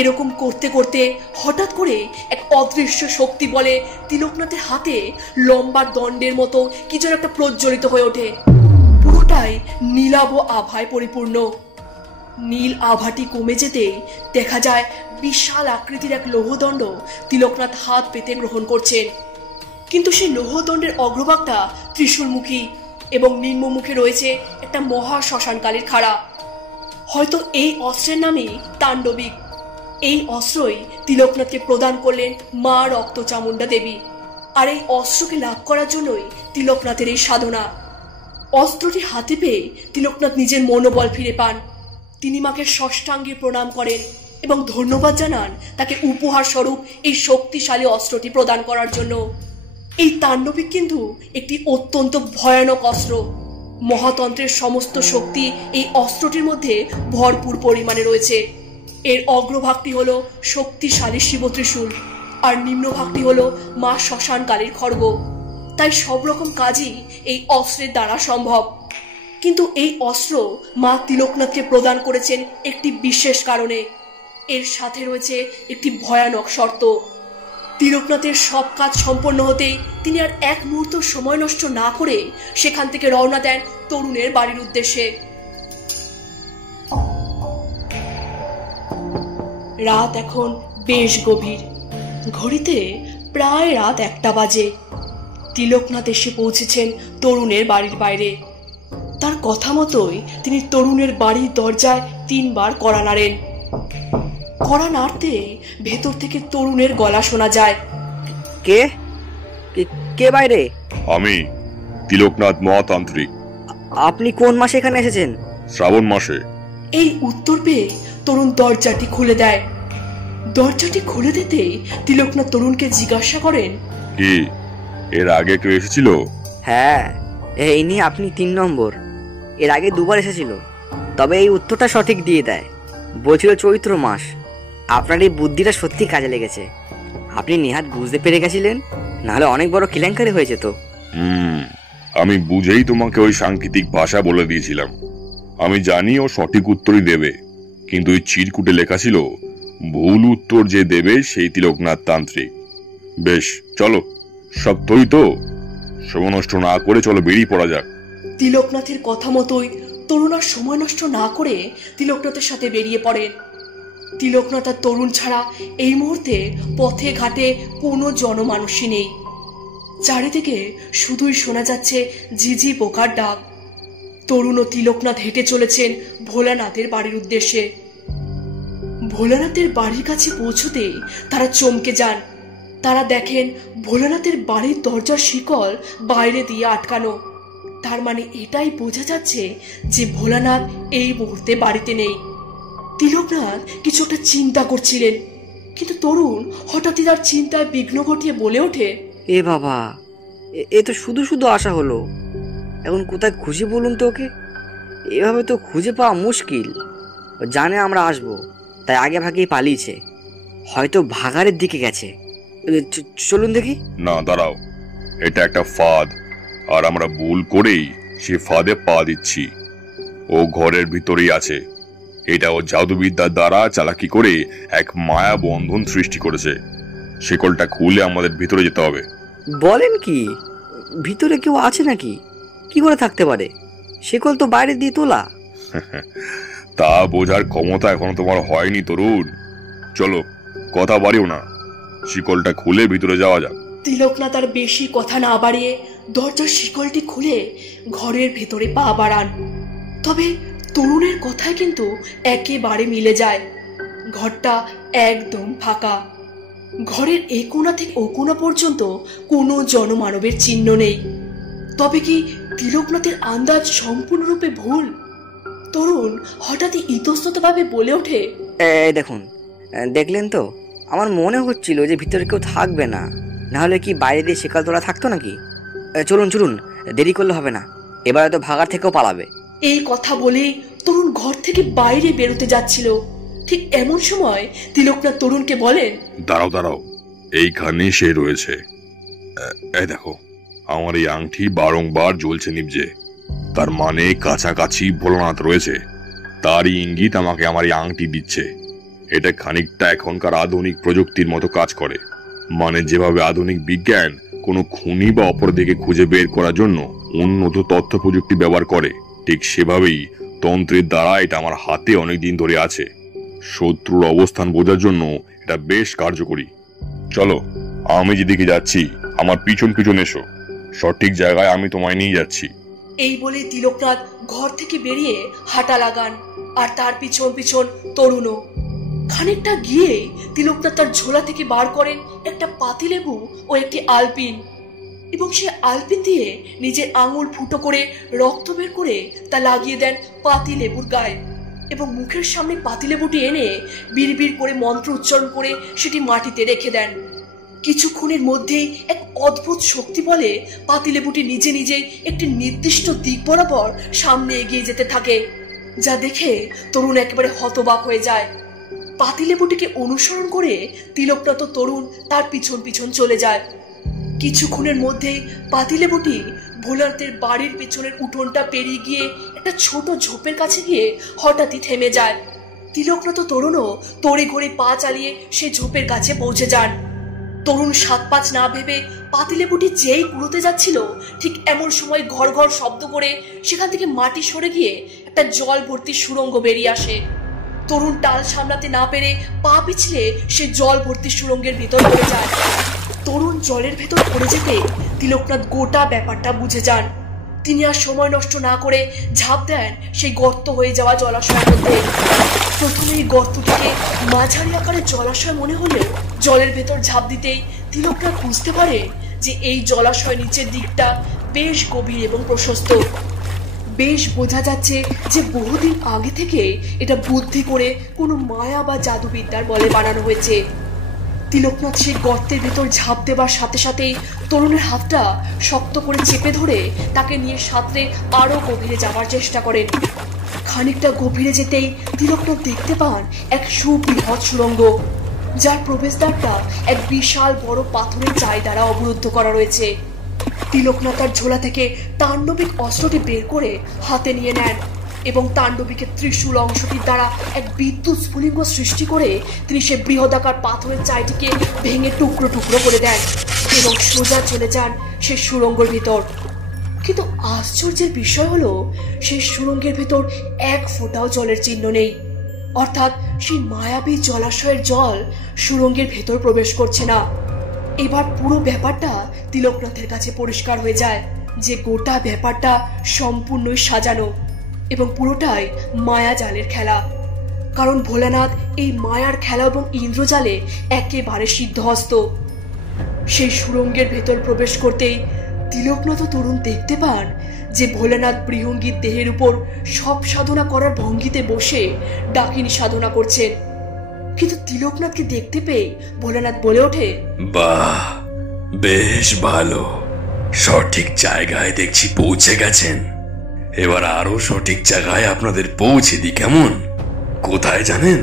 এরকম করতে করতে হঠাৎ করে এক অদৃশ্য শক্তি বলে তিলকনাথের হাতে লম্বা দণ্ডের মতো কিছু একটা প্রজ্বলিত হয়ে ওঠে। পুরোটাই নীলাভ আভায় পরিপূর্ণ। নীল আভাটি কমে যেতেই দেখা যায় বিশাল আকৃতির এক লৌহদণ্ড তিলকনাথ হাত পেতে গ্রহণ করছেন, কিন্তু সেই লৌহদণ্ডের অগ্রভাগটা ত্রিশূলমুখী এবং নিম্নমুখে রয়েছে একটা মহা শ্মশানকালীর খাড়া। হয়তো এই অস্ত্রের নামই তাণ্ডবিক। এই অস্ত্রই তিলকনাথকে প্রদান করলেন মা রক্তচামুণ্ডা দেবী, আর এই অস্ত্রকে লাভ করার জন্যই তিলকনাথের এই সাধনা। অস্ত্রটি হাতে পেয়ে তিলকনাথ নিজের মনোবল ফিরে পান। তিনি মাকে ষষ্ঠাঙ্গে প্রণাম করেন এবং ধন্যবাদ জানান তাকে উপহার স্বরূপ এই শক্তিশালী অস্ত্রটি প্রদান করার জন্য। এই তাণ্ডবিক কিন্তু একটি অত্যন্ত ভয়ানক অস্ত্র। মহাতন্ত্রের সমস্ত শক্তি এই অস্ত্রটির মধ্যে ভরপুর পরিমাণে রয়েছে। এর অগ্রভাগটি হলো শক্তিশালী শিব ত্রিশূল, আর নিম্নভাগটি হলো মা শ্মশানকালীর খড়গ। তাই সব রকম কাজই এই অস্ত্রের দ্বারা সম্ভব। কিন্তু এই অস্ত্র মা তিলকনাথকে প্রদান করেছেন একটি বিশেষ কারণে। এর সাথে রয়েছে একটি ভয়ানক শর্ত। তিলকনাথের সব কাজ সম্পন্ন হতেই তিনি আর এক মুহূর্ত সময় নষ্ট না করে সেখান থেকে রওনা দেন তরুণের বাড়ির উদ্দেশ্যে। রাত এখন বেশ গভীর, ঘড়িতে প্রায় রাত 1টা বাজে। তিলকনাথ এসে পৌঁছেছেন তরুণের বাড়ির বাইরে। তার কথা মতোই তিনি তরুণের বাড়ির দরজায় 3 বার কড়া নাড়েন। কড়া নাড়তে ভেতর থেকে তরুণের গলা শোনা যায়। কে কে বাইরে? আমি তিলকনাথ মহাতান্ত্রিক। আপনি কোন মাসে এখানে এসেছেন? শ্রাবণ মাসে। এই উত্তর পেয়ে তরুণ দরজাটি খুলে দেয়। দরজাটি খুলে দিতেই তিলকনাথ তরুণকে জিজ্ঞাসা করেন, কি এর আগে কেউ এসেছিল? হ্যাঁ, এই নিয়ে আপনি 3 নম্বর। এর আগে 2 বার এসেছিল, তবে এই উত্তরটা সঠিক দিয়ে দেয়। বলছিল চৈত্র মাস। আপনার এই বুদ্ধিটা সত্যি কাজে লেগেছে। আপনি নেহাত বুঝতে পেরে গেছিলেন, নাহলে অনেক বড় কেলেঙ্কারি হয়েছে তো। আমি বুঝেই তোমাকে ওই সাংকেতিক ভাষা বলে দিয়েছিলাম। আমি জানি ও সঠিক উত্তরই দেবে, কিন্তু ওই চিরকুটে লেখা ছিল ভুল উত্তর যে দেবে সেই তিলকনাথ তান্ত্রিক। বেশ, চলো, সব তৈরি তো? সময় নষ্ট না করে চলো বেরিয়ে পড়া যাক। তিলকনাথের কথা মতোই তরুণ আর সময় নষ্ট না করে তিলকনাথের সাথে বেরিয়ে পড়েন। তিলকনাথ আর তরুণ ছাড়া এই মুহূর্তে পথে ঘাটে কোনো জনমানুষই নেই। চারিদিকে শুধুই শোনা যাচ্ছে ঝিঝি পোকার ডাক। তরুণ ও তিলকনাথ হেঁটে চলেছেন ভোলানাথের বাড়ির উদ্দেশ্যে। ভোলানাথের বাড়ির কাছে পৌঁছতেই তারা চমকে যান। তারা দেখেন ভোলানাথের বাড়ির দরজার শিকল বাইরে দিয়ে আটকানো। তার মানে এটাই বোঝা যাচ্ছে যে ভোলানাথ এই মুহূর্তে বাড়িতে নেই। তিলকনাথ কিছু একটা চিন্তা করছিলেন, কিন্তু তরুণ হঠাৎই তার চিন্তায় বিঘ্ন ঘটিয়ে বলে ওঠে, এ বাবা, এ তো শুধু শুধু আশা হলো। এখন কোথায় খুঁজে বলুন তো ওকে? এভাবে তো খুঁজে পাওয়া মুশকিল। জানে আমরা আসবো, তাই আগে ভাগেই পালিয়েছে। হয়তো ভাগাড়ের দিকে গেছে। চলুন দেখি। না, দাঁড়াও, এটা একটা ফাঁদ, আর আমরা ভুল করেই সে ফাঁদে পা দিচ্ছি। ও ঘরের ভিতরেই আছে। এটা ও জাদুবিদ্যার দ্বারা চালাকি করে এক মায়া বন্ধন সৃষ্টি করেছে। শিকলটা খুলে আমাদের ভিতরে যেতে হবে। বলেন কি? ভিতরে কেউ আছে নাকি? কি করে থাকতে পারে? শিকল তো বাইরে দিয়ে তোলা। তা বোঝার ক্ষমতা এখনো তোমার হয়নি তরুণ। চলো, কথা বাড়িও না, শিকলটা খুলে ভিতরে যাওয়া যাক। তিলকনাথ আর বেশি কথা না বাড়িয়ে দরজার শিকলটি খুলে ঘরের ভেতরে পা বাড়ান। তবে তরুণের কথায় কিন্তু একেবারে মিলে যায়। ঘরটা একদম ফাঁকা। ঘরের এই কোণা থেকে ও কোণা পর্যন্ত কোনো জনমানবের চিহ্ন নেই। তবে কি তিলকনাথের আন্দাজ সম্পূর্ণরূপে ভুল? তরুণ হঠাৎই ইতস্ততভাবে বলে ওঠে, দেখুন, দেখলেন তো? আমার মনে হচ্ছিল যে ভিতরে কেউ থাকবে না, নাহলে কি বাইরে দিয়ে শিকল তোলা থাকতো নাকি? চলুন চলুন, দেরি করলে হবে না। এবারে তো ভাগাড় থেকেও পালাবে। এই কথা বলে তরুণ ঘর থেকে বাইরে বেরোতে যাচ্ছিল। ঠিক এমন সময় তিলকনাথ তরুণকে বলেন, দাঁড়াও দাঁড়াও, এইখানে সে রয়েছে। এই দেখো, আমার এই আংটি বারংবার জ্বলছে নিভছে, তার মানে কাছাকাছি ভোলানাথ রয়েছে। তারই ইঙ্গিত আমাকে আমার এই আংটি দিচ্ছে। এটা খানিকটা এখনকার আধুনিক প্রযুক্তির মতো কাজ করে। মানে যেভাবে আধুনিক বিজ্ঞান কোনো খুনি বা অপরাধীকে খুঁজে বের করার জন্য উন্নত তথ্য প্রযুক্তি ব্যবহার করে, ঠিক সেভাবেই তন্ত্রের দ্বারা এটা আমার হাতে অনেকদিন ধরে আছে। শত্রুর অবস্থান বোঝার জন্য এটা বেশ কার্যকরী। চলো, আমি যেদিকে যাচ্ছি আমার পিছন পিছন এসো, সঠিক জায়গায় আমি তোমায় নিয়ে যাচ্ছি। এই বলে তিলকনাথ ঘর থেকে বেরিয়ে হাঁটা লাগান, আর তার পিছন পিছন তরুণও। খানিকটা গিয়ে তিলকনাথ তার ঝোলা থেকে বার করেন একটা পাতিলেবু ও একটি আলপিন, এবং সে আলপিন দিয়ে নিজের আঙুল ফুটো করে রক্ত বের করে তা লাগিয়ে দেন পাতিলেবুর গায়ে, এবং মুখের সামনে পাতিলেবুটি এনে বিড়বিড় করে মন্ত্র উচ্চারণ করে সেটি মাটিতে রেখে দেন। কিছুক্ষণের মধ্যেই এক অদ্ভুত শক্তি বলে পাতিলেবুটি নিজে নিজেই একটি নির্দিষ্ট দিক বরাবর সামনে এগিয়ে যেতে থাকে, যা দেখে তরুণ একেবারে হতবাক হয়ে যায়। পাতিলেবুটিকে অনুসরণ করে তিলকনাথ ও তরুণ তার পিছন পিছন চলে যায়। কিছুক্ষণের মধ্যেই পাতিলেবুটি ভোলানাথের বাড়ির পেছনের উঠোনটা পেরিয়ে গিয়ে একটা ছোট ঝোপের কাছে গিয়ে হঠাৎই থেমে যায়। তিলকনাথ ও তরুণও তড়ি ঘড়ি পা চালিয়ে সে ঝোপের কাছে পৌঁছে যান। তরুণ সাত পাঁচ না ভেবে পাতিলেবুটি যেই কুড়োতে যাচ্ছিল, ঠিক এমন সময় ঘর ঘর শব্দ করে সেখান থেকে মাটি সরে গিয়ে একটা জল ভর্তি সুড়ঙ্গ বেরিয়ে আসে। তরুণ টাল সামলাতে না পেরে পা পিছলে সে জল ভর্তি সুড়ঙ্গের ভিতর পড়ে যায়। তরুণ জলের ভেতর পড়ে যেতে তিলকনাথ গোটা ব্যাপারটা বুঝে যান। তিনি আর সময় নষ্ট না করে ঝাঁপ দেন সেই গর্ত হয়ে যাওয়া জলাশয়ের মধ্যে। প্রথমে এই গর্তটিকে মাঝারি আকারের জলাশয় মনে হলেও জলের ভেতর ঝাঁপ দিতেই তিলকনাথ বুঝতে পারে যে এই জলাশয় নিচের দিকটা বেশ গভীর এবং প্রশস্ত। বেশ বোঝা যাচ্ছে যে বহুদিন আগে থেকে এটা বুদ্ধি করে কোনো মায়া বা জাদুবিদ্যার বলে বানানো হয়েছে। তিলকনাথ সেই গর্তের ভেতর ঝাঁপ দেবার সাথে সাথেই তরুণের হাতটা শক্ত করে চেপে ধরে তাকে নিয়ে সাঁতরে আরো গভীরে যাওয়ার চেষ্টা করেন। খানিকটা গভীরে যেতেই তিলকনাথ দেখতে পান এক সুবৃহৎ সুড়ঙ্গ, যার প্রবেশদ্বারটা এক বিশাল বড় পাথরের চাই দ্বারা অবরুদ্ধ করা রয়েছে। তিলকনাথ তার ঝোলা থেকে তাণ্ডবিক অস্ত্রটি বের করে হাতে নিয়ে নেন, এবং তাণ্ডবিকের ত্রিশূল অংশটির দ্বারা এক বিদ্যুৎ স্ফুলিঙ্গ সৃষ্টি করে তিনি সে বৃহদাকার পাথরের চাইটিকে ভেঙে টুকরো টুকরো করে দেন এবং সোজা চলে যান সেই সুড়ঙ্গের ভিতর। কিন্তু আশ্চর্যের বিষয় হলো, সেই সুড়ঙ্গের ভেতর এক ফোঁটাও জলের চিহ্ন নেই। অর্থাৎ সেই মায়াবী জলাশয়ের জল সুড়ঙ্গের ভেতর প্রবেশ করছে না। এবার পুরো ব্যাপারটা তিলকনাথের কাছে পরিষ্কার হয়ে যায় যে গোটা ব্যাপারটা সম্পূর্ণই সাজানো এবং পুরোটাই মায়া জালের খেলা। কারণ ভোলানাথ এই মায়ার খেলা এবং ইন্দ্রজালে একেবারে সিদ্ধহস্ত। সেই সুড়ঙ্গের ভেতর প্রবেশ করতেই তিলকনাথ ও তরুণ দেখতে পান যে ভোলানাথ বৃহঙ্গীর দেহের উপর সব সাধনা করার ভঙ্গিতে বসে ডাকিনী সাধনা করছেন। কিন্তু তিলকনাথকে দেখতে পেয়ে ভোলানাথ বলে ওঠে, বাহ, বেশ ভালো, সঠিক জায়গায় দেখছি পৌঁছে গেছেন। এবার আরো সঠিক জায়গায় আপনাদের পৌঁছে দিই কেমন? কোথায় জানেন?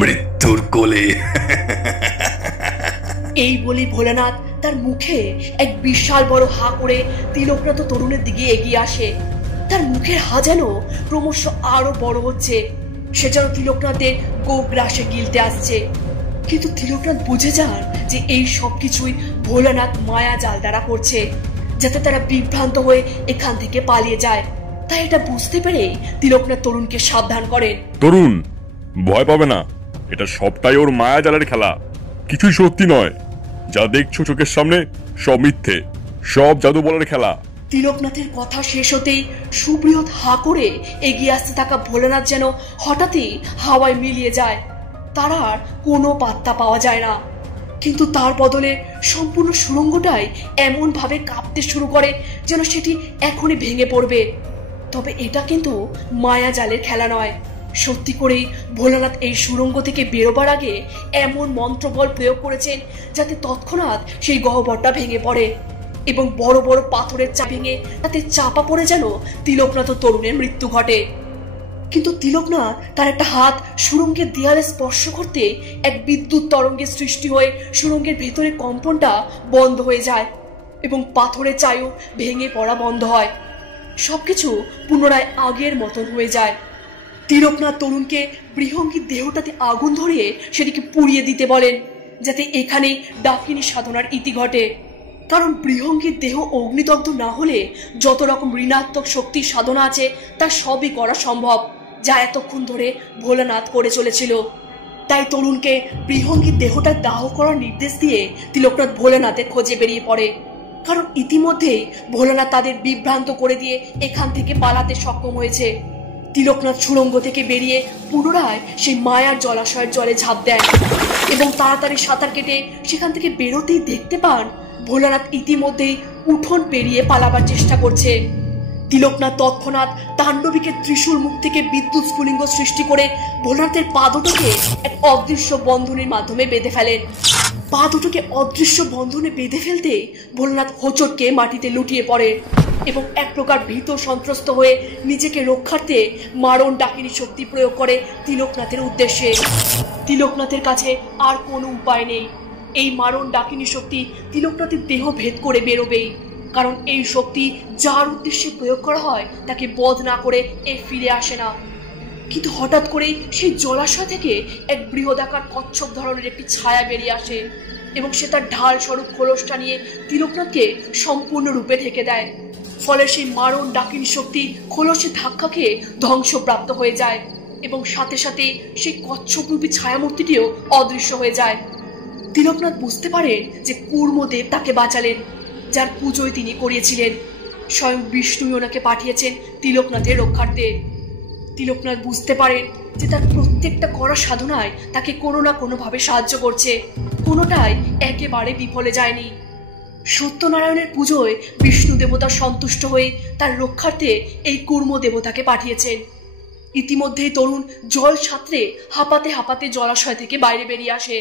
মৃত্যুর কোলে। এই বলি ভোলানাথ তার মুখে এক বিশাল বড় হা করে তিলকনাথ তরুণের দিকে এগিয়ে আসে। তার মুখের হা যেন ক্রমশ আরো বড় হচ্ছে, সে যেন তিলকনাথের গোগ্রাসে গিলতে আসছে। কিন্তু তিলকনাথ বুঝে যান যে এই সবকিছুই ভোলানাথ মায়া জাল দ্বারা করছে, যাতে তারা বিভ্রান্ত হয়ে এখান থেকে পালিয়ে যায়। তাই এটা বুঝতে পেরে তিলকনাথ তরুণকে সাবধান করেন। তরুণ, ভয় পাবে না, এটা সবটাই ওর মায়া জালের খেলা, কিছুই সত্যি নয়। যা দেখছো চোখের সামনে সব মিথ্যে, সব জাদু বলের খেলা। তিলকনাথের কথা শেষ হতেই সুবৃহৎ হা করে এগিয়ে আসতে থাকা ভোলানাথ যেন হঠাৎই হাওয়ায় মিলিয়ে যায়। তার আর কোনো পাত্তা পাওয়া যায় না। কিন্তু তার বদলে সম্পূর্ণ সুড়ঙ্গটাই এমন ভাবে কাঁপতে শুরু করে যেন সেটি এখনই ভেঙে পড়বে। তবে এটা কিন্তু মায়া জালের খেলা নয়। সত্যি করেই ভোলানাথ এই সুড়ঙ্গ থেকে বেরোবার আগে এমন মন্ত্রবল প্রয়োগ করেছেন যাতে তৎক্ষণাৎ সেই গহ্বরটা ভেঙে পড়ে এবং বড় বড় পাথরের চা ভেঙে তাতে চাপা পড়ে যেন তিলকনাথ ও তরুণের মৃত্যু ঘটে। কিন্তু তিলকনাথ তার একটা হাত সুড়ঙ্গের দেয়ালে স্পর্শ করতে এক বিদ্যুৎ তরঙ্গের সৃষ্টি হয়ে সুড়ঙ্গের ভেতরে কম্পনটা বন্ধ হয়ে যায় এবং পাথরের চাইও ভেঙে পড়া বন্ধ হয়। সবকিছু পুনরায় আগের মতন হয়ে যায়। তিলকনাথ তরুণকে বৃহঙ্গীর দেহটাতে আগুন ধরিয়ে সেটিকে পুড়িয়ে দিতে বলেন, যাতে এখানে ডাকিনী সাধনার ইতি ঘটে। কারণ বৃহঙ্গীর দেহ অগ্নিদগ্ধ না হলে যত রকম ঋণাত্মক শক্তির সাধনা আছে তার সবই করা সম্ভব, যা এতক্ষণ ধরে ভোলানাথ করে চলেছিল। তাই তরুণকে বৃহঙ্গীর দেহটা দাহ করার নির্দেশ দিয়ে তিলকনাথ ভোলানাথের খোঁজে বেরিয়ে পড়ে। কারণ ইতিমধ্যেই ভোলানাথ তাদের বিভ্রান্ত করে দিয়ে এখান থেকে পালাতে সক্ষম হয়েছে। তিলকনাথ সুড়ঙ্গ থেকে বেরিয়ে পুনরায় সেই মায়ার জলাশয়ের জলে ঝাঁপ দেন এবং তাড়াতাড়ি সাঁতার কেটে সেখান থেকে বেরোতেই দেখতে পান ভোলানাথ ইতিমধ্যেই উঠোন পেরিয়ে পালাবার চেষ্টা করছে। তিলকনাথ তৎক্ষণাৎ তাণ্ডবীকে ত্রিশূল মুখ থেকে বিদ্যুৎ স্ফুলিঙ্গ সৃষ্টি করে ভোলানাথের পা দুটোকে এক অদৃশ্য বন্ধনের মাধ্যমে বেঁধে ফেলেন। পা দুটোকে অদৃশ্য বন্ধনে বেঁধে ফেলতে ভোলানাথ হোঁচটকে মাটিতে লুটিয়ে পড়ে এবং এক প্রকার ভীত সন্ত্রস্ত হয়ে নিজেকে রক্ষার্থে মারণ ডাকিনী শক্তি প্রয়োগ করে তিলকনাথের উদ্দেশ্যে। তিলকনাথের কাছে আর কোনো উপায় নেই। এই মারণ ডাকিনী শক্তি তিলকনাথের দেহ ভেদ করে বেরোবেই, কারণ এই শক্তি যার উদ্দেশ্যে প্রয়োগ করা হয় তাকে বধ না করে এ ফিরে আসে না। কিন্তু হঠাৎ করেই সেই জলাশয় থেকে এক বৃহদাকার কচ্ছপ ধরনের একটি ছায়া বেরিয়ে আসে এবং সে তার ঢাল স্বরূপ খোলসটা নিয়ে তিলকনাথকে সম্পূর্ণরূপে ঢেকে দেয়। ফলে সেই মারণ ডাকিনী শক্তি খোলসে ধাক্কা খেয়ে ধ্বংসপ্রাপ্ত হয়ে যায় এবং সাথে সাথে সেই কচ্ছপরূপী ছায়ামূর্তিটিও অদৃশ্য হয়ে যায়। তিলকনাথ বুঝতে পারেন যে কূর্মদেব তাকে বাঁচালেন, যার পুজোয় তিনি করিয়েছিলেন। স্বয়ং বিষ্ণু ওনাকে পাঠিয়েছেন তিলকনাথের রক্ষার্থে। তিলকনাথ বুঝতে পারেন যে তার প্রত্যেকটা করা সাধনায় তাকে কোনো না কোনোভাবে সাহায্য করছে, কোনোটাই একেবারে বিফলে যায়নি। সত্যনারায়ণের পুজোয় বিষ্ণু দেবতা সন্তুষ্ট হয়ে তার রক্ষার্থে এই কূর্ম দেবতাকে পাঠিয়েছেন। ইতিমধ্যেই তরুণ জল ছাত্রে হাঁপাতে হাঁপাতে জলাশয় থেকে বাইরে বেরিয়ে আসে।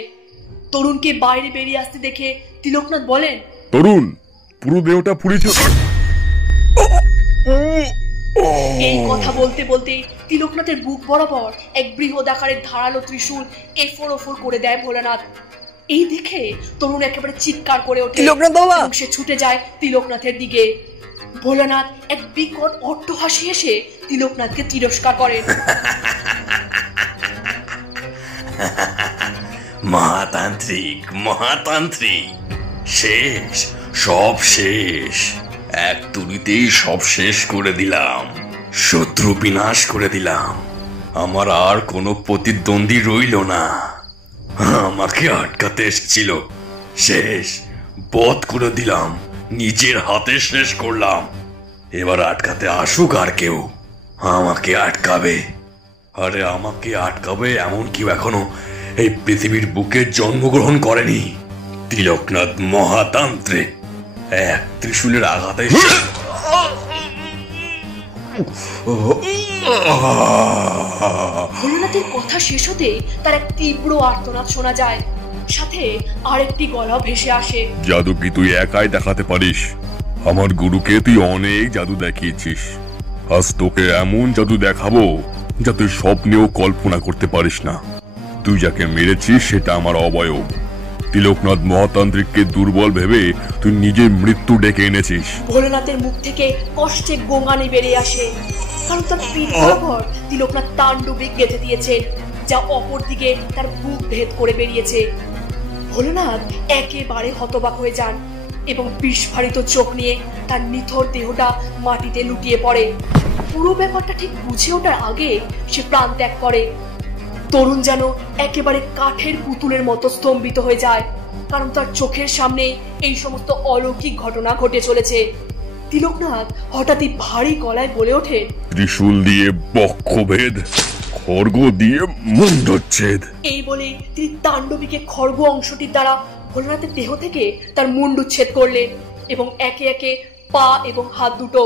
তরুণকে বাইরে বেরিয়ে আসতে দেখে তিলকনাথ বলেন, তরুণ, পুরো দেহটা পুড়েছে। এই কথা বলতে বলতে তিলকনাথের বুক বরাবর এক বৃহৎ আকারের ধারালো ত্রিশূল এফোর ওফোর করে দেয় ভোলানাথ। এই দেখে তরুণ একেবারে চিৎকার করে ওঠে এবং সে ছুটে যায় তিলকনাথের দিকে। ভোলানাথ এক বিকট অট্টহাসি হেসে তিলকনাথকে তিরস্কার করেন। মহাতান্ত্রিক, মহাতান্ত্রিক, শেষ, সব শেষ। এক তুড়িতেই সব শেষ করে দিলাম, শত্রু বিনাশ করে দিলাম। আমার আর কোনো প্রতিদ্বন্দ্বী রইল না। আমাকে আটকাতে এসেছিল, শেষ, বধ করে দিলাম, নিজের হাতে শেষ করলাম। এবার আটকাতে আসুক আর কেউ, আমাকে আটকাবে। আরে আমাকে আটকাবে এমন কেউ এখনো এই পৃথিবীর বুকে জন্মগ্রহণ করেনি। তিলকনাথ মহাতান্ত্রিক, এক ত্রিশূলের আঘাতে ভোলানাথের কথা শেষ হতে তার এক তীব্র আর্তনাদ শোনা যায়, সাথে আরেকটি গলা ভেসে আসে। জাদু কি তুই একাই দেখাতে পারিস? আমার গুরুকে তুই অনেক জাদু দেখিয়েছিস, আজ তোকে এমন জাদু দেখাবো যা তুই স্বপ্নেও কল্পনা করতে পারিস না। তুই যাকে মেরেছিস সেটা আমার অবয়ব। তিলকনাথ মহাতান্ত্রিককে দুর্বল ভেবে তুই নিজের মৃত্যু ডেকে এনেছিস। ভোলানাথের মুখ থেকে কষ্টে গোঙানি বেরিয়ে আসে, কারণ তার পিঠ বরাবর তিলকনাথ তাণ্ডবিক গেঁথে দিয়েছে, যা অপর দিকে তার বুক ভেদ করে বেরিয়েছে। ভোলানাথ একেবারে হতবাক হয়ে যান এবং বিস্ফারিত চোখ নিয়ে তার নিথর দেহটা মাটিতে লুটিয়ে পড়ে। পুরো ব্যাপারটা ঠিক বুঝে ওঠার আগে সে প্রাণ ত্যাগ করে। তরুণ যেন একেবারে কাঠের পুতুলের মতো স্তম্ভিত হয়ে যায়, কারণ তার চোখের সামনে এই সমস্ত অলৌকিক ঘটনা ঘটে চলেছে। তিলকনাথ হঠাৎই ভারী গলায় বলে ওঠেন, ত্রিশূল দিয়ে বক্ষভেদ, খড়গ দিয়ে মুন্ডচ্ছেদ। এই বলে তিনি তাণ্ডবীকে খড়গ অংশটির দ্বারা ভোলানাথের দেহ থেকে তার মুন্ডুচ্ছেদ করলেন এবং একে একে পা এবং হাত দুটো।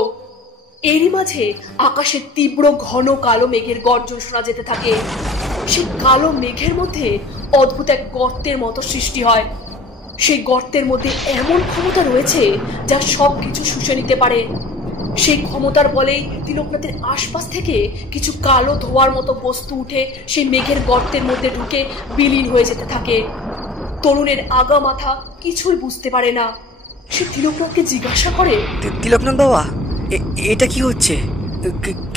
এরই মাঝে আকাশে তীব্র ঘন কালো মেঘের গর্জন শোনা যেতে থাকে। সেই কালো মেঘের মধ্যে অদ্ভুত এক গর্তের মতো সৃষ্টি হয়। সেই গর্তের মধ্যে এমন ক্ষমতা রয়েছে যা সবকিছু শুষে নিতে পারে। সেই ক্ষমতার বলেই তিলকনাথের আশপাশ থেকে কিছু কালো ধোয়ার মতো বস্তু উঠে সেই মেঘের গর্তের মধ্যে ঢুকে বিলীন হয়ে যেতে থাকে। তরুণের আগা মাথা কিছুই বুঝতে পারে না। সে তিলকনাথকে জিজ্ঞাসা করে, তিলকনাথ বাবা, এটা কি হচ্ছে?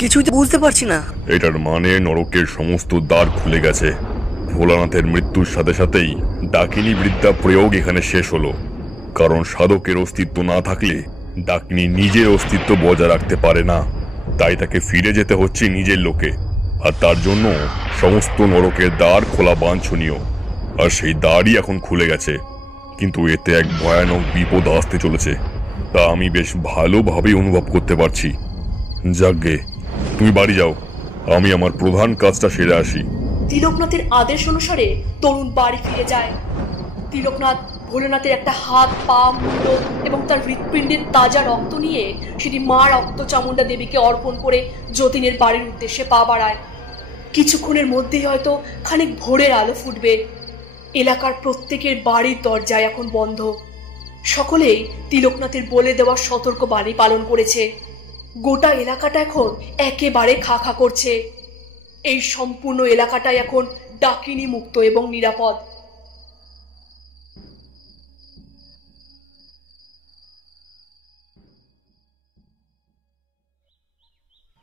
কিছুই তো বুঝতে পারছি না। এটার মানে নরকের সমস্ত দ্বার খুলে গেছে। ভোলানাথের মৃত্যুর সাথে সাথেই ডাকিনী বিদ্যা প্রয়োগ এখানে শেষ হলো। কারণ সাধকের অস্তিত্ব না থাকলে ডাকিনী নিজের অস্তিত্ব বজায় রাখতে পারে না। তাই তাকে ফিরে যেতে হচ্ছে নিজের লোকে। আর তার জন্য সমস্ত নরকের দ্বার খোলা বাঞ্ছনীয়। আর সেই দ্বারই এখন খুলে গেছে। কিন্তু এতে এক ভয়ানক বিপদ আসতে চলেছে, তা আমি বেশ ভালোভাবেই অনুভব করতে পারছি। যাকগে, তুমি বাড়ি যাও, আমি আমার প্রধান কাজটা সেরে আসি। তিলকনাথের আদেশ অনুসারে তরুণ বাড়ি ফিরে যায়। তিলকনাথ ভোলেনাথের একটা হাত, পা, মুন্ড এবং তার হৃৎপিণ্ডের তাজা রক্ত নিয়ে সেটি মা রক্ত চামুণ্ডা দেবীকে অর্পণ করে যতীনের বাড়ির উদ্দেশ্যে পা বাড়ায়। কিছুক্ষণের মধ্যেই হয়তো খানিক ভোরের আলো ফুটবে। এলাকার প্রত্যেকের বাড়ির দরজায় এখন বন্ধ। সকলেই তিলকনাথের বলে দেওয়া সতর্ক বাণী পালন করেছে। গোটা এলাকাটা এখন একেবারে খা খা করছে। এই সম্পূর্ণ এলাকাটাই এখন ডাকিনী মুক্ত এবং নিরাপদ।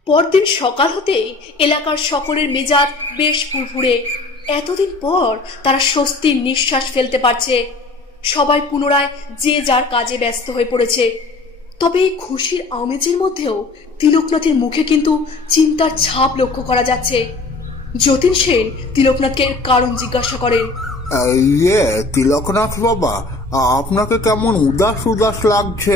পরদিন সকাল হতেই এলাকার সকলের মেজাজ বেশ ফুরফুরে। এতদিন পর তারা স্বস্তির নিঃশ্বাস ফেলতে পারছে। সবাই পুনরায় যে যার কাজে ব্যস্ত হয়ে পড়েছে। তবে এই খুশির আমেজের মধ্যেও তিলকনাথের মুখে কিন্তু চিন্তার ছাপ লক্ষ্য করা যাচ্ছে। যতীন সেন তিলকনাথকে কারণ জিজ্ঞাসা করেন। তিলকনাথ বাবা, আপনাকে কেমন উদাস উদাস লাগছে?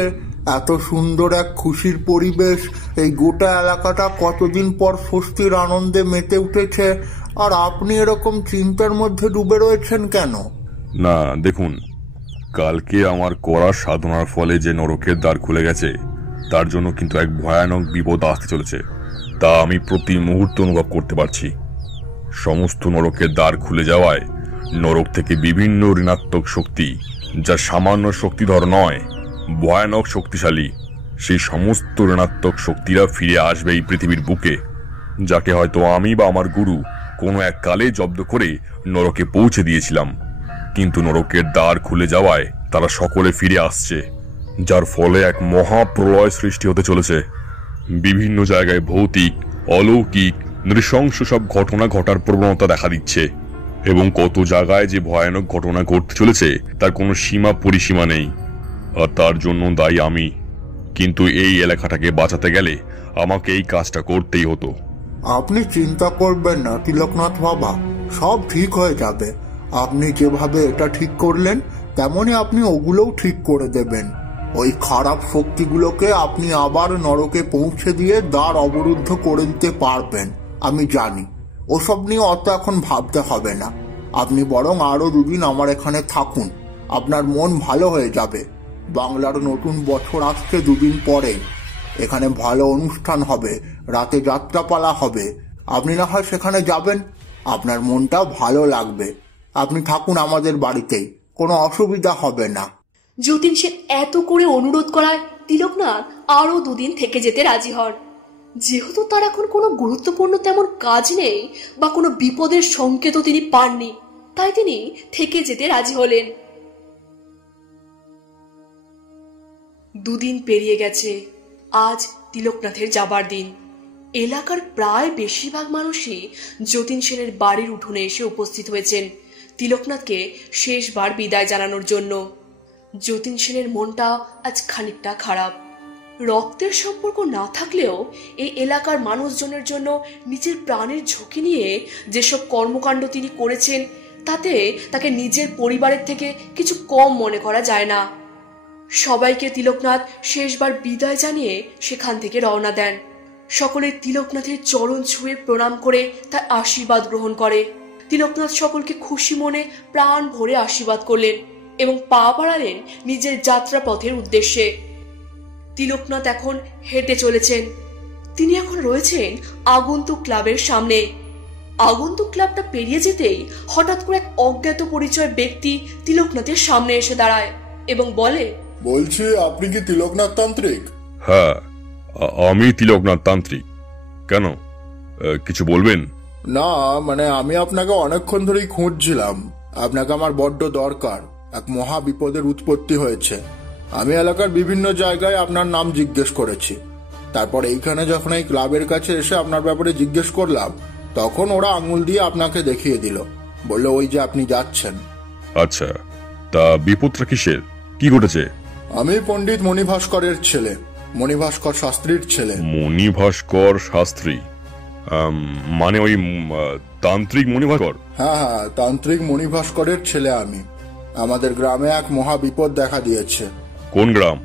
এত সুন্দর এক খুশির পরিবেশ, এই গোটা এলাকাটা কতদিন পর স্বস্তির আনন্দে মেতে উঠেছে, আর আপনি এরকম চিন্তার মধ্যে ডুবে রয়েছেন কেন? না, দেখুন, কালকে আমার করা সাধনার ফলে যে নরকের দ্বার খুলে গেছে, তার জন্য কিন্তু এক ভয়ানক বিপদ আসতে চলেছে, তা আমি প্রতি মুহূর্তে অনুভব করতে পারছি। সমস্ত নরকের দ্বার খুলে যাওয়ায় নরক থেকে বিভিন্ন ঋণাত্মক শক্তি, যা সামান্য শক্তিধর নয়, ভয়ানক শক্তিশালী, সেই সমস্ত ঋণাত্মক শক্তিরা ফিরে আসবে এই পৃথিবীর বুকে, যাকে হয়তো আমি বা আমার গুরু কোনো এক কালে জব্দ করে নরকে পৌঁছে দিয়েছিলাম। কিন্তু নরকের দ্বার খুলে যাওয়ায় তারা সকলে ফিরে আসছে, যার ফলে এক মহাপ্রলয় সৃষ্টি হতে চলেছে। বিভিন্ন জায়গায় ভৌতিক, অলৌকিক, নৃশংস সব ঘটনা ঘটার প্রবণতা দেখা দিচ্ছে, এবং কত জায়গায় যে ভয়ানক ঘটনা ঘটতে চলেছে তার কোনো সীমা পরিসীমা নেই। আর তার জন্য দায়ী আমি। কিন্তু এই এলাকাটাকে বাঁচাতে গেলে আমাকে এই কাজটা করতেই হতো। আপনি চিন্তা করবেন না তিলকনাথ বাবা, সব ঠিক হয়ে যাবে। আপনি যেভাবে এটা ঠিক করলেন তেমনি আপনি ওগুলোও ঠিক করে দেবেন। ওই খারাপ শক্তিগুলোকে আপনি আবার নরকে পৌঁছে দিয়ে দ্বার অবরুদ্ধ করে দিতে পারবেন, আমি জানি। ওসব নিয়ে অত এখন ভাবতে হবে না। আপনি বরং আরো 2 দিন আমার এখানে থাকুন, আপনার মন ভালো হয়ে যাবে। বাংলার নতুন বছর আসছে 2 দিন পরেই। এখানে ভালো অনুষ্ঠান হবে, রাতে যাত্রাপালা হবে। আপনি না হয় সেখানে যাবেন, আপনার মনটা ভালো লাগবে। আপনি থাকুন আমাদের বাড়িতেই, কোনো অসুবিধা হবে না। যতীন সেন এত করে অনুরোধ করায় তিলকনাথ আরো 2 দিন থেকে যেতে রাজি হন। যেহেতু তার এখন কোনো গুরুত্বপূর্ণ তেমন কাজ নেই বা কোনো বিপদের সংকেতও তিনি পাননি, তাই তিনি থেকে যেতে রাজি হলেন। 2 দিন পেরিয়ে গেছে। আজ তিলকনাথের যাবার দিন। এলাকার প্রায় বেশিরভাগ মানুষই যতীন সেনের বাড়ির উঠোনে এসে উপস্থিত হয়েছেন তিলকনাথকে শেষবার বিদায় জানানোর জন্য। যতীন সেনের মনটা আজ খানিকটা খারাপ। রক্তের সম্পর্ক না থাকলেও এই এলাকার মানুষজনের জন্য নিজের প্রাণের ঝুঁকি নিয়ে যেসব কর্মকাণ্ড তিনি করেছেন, তাতে তাকে নিজের পরিবারের থেকে কিছু কম মনে করা যায় না। সবাইকে তিলকনাথ শেষবার বিদায় জানিয়ে সেখান থেকে রওনা দেন। সকলে তিলকনাথের চরণ ছুঁয়ে প্রণাম করে তার আশীর্বাদ গ্রহণ করে। তিলকনাথ সকলকে খুশি মনে প্রাণ ভরে আশীর্বাদ করলেন এবং পা বাড়ালেন নিজের যাত্রা পথের উদ্দেশ্যে। তিলকনাথ এখন হেঁটে চলেছেন। তিনি এখন রয়েছেন আগন্তুক ক্লাবের সামনে। আগন্তুক ক্লাবটা পেরিয়ে যেতেই হঠাৎ করে এক অজ্ঞাত পরিচয় ব্যক্তি তিলকনাথের সামনে এসে দাঁড়ায় এবং বলে, বলছি আপনি কি তিলকনাথ তান্ত্রিক? হ্যাঁ, আমি তিলকনাথ তান্ত্রিক। কেন, কিছু বলবেন? না, মানে আমি আপনাকে অনেকক্ষণ ধরেই খুঁজছিলাম। আপনাকে আমার বড্ড দরকার। এক মহা বিপদের উৎপত্তি হয়েছে। আমি এলাকার বিভিন্ন জায়গায় আপনার নাম জিজ্ঞেস করেছি। তারপর এইখানে যখন এই ক্লাবের কাছে এসে আপনার ব্যাপারে জিজ্ঞেস করলাম, তখন ওরা আঙুল দিয়ে আপনাকে দেখিয়ে দিল, বললো ওই যে আপনি যাচ্ছেন। আচ্ছা, তা বিপদটা কিসের, কি ঘটেছে? আমি পণ্ডিত মণিভাস্করের ছেলে, মণিভাস্কর শাস্ত্রীর ছেলে। মণিভাস্কর শাস্ত্রী? মানে ওই তান্ত্রিক মণিভাস্কর? হ্যাঁ হ্যাঁ, তান্ত্রিক মণিভাস্করের ছেলে আমি। আমাদের গ্রামে এক মহা বিপদ দেখা দিয়েছে। কোন গ্রাম?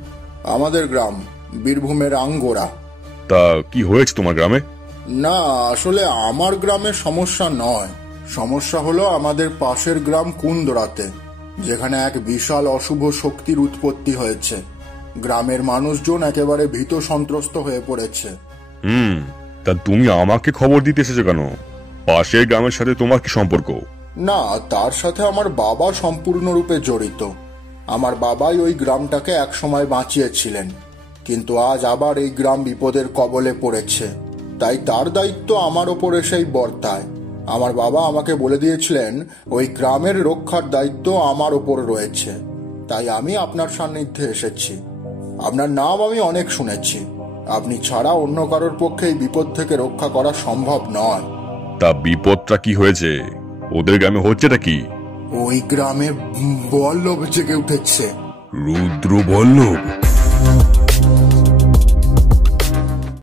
আমাদের গ্রাম বীরভূমের আঙ্গোরা। তা কি হয়েছে তোমার গ্রামে? না, আসলে আমার গ্রামে সমস্যা নয়। সমস্যা হলো আমাদের পাশের গ্রাম কুন্দরাতে, যেখানে এক বিশাল অশুভ শক্তির উৎপত্তি হয়েছে। গ্রামের মানুষজন একেবারে ভীত সন্ত্রস্ত হয়ে পড়েছে। তা তুমি আমাকে খবর দিতে এসেছো কেন? পাশের গ্রামের সাথে তোমার কি সম্পর্ক? না, তার সাথে আমার বাবা সম্পূর্ণরূপে জড়িত। আমার বাবাই ওই গ্রামটাকে একসময় বাঁচিয়েছিলেন, কিন্তু আজ আবার এই গ্রাম বিপদের কবলে পড়েছে। তাই তার দায়িত্ব আমার ওপর এসেই বর্তায়। আমার বাবা আমাকে বলে দিয়েছিলেন ওই গ্রামের রক্ষার দায়িত্ব আমার ওপর রয়েছে। তাই আমি আপনার সান্নিধ্যে এসেছি। আপনার নাম আমি অনেক শুনেছি। আপনি ছাড়া অন্য কারোর পক্ষে এই বিপদ থেকে রক্ষা করা সম্ভব নয়। তা বিপদটা কি হয়েছে? ওদের গ্রামে হচ্ছেটা কি? ওই গ্রামে বল্লভ জেগে উঠেছে। রুদ্র বল্লভ?